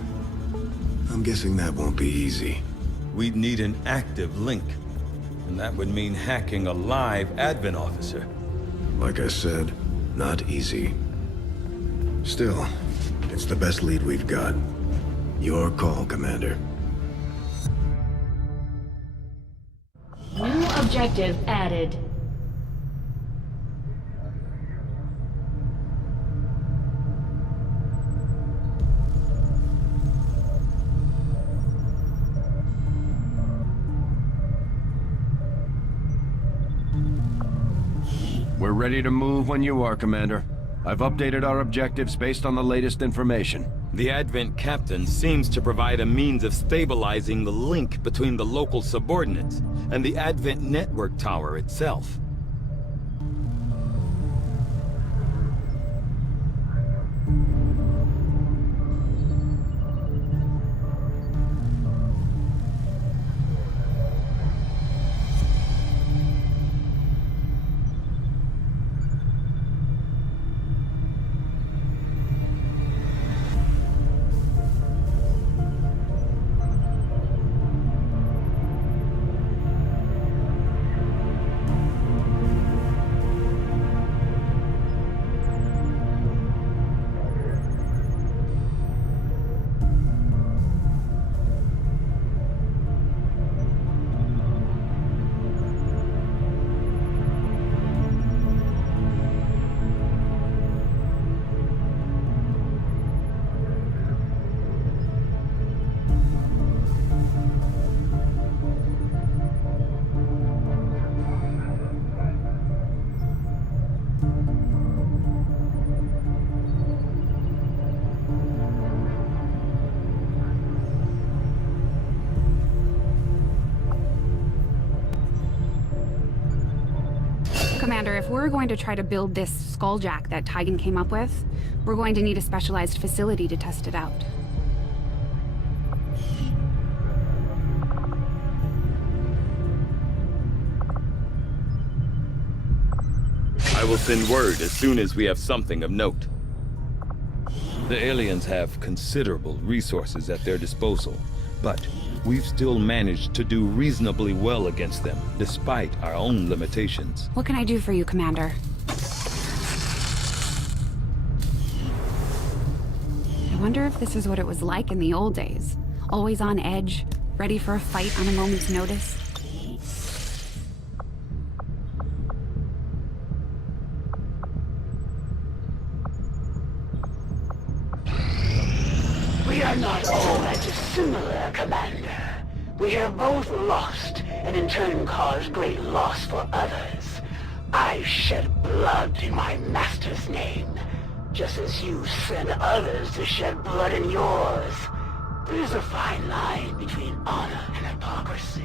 I'm guessing that won't be easy. We'd need an active link. And that would mean hacking a live Advent officer. Like I said, not easy. Still, it's the best lead we've got. Your call, Commander. New objective added. We're ready to move when you are, Commander. I've updated our objectives based on the latest information. The Advent captain seems to provide a means of stabilizing the link between the local subordinates and the Advent network tower itself. if we're going to try to build this skulljack that Tigan came up with, we're going to need a specialized facility to test it out. I will send word as soon as we have something of note. The aliens have considerable resources at their disposal, but we've still managed to do reasonably well against them, despite our own limitations. What can I do for you, Commander? I wonder if this is what it was like in the old days. Always on edge, ready for a fight on a moment's notice. We are not all that dissimilar, Commander. We have both lost, and in turn caused great loss for others. I shed blood in my master's name, just as you sent others to shed blood in yours. There's a fine line between honor and hypocrisy.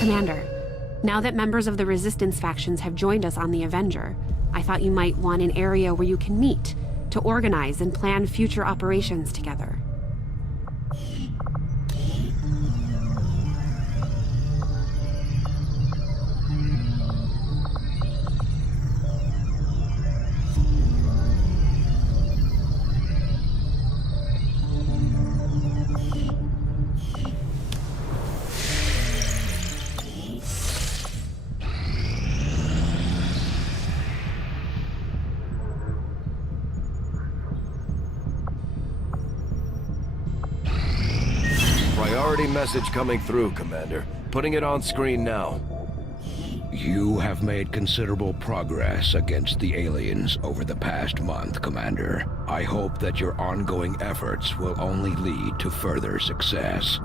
Commander, now that members of the Resistance factions have joined us on the Avenger, I thought you might want an area where you can meet, to organize and plan future operations together. Priority message coming through, Commander. Putting it on screen now. You have made considerable progress against the aliens over the past month, Commander. I hope that your ongoing efforts will only lead to further success.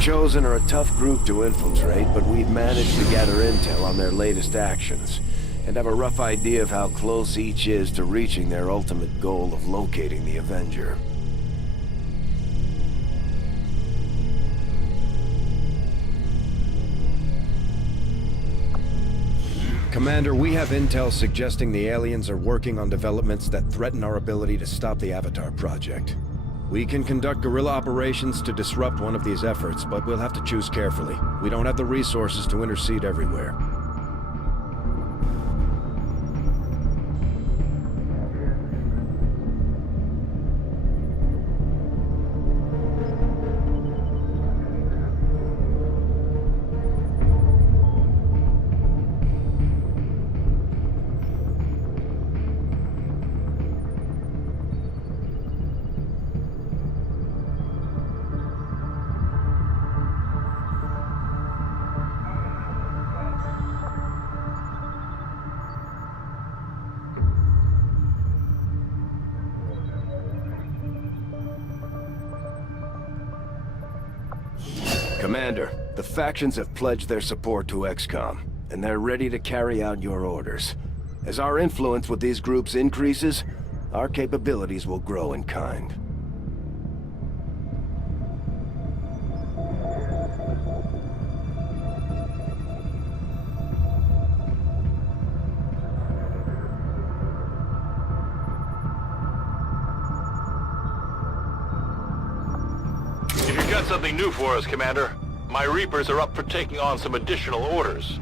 Chosen are a tough group to infiltrate, but we've managed to gather intel on their latest actions, and have a rough idea of how close each is to reaching their ultimate goal of locating the Avenger. Commander, we have intel suggesting the aliens are working on developments that threaten our ability to stop the Avatar project. We can conduct guerrilla operations to disrupt one of these efforts, but we'll have to choose carefully. We don't have the resources to intercede everywhere. Commander, the factions have pledged their support to XCOM, and they're ready to carry out your orders. As our influence with these groups increases, our capabilities will grow in kind. You've got something new for us, Commander. My Reapers are up for taking on some additional orders.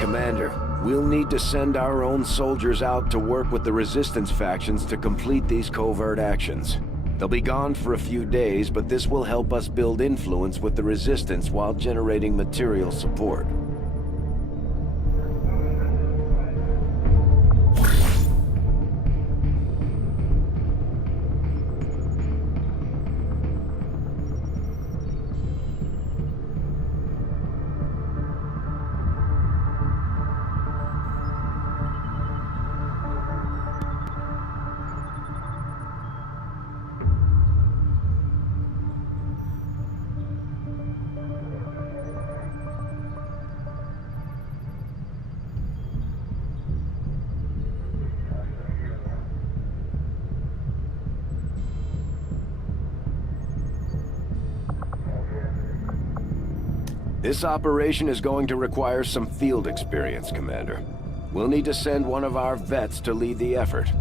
Commander, We'll need to send our own soldiers out to work with the resistance factions to complete these covert actions. They'll be gone for a few days, but this will help us build influence with the resistance while generating material support. This operation is going to require some field experience, Commander. We'll need to send one of our vets to lead the effort.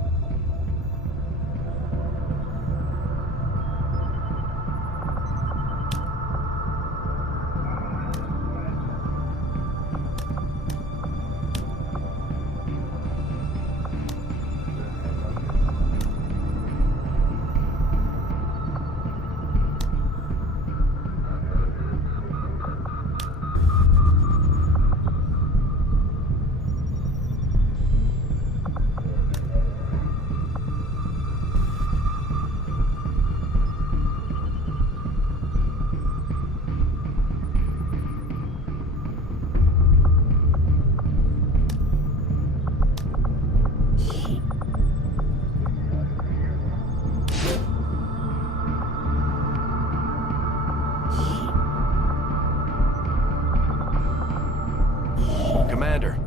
Commander,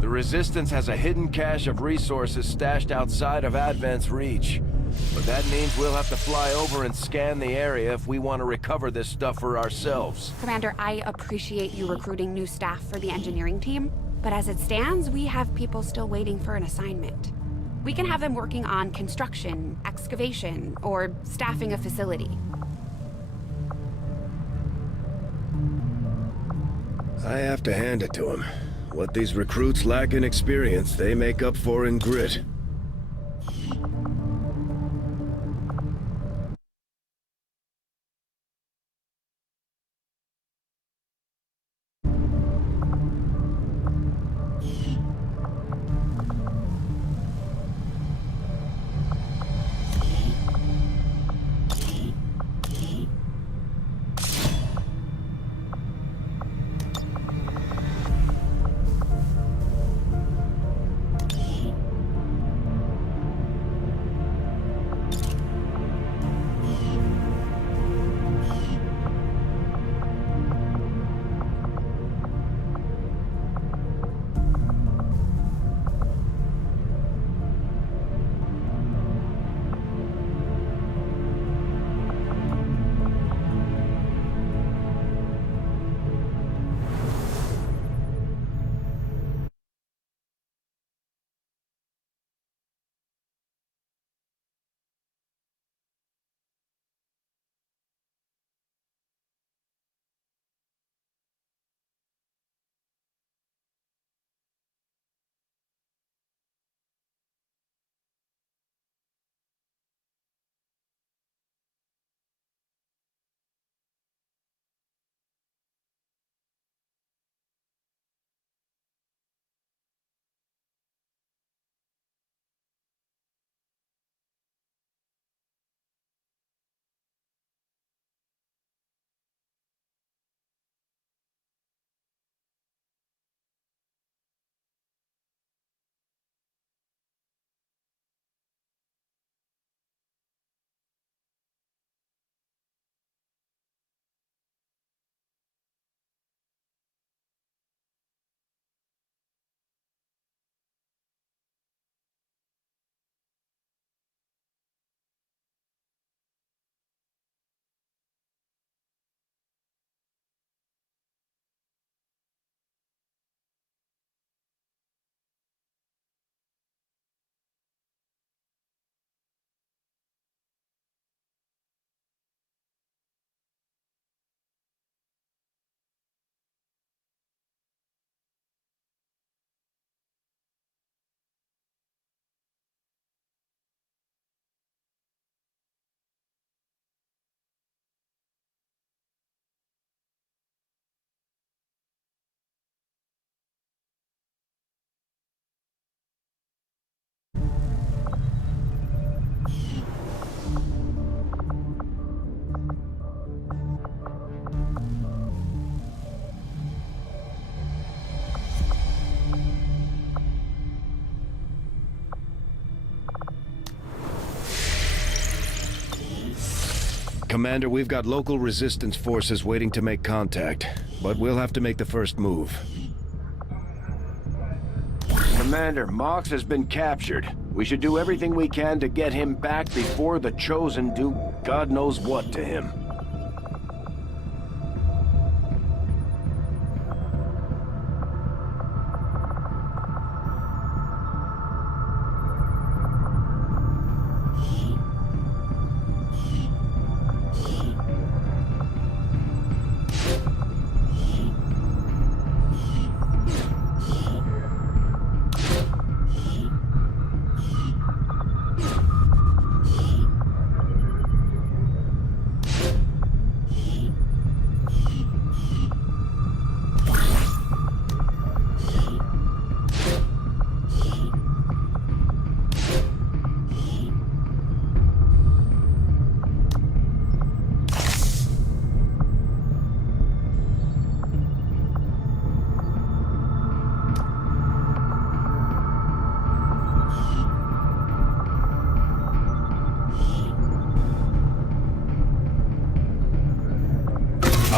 the Resistance has a hidden cache of resources stashed outside of Advent's reach. But that means we'll have to fly over and scan the area if we want to recover this stuff for ourselves. Commander, I appreciate you recruiting new staff for the engineering team, but as it stands, we have people still waiting for an assignment. We can have them working on construction, excavation, or staffing a facility. I have to hand it to him. What these recruits lack in experience, they make up for in grit. Commander, we've got local resistance forces waiting to make contact, but we'll have to make the first move. Commander, Mox has been captured. We should do everything we can to get him back before the Chosen do God knows what to him.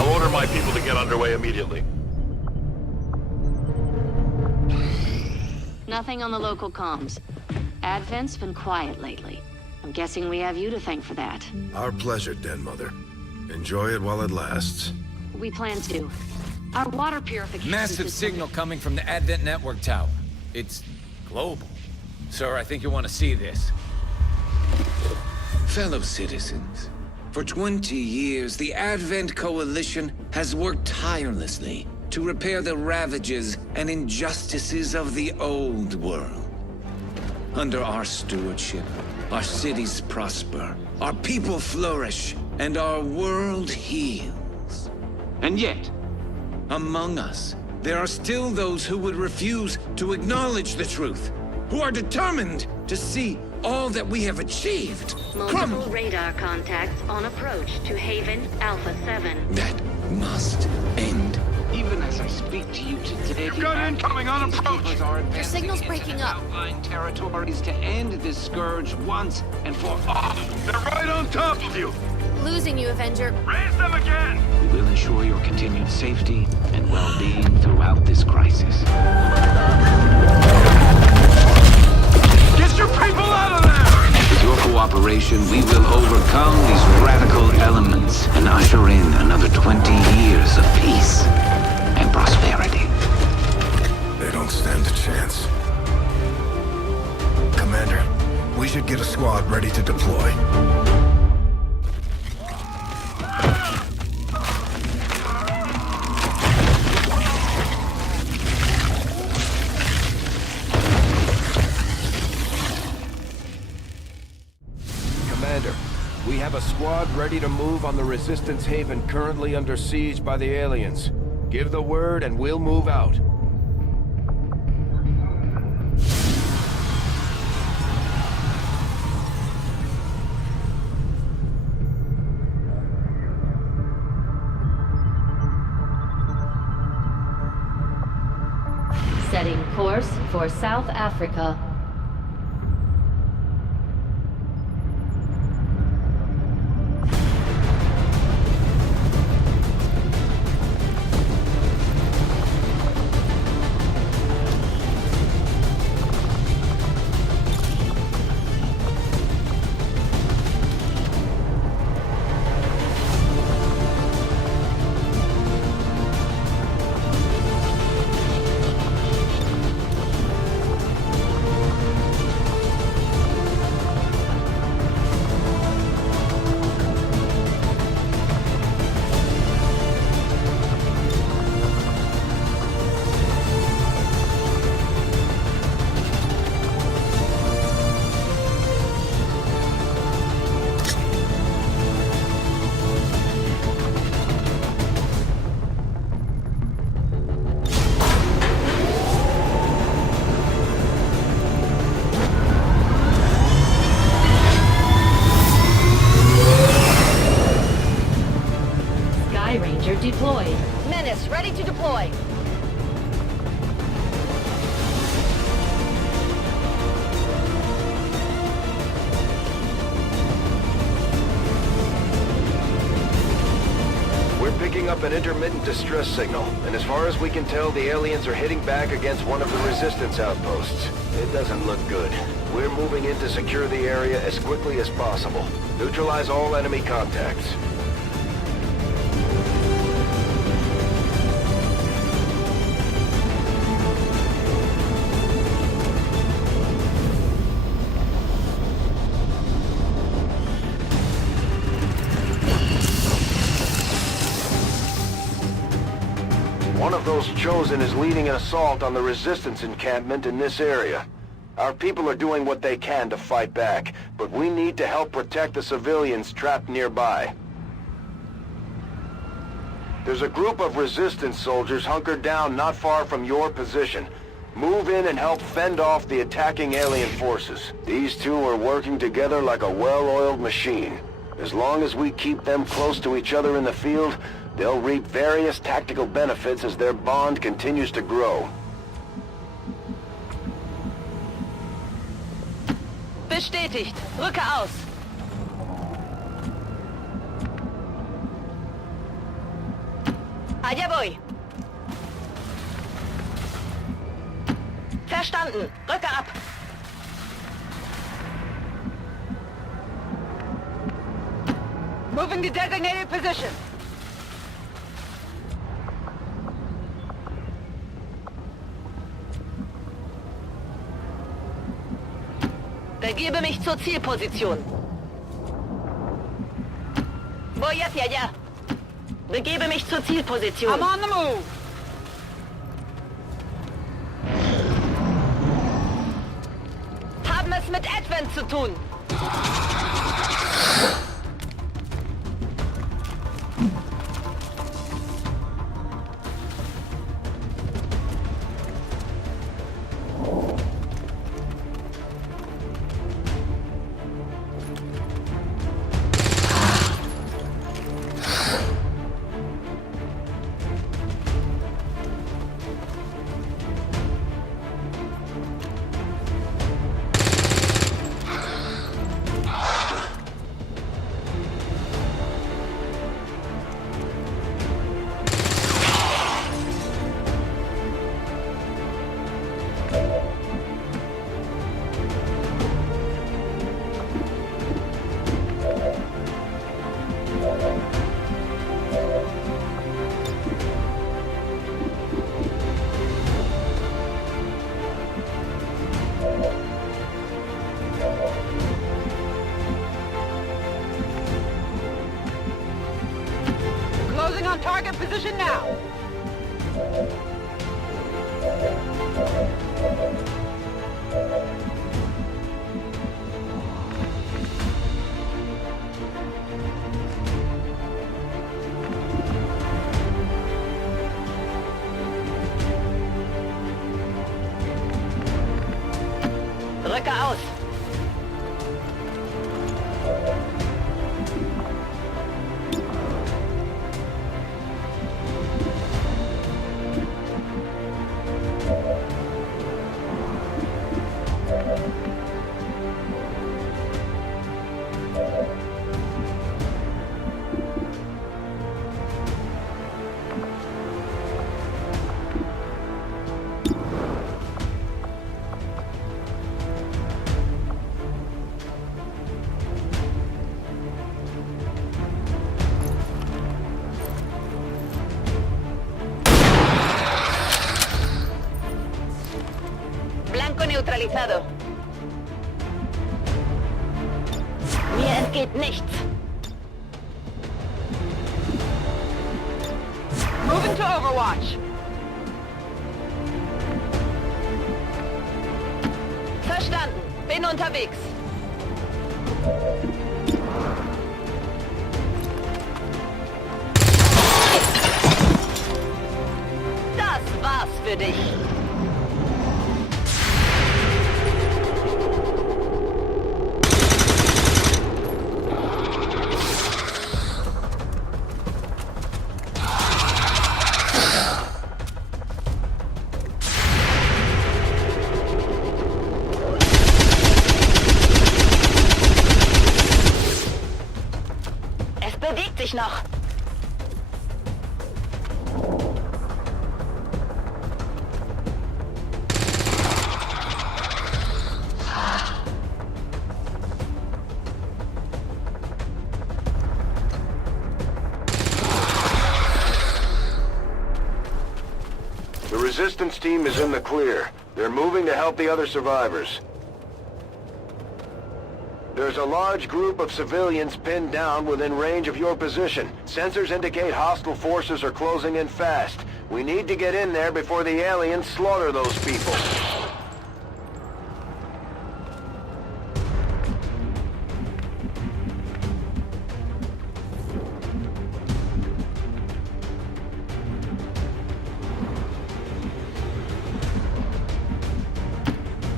I'll order my people to get underway immediately. Nothing on the local comms. Advent's been quiet lately. I'm guessing we have you to thank for that. Our pleasure, Den Mother. Enjoy it while it lasts. We plan to. Our water purification Massive system... signal coming from the Advent network tower. It's global. Sir, I think you want to see this. Fellow citizens, for 20 years, the Advent Coalition has worked tirelessly to repair the ravages and injustices of the old world. Under our stewardship, our cities prosper, our people flourish, and our world heals. And yet, among us, there are still those who would refuse to acknowledge the truth, who are determined to see all that we have achieved Multiple radar contacts on approach to Haven Alpha 7. That must end. Even as I speak to you today, You've got incoming on approach! Your signal's breaking up. Outlying territories to end this scourge once and for all. They're right on top of you! Losing you, Avenger. Raise them again! We will ensure your continued safety and well-being throughout this crisis. Get your people out of there! With your cooperation, we will overcome these radical elements and usher in another 20 years of peace and prosperity. They don't stand a chance. Commander, we should get a squad ready to deploy. We have a squad ready to move on the Resistance Haven currently under siege by the aliens. Give the word and we'll move out. Setting course for South Africa. Deployed. Menace, ready to deploy. We're picking up an intermittent distress signal, and as far as we can tell, the aliens are hitting back against one of the resistance outposts. It doesn't look good. We're moving in to secure the area as quickly as possible. Neutralize all enemy contacts. One of those chosen is leading an assault on the resistance encampment in this area. Our people are doing what they can to fight back, but we need to help protect the civilians trapped nearby. There's a group of resistance soldiers hunkered down not far from your position. Move in and help fend off the attacking alien forces. These two are working together like a well-oiled machine. As long as we keep them close to each other in the field, they'll reap various tactical benefits as their bond continues to grow. Bestätigt. Rücke aus. Allá voy. Verstanden. Rücke ab. Moving to designated position. Begebe mich zur Zielposition. Voy hacia allá. Begebe mich zur Zielposition. I'm on the move. Haben es mit Advent zu tun. Closing on target position now. Rücke aus. Neutralizado. Mir entgeht nichts. Moving to Overwatch. Verstanden. Bin unterwegs. Das war's für dich. Bewegt sich noch. resistance team is in the clear. They're moving to help the other survivors. There's a large group of civilians pinned down within range of your position. Sensors indicate hostile forces are closing in fast. We need to get in there before the aliens slaughter those people.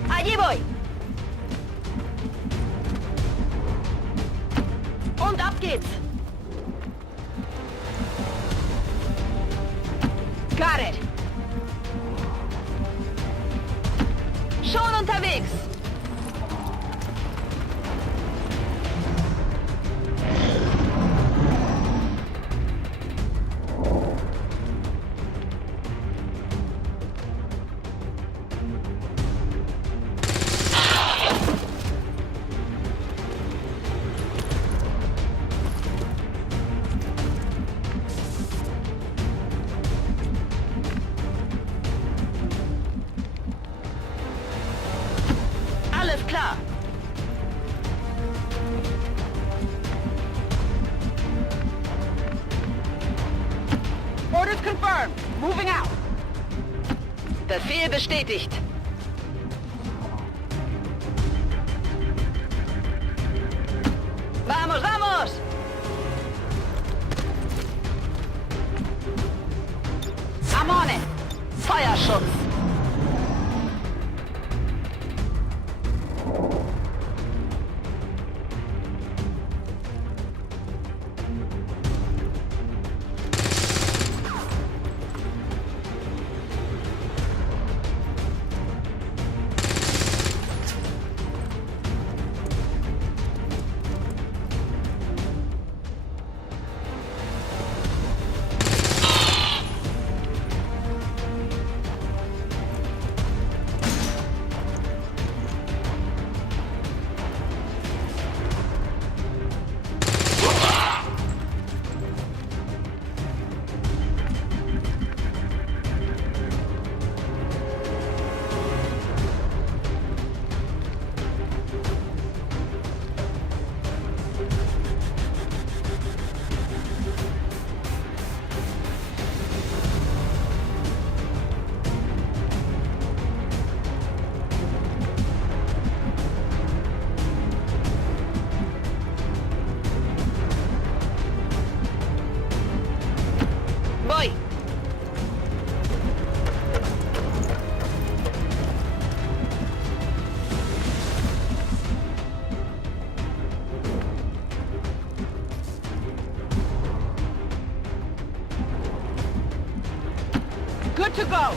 Allí voy. Und ab geht's. Got it. Schon unterwegs. Alles klar. Orders confirmed. Moving out. Befehl bestätigt. Vamos, vamos! I'm on it. Feuerschutz. Voy. Good to go.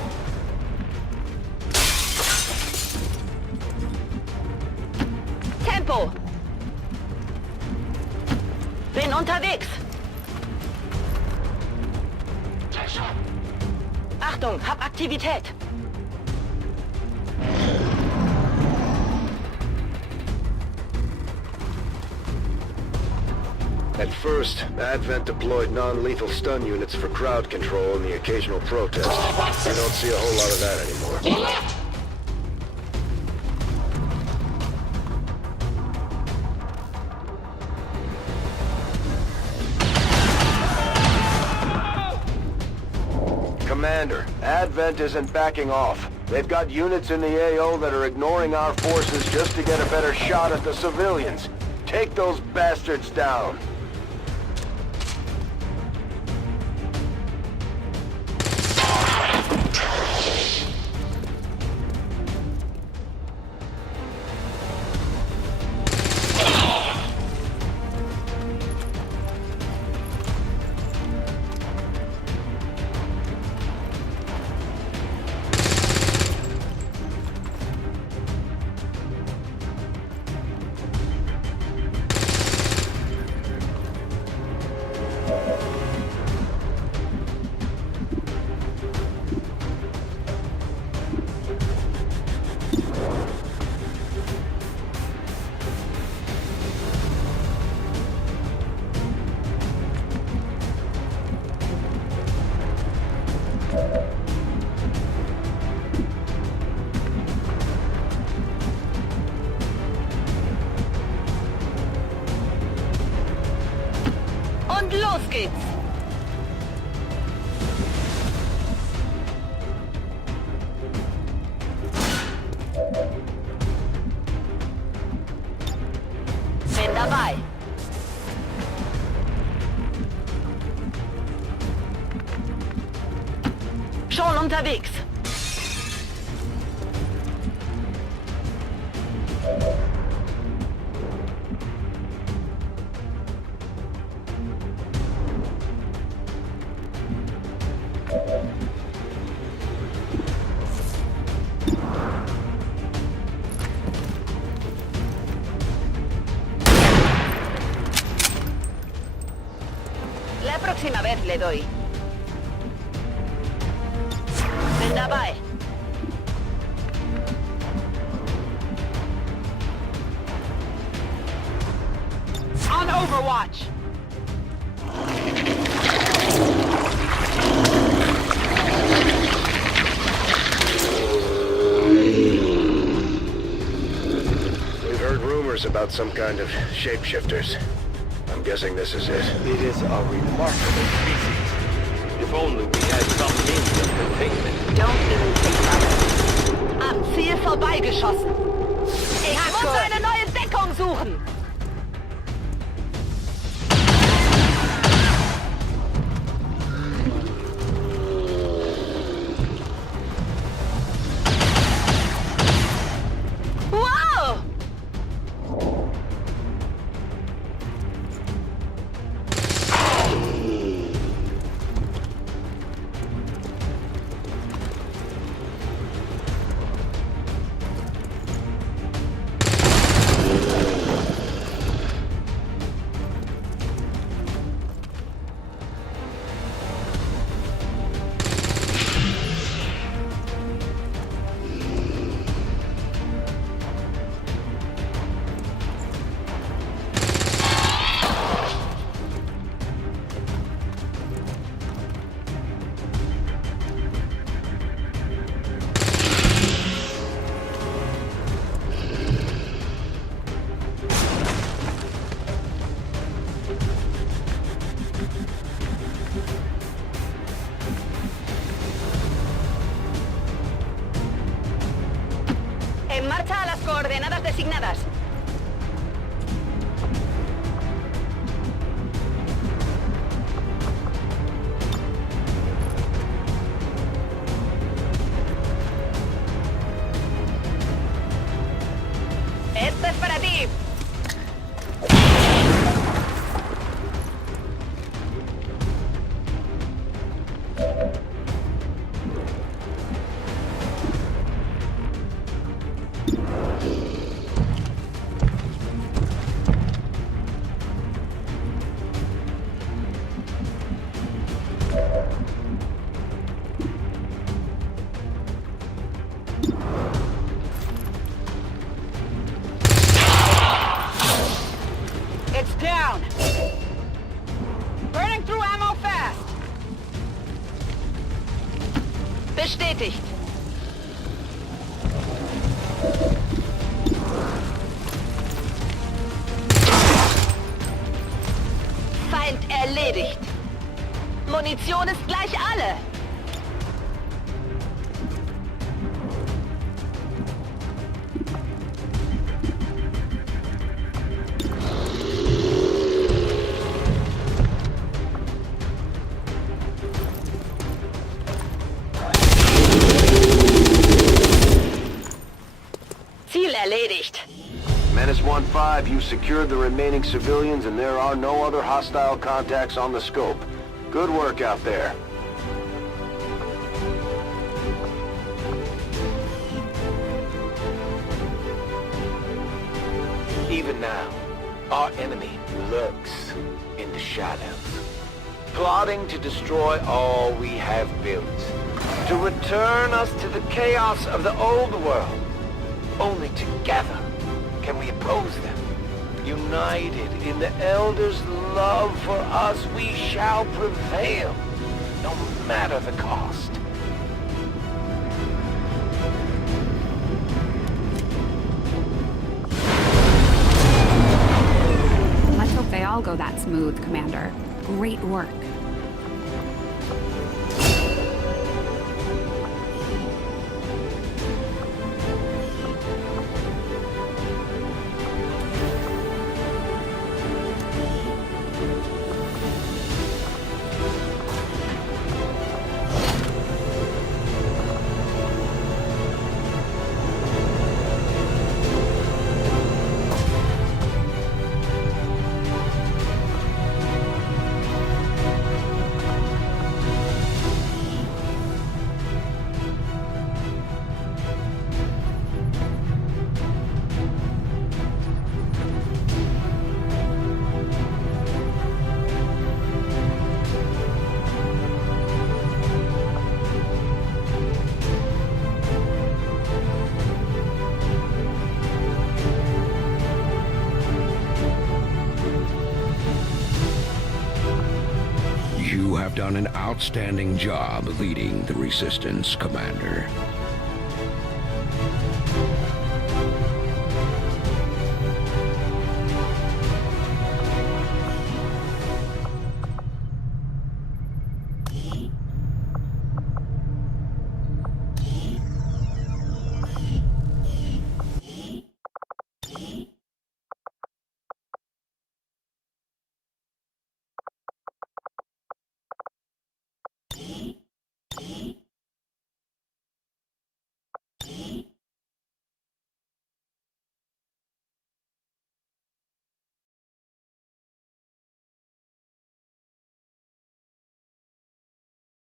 Tempo. Bin unterwegs. Achtung, hab Aktivität. At first, Advent deployed non-lethal stun units for crowd control and the occasional protest. We don't see a whole lot of that anymore. Commander, Advent isn't backing off. They've got units in the AO that are ignoring our forces just to get a better shot at the civilians. Take those bastards down. Schon unterwegs. La próxima vez le doy. Bin dabei. On Overwatch. We've heard rumors about some kind of shapeshifters. I'm guessing this is it. It is a remarkable species. If only we had some means of containment. Don't even think about it. Am Ziel vorbeigeschossen. Ich muss eine neue Deckung suchen. Wow! En marcha a las coordenadas designadas. Esto es para ti. It's down. Burning through ammo fast. Bestätigt. Feind erledigt. Munition ist gleich alle. Ziel erledigt. Menace 1-5, you secured the remaining civilians and there are no other hostile contacts on the scope. Good work out there. Even now, our enemy lurks in the shadows, plotting to destroy all we have built, to return us to the chaos of the old world. Only together can we oppose them. United in the Elders' love for us, we shall prevail, no matter the cost. Let's hope they all go that smooth, Commander. Great work. done an outstanding job leading the Resistance, Commander.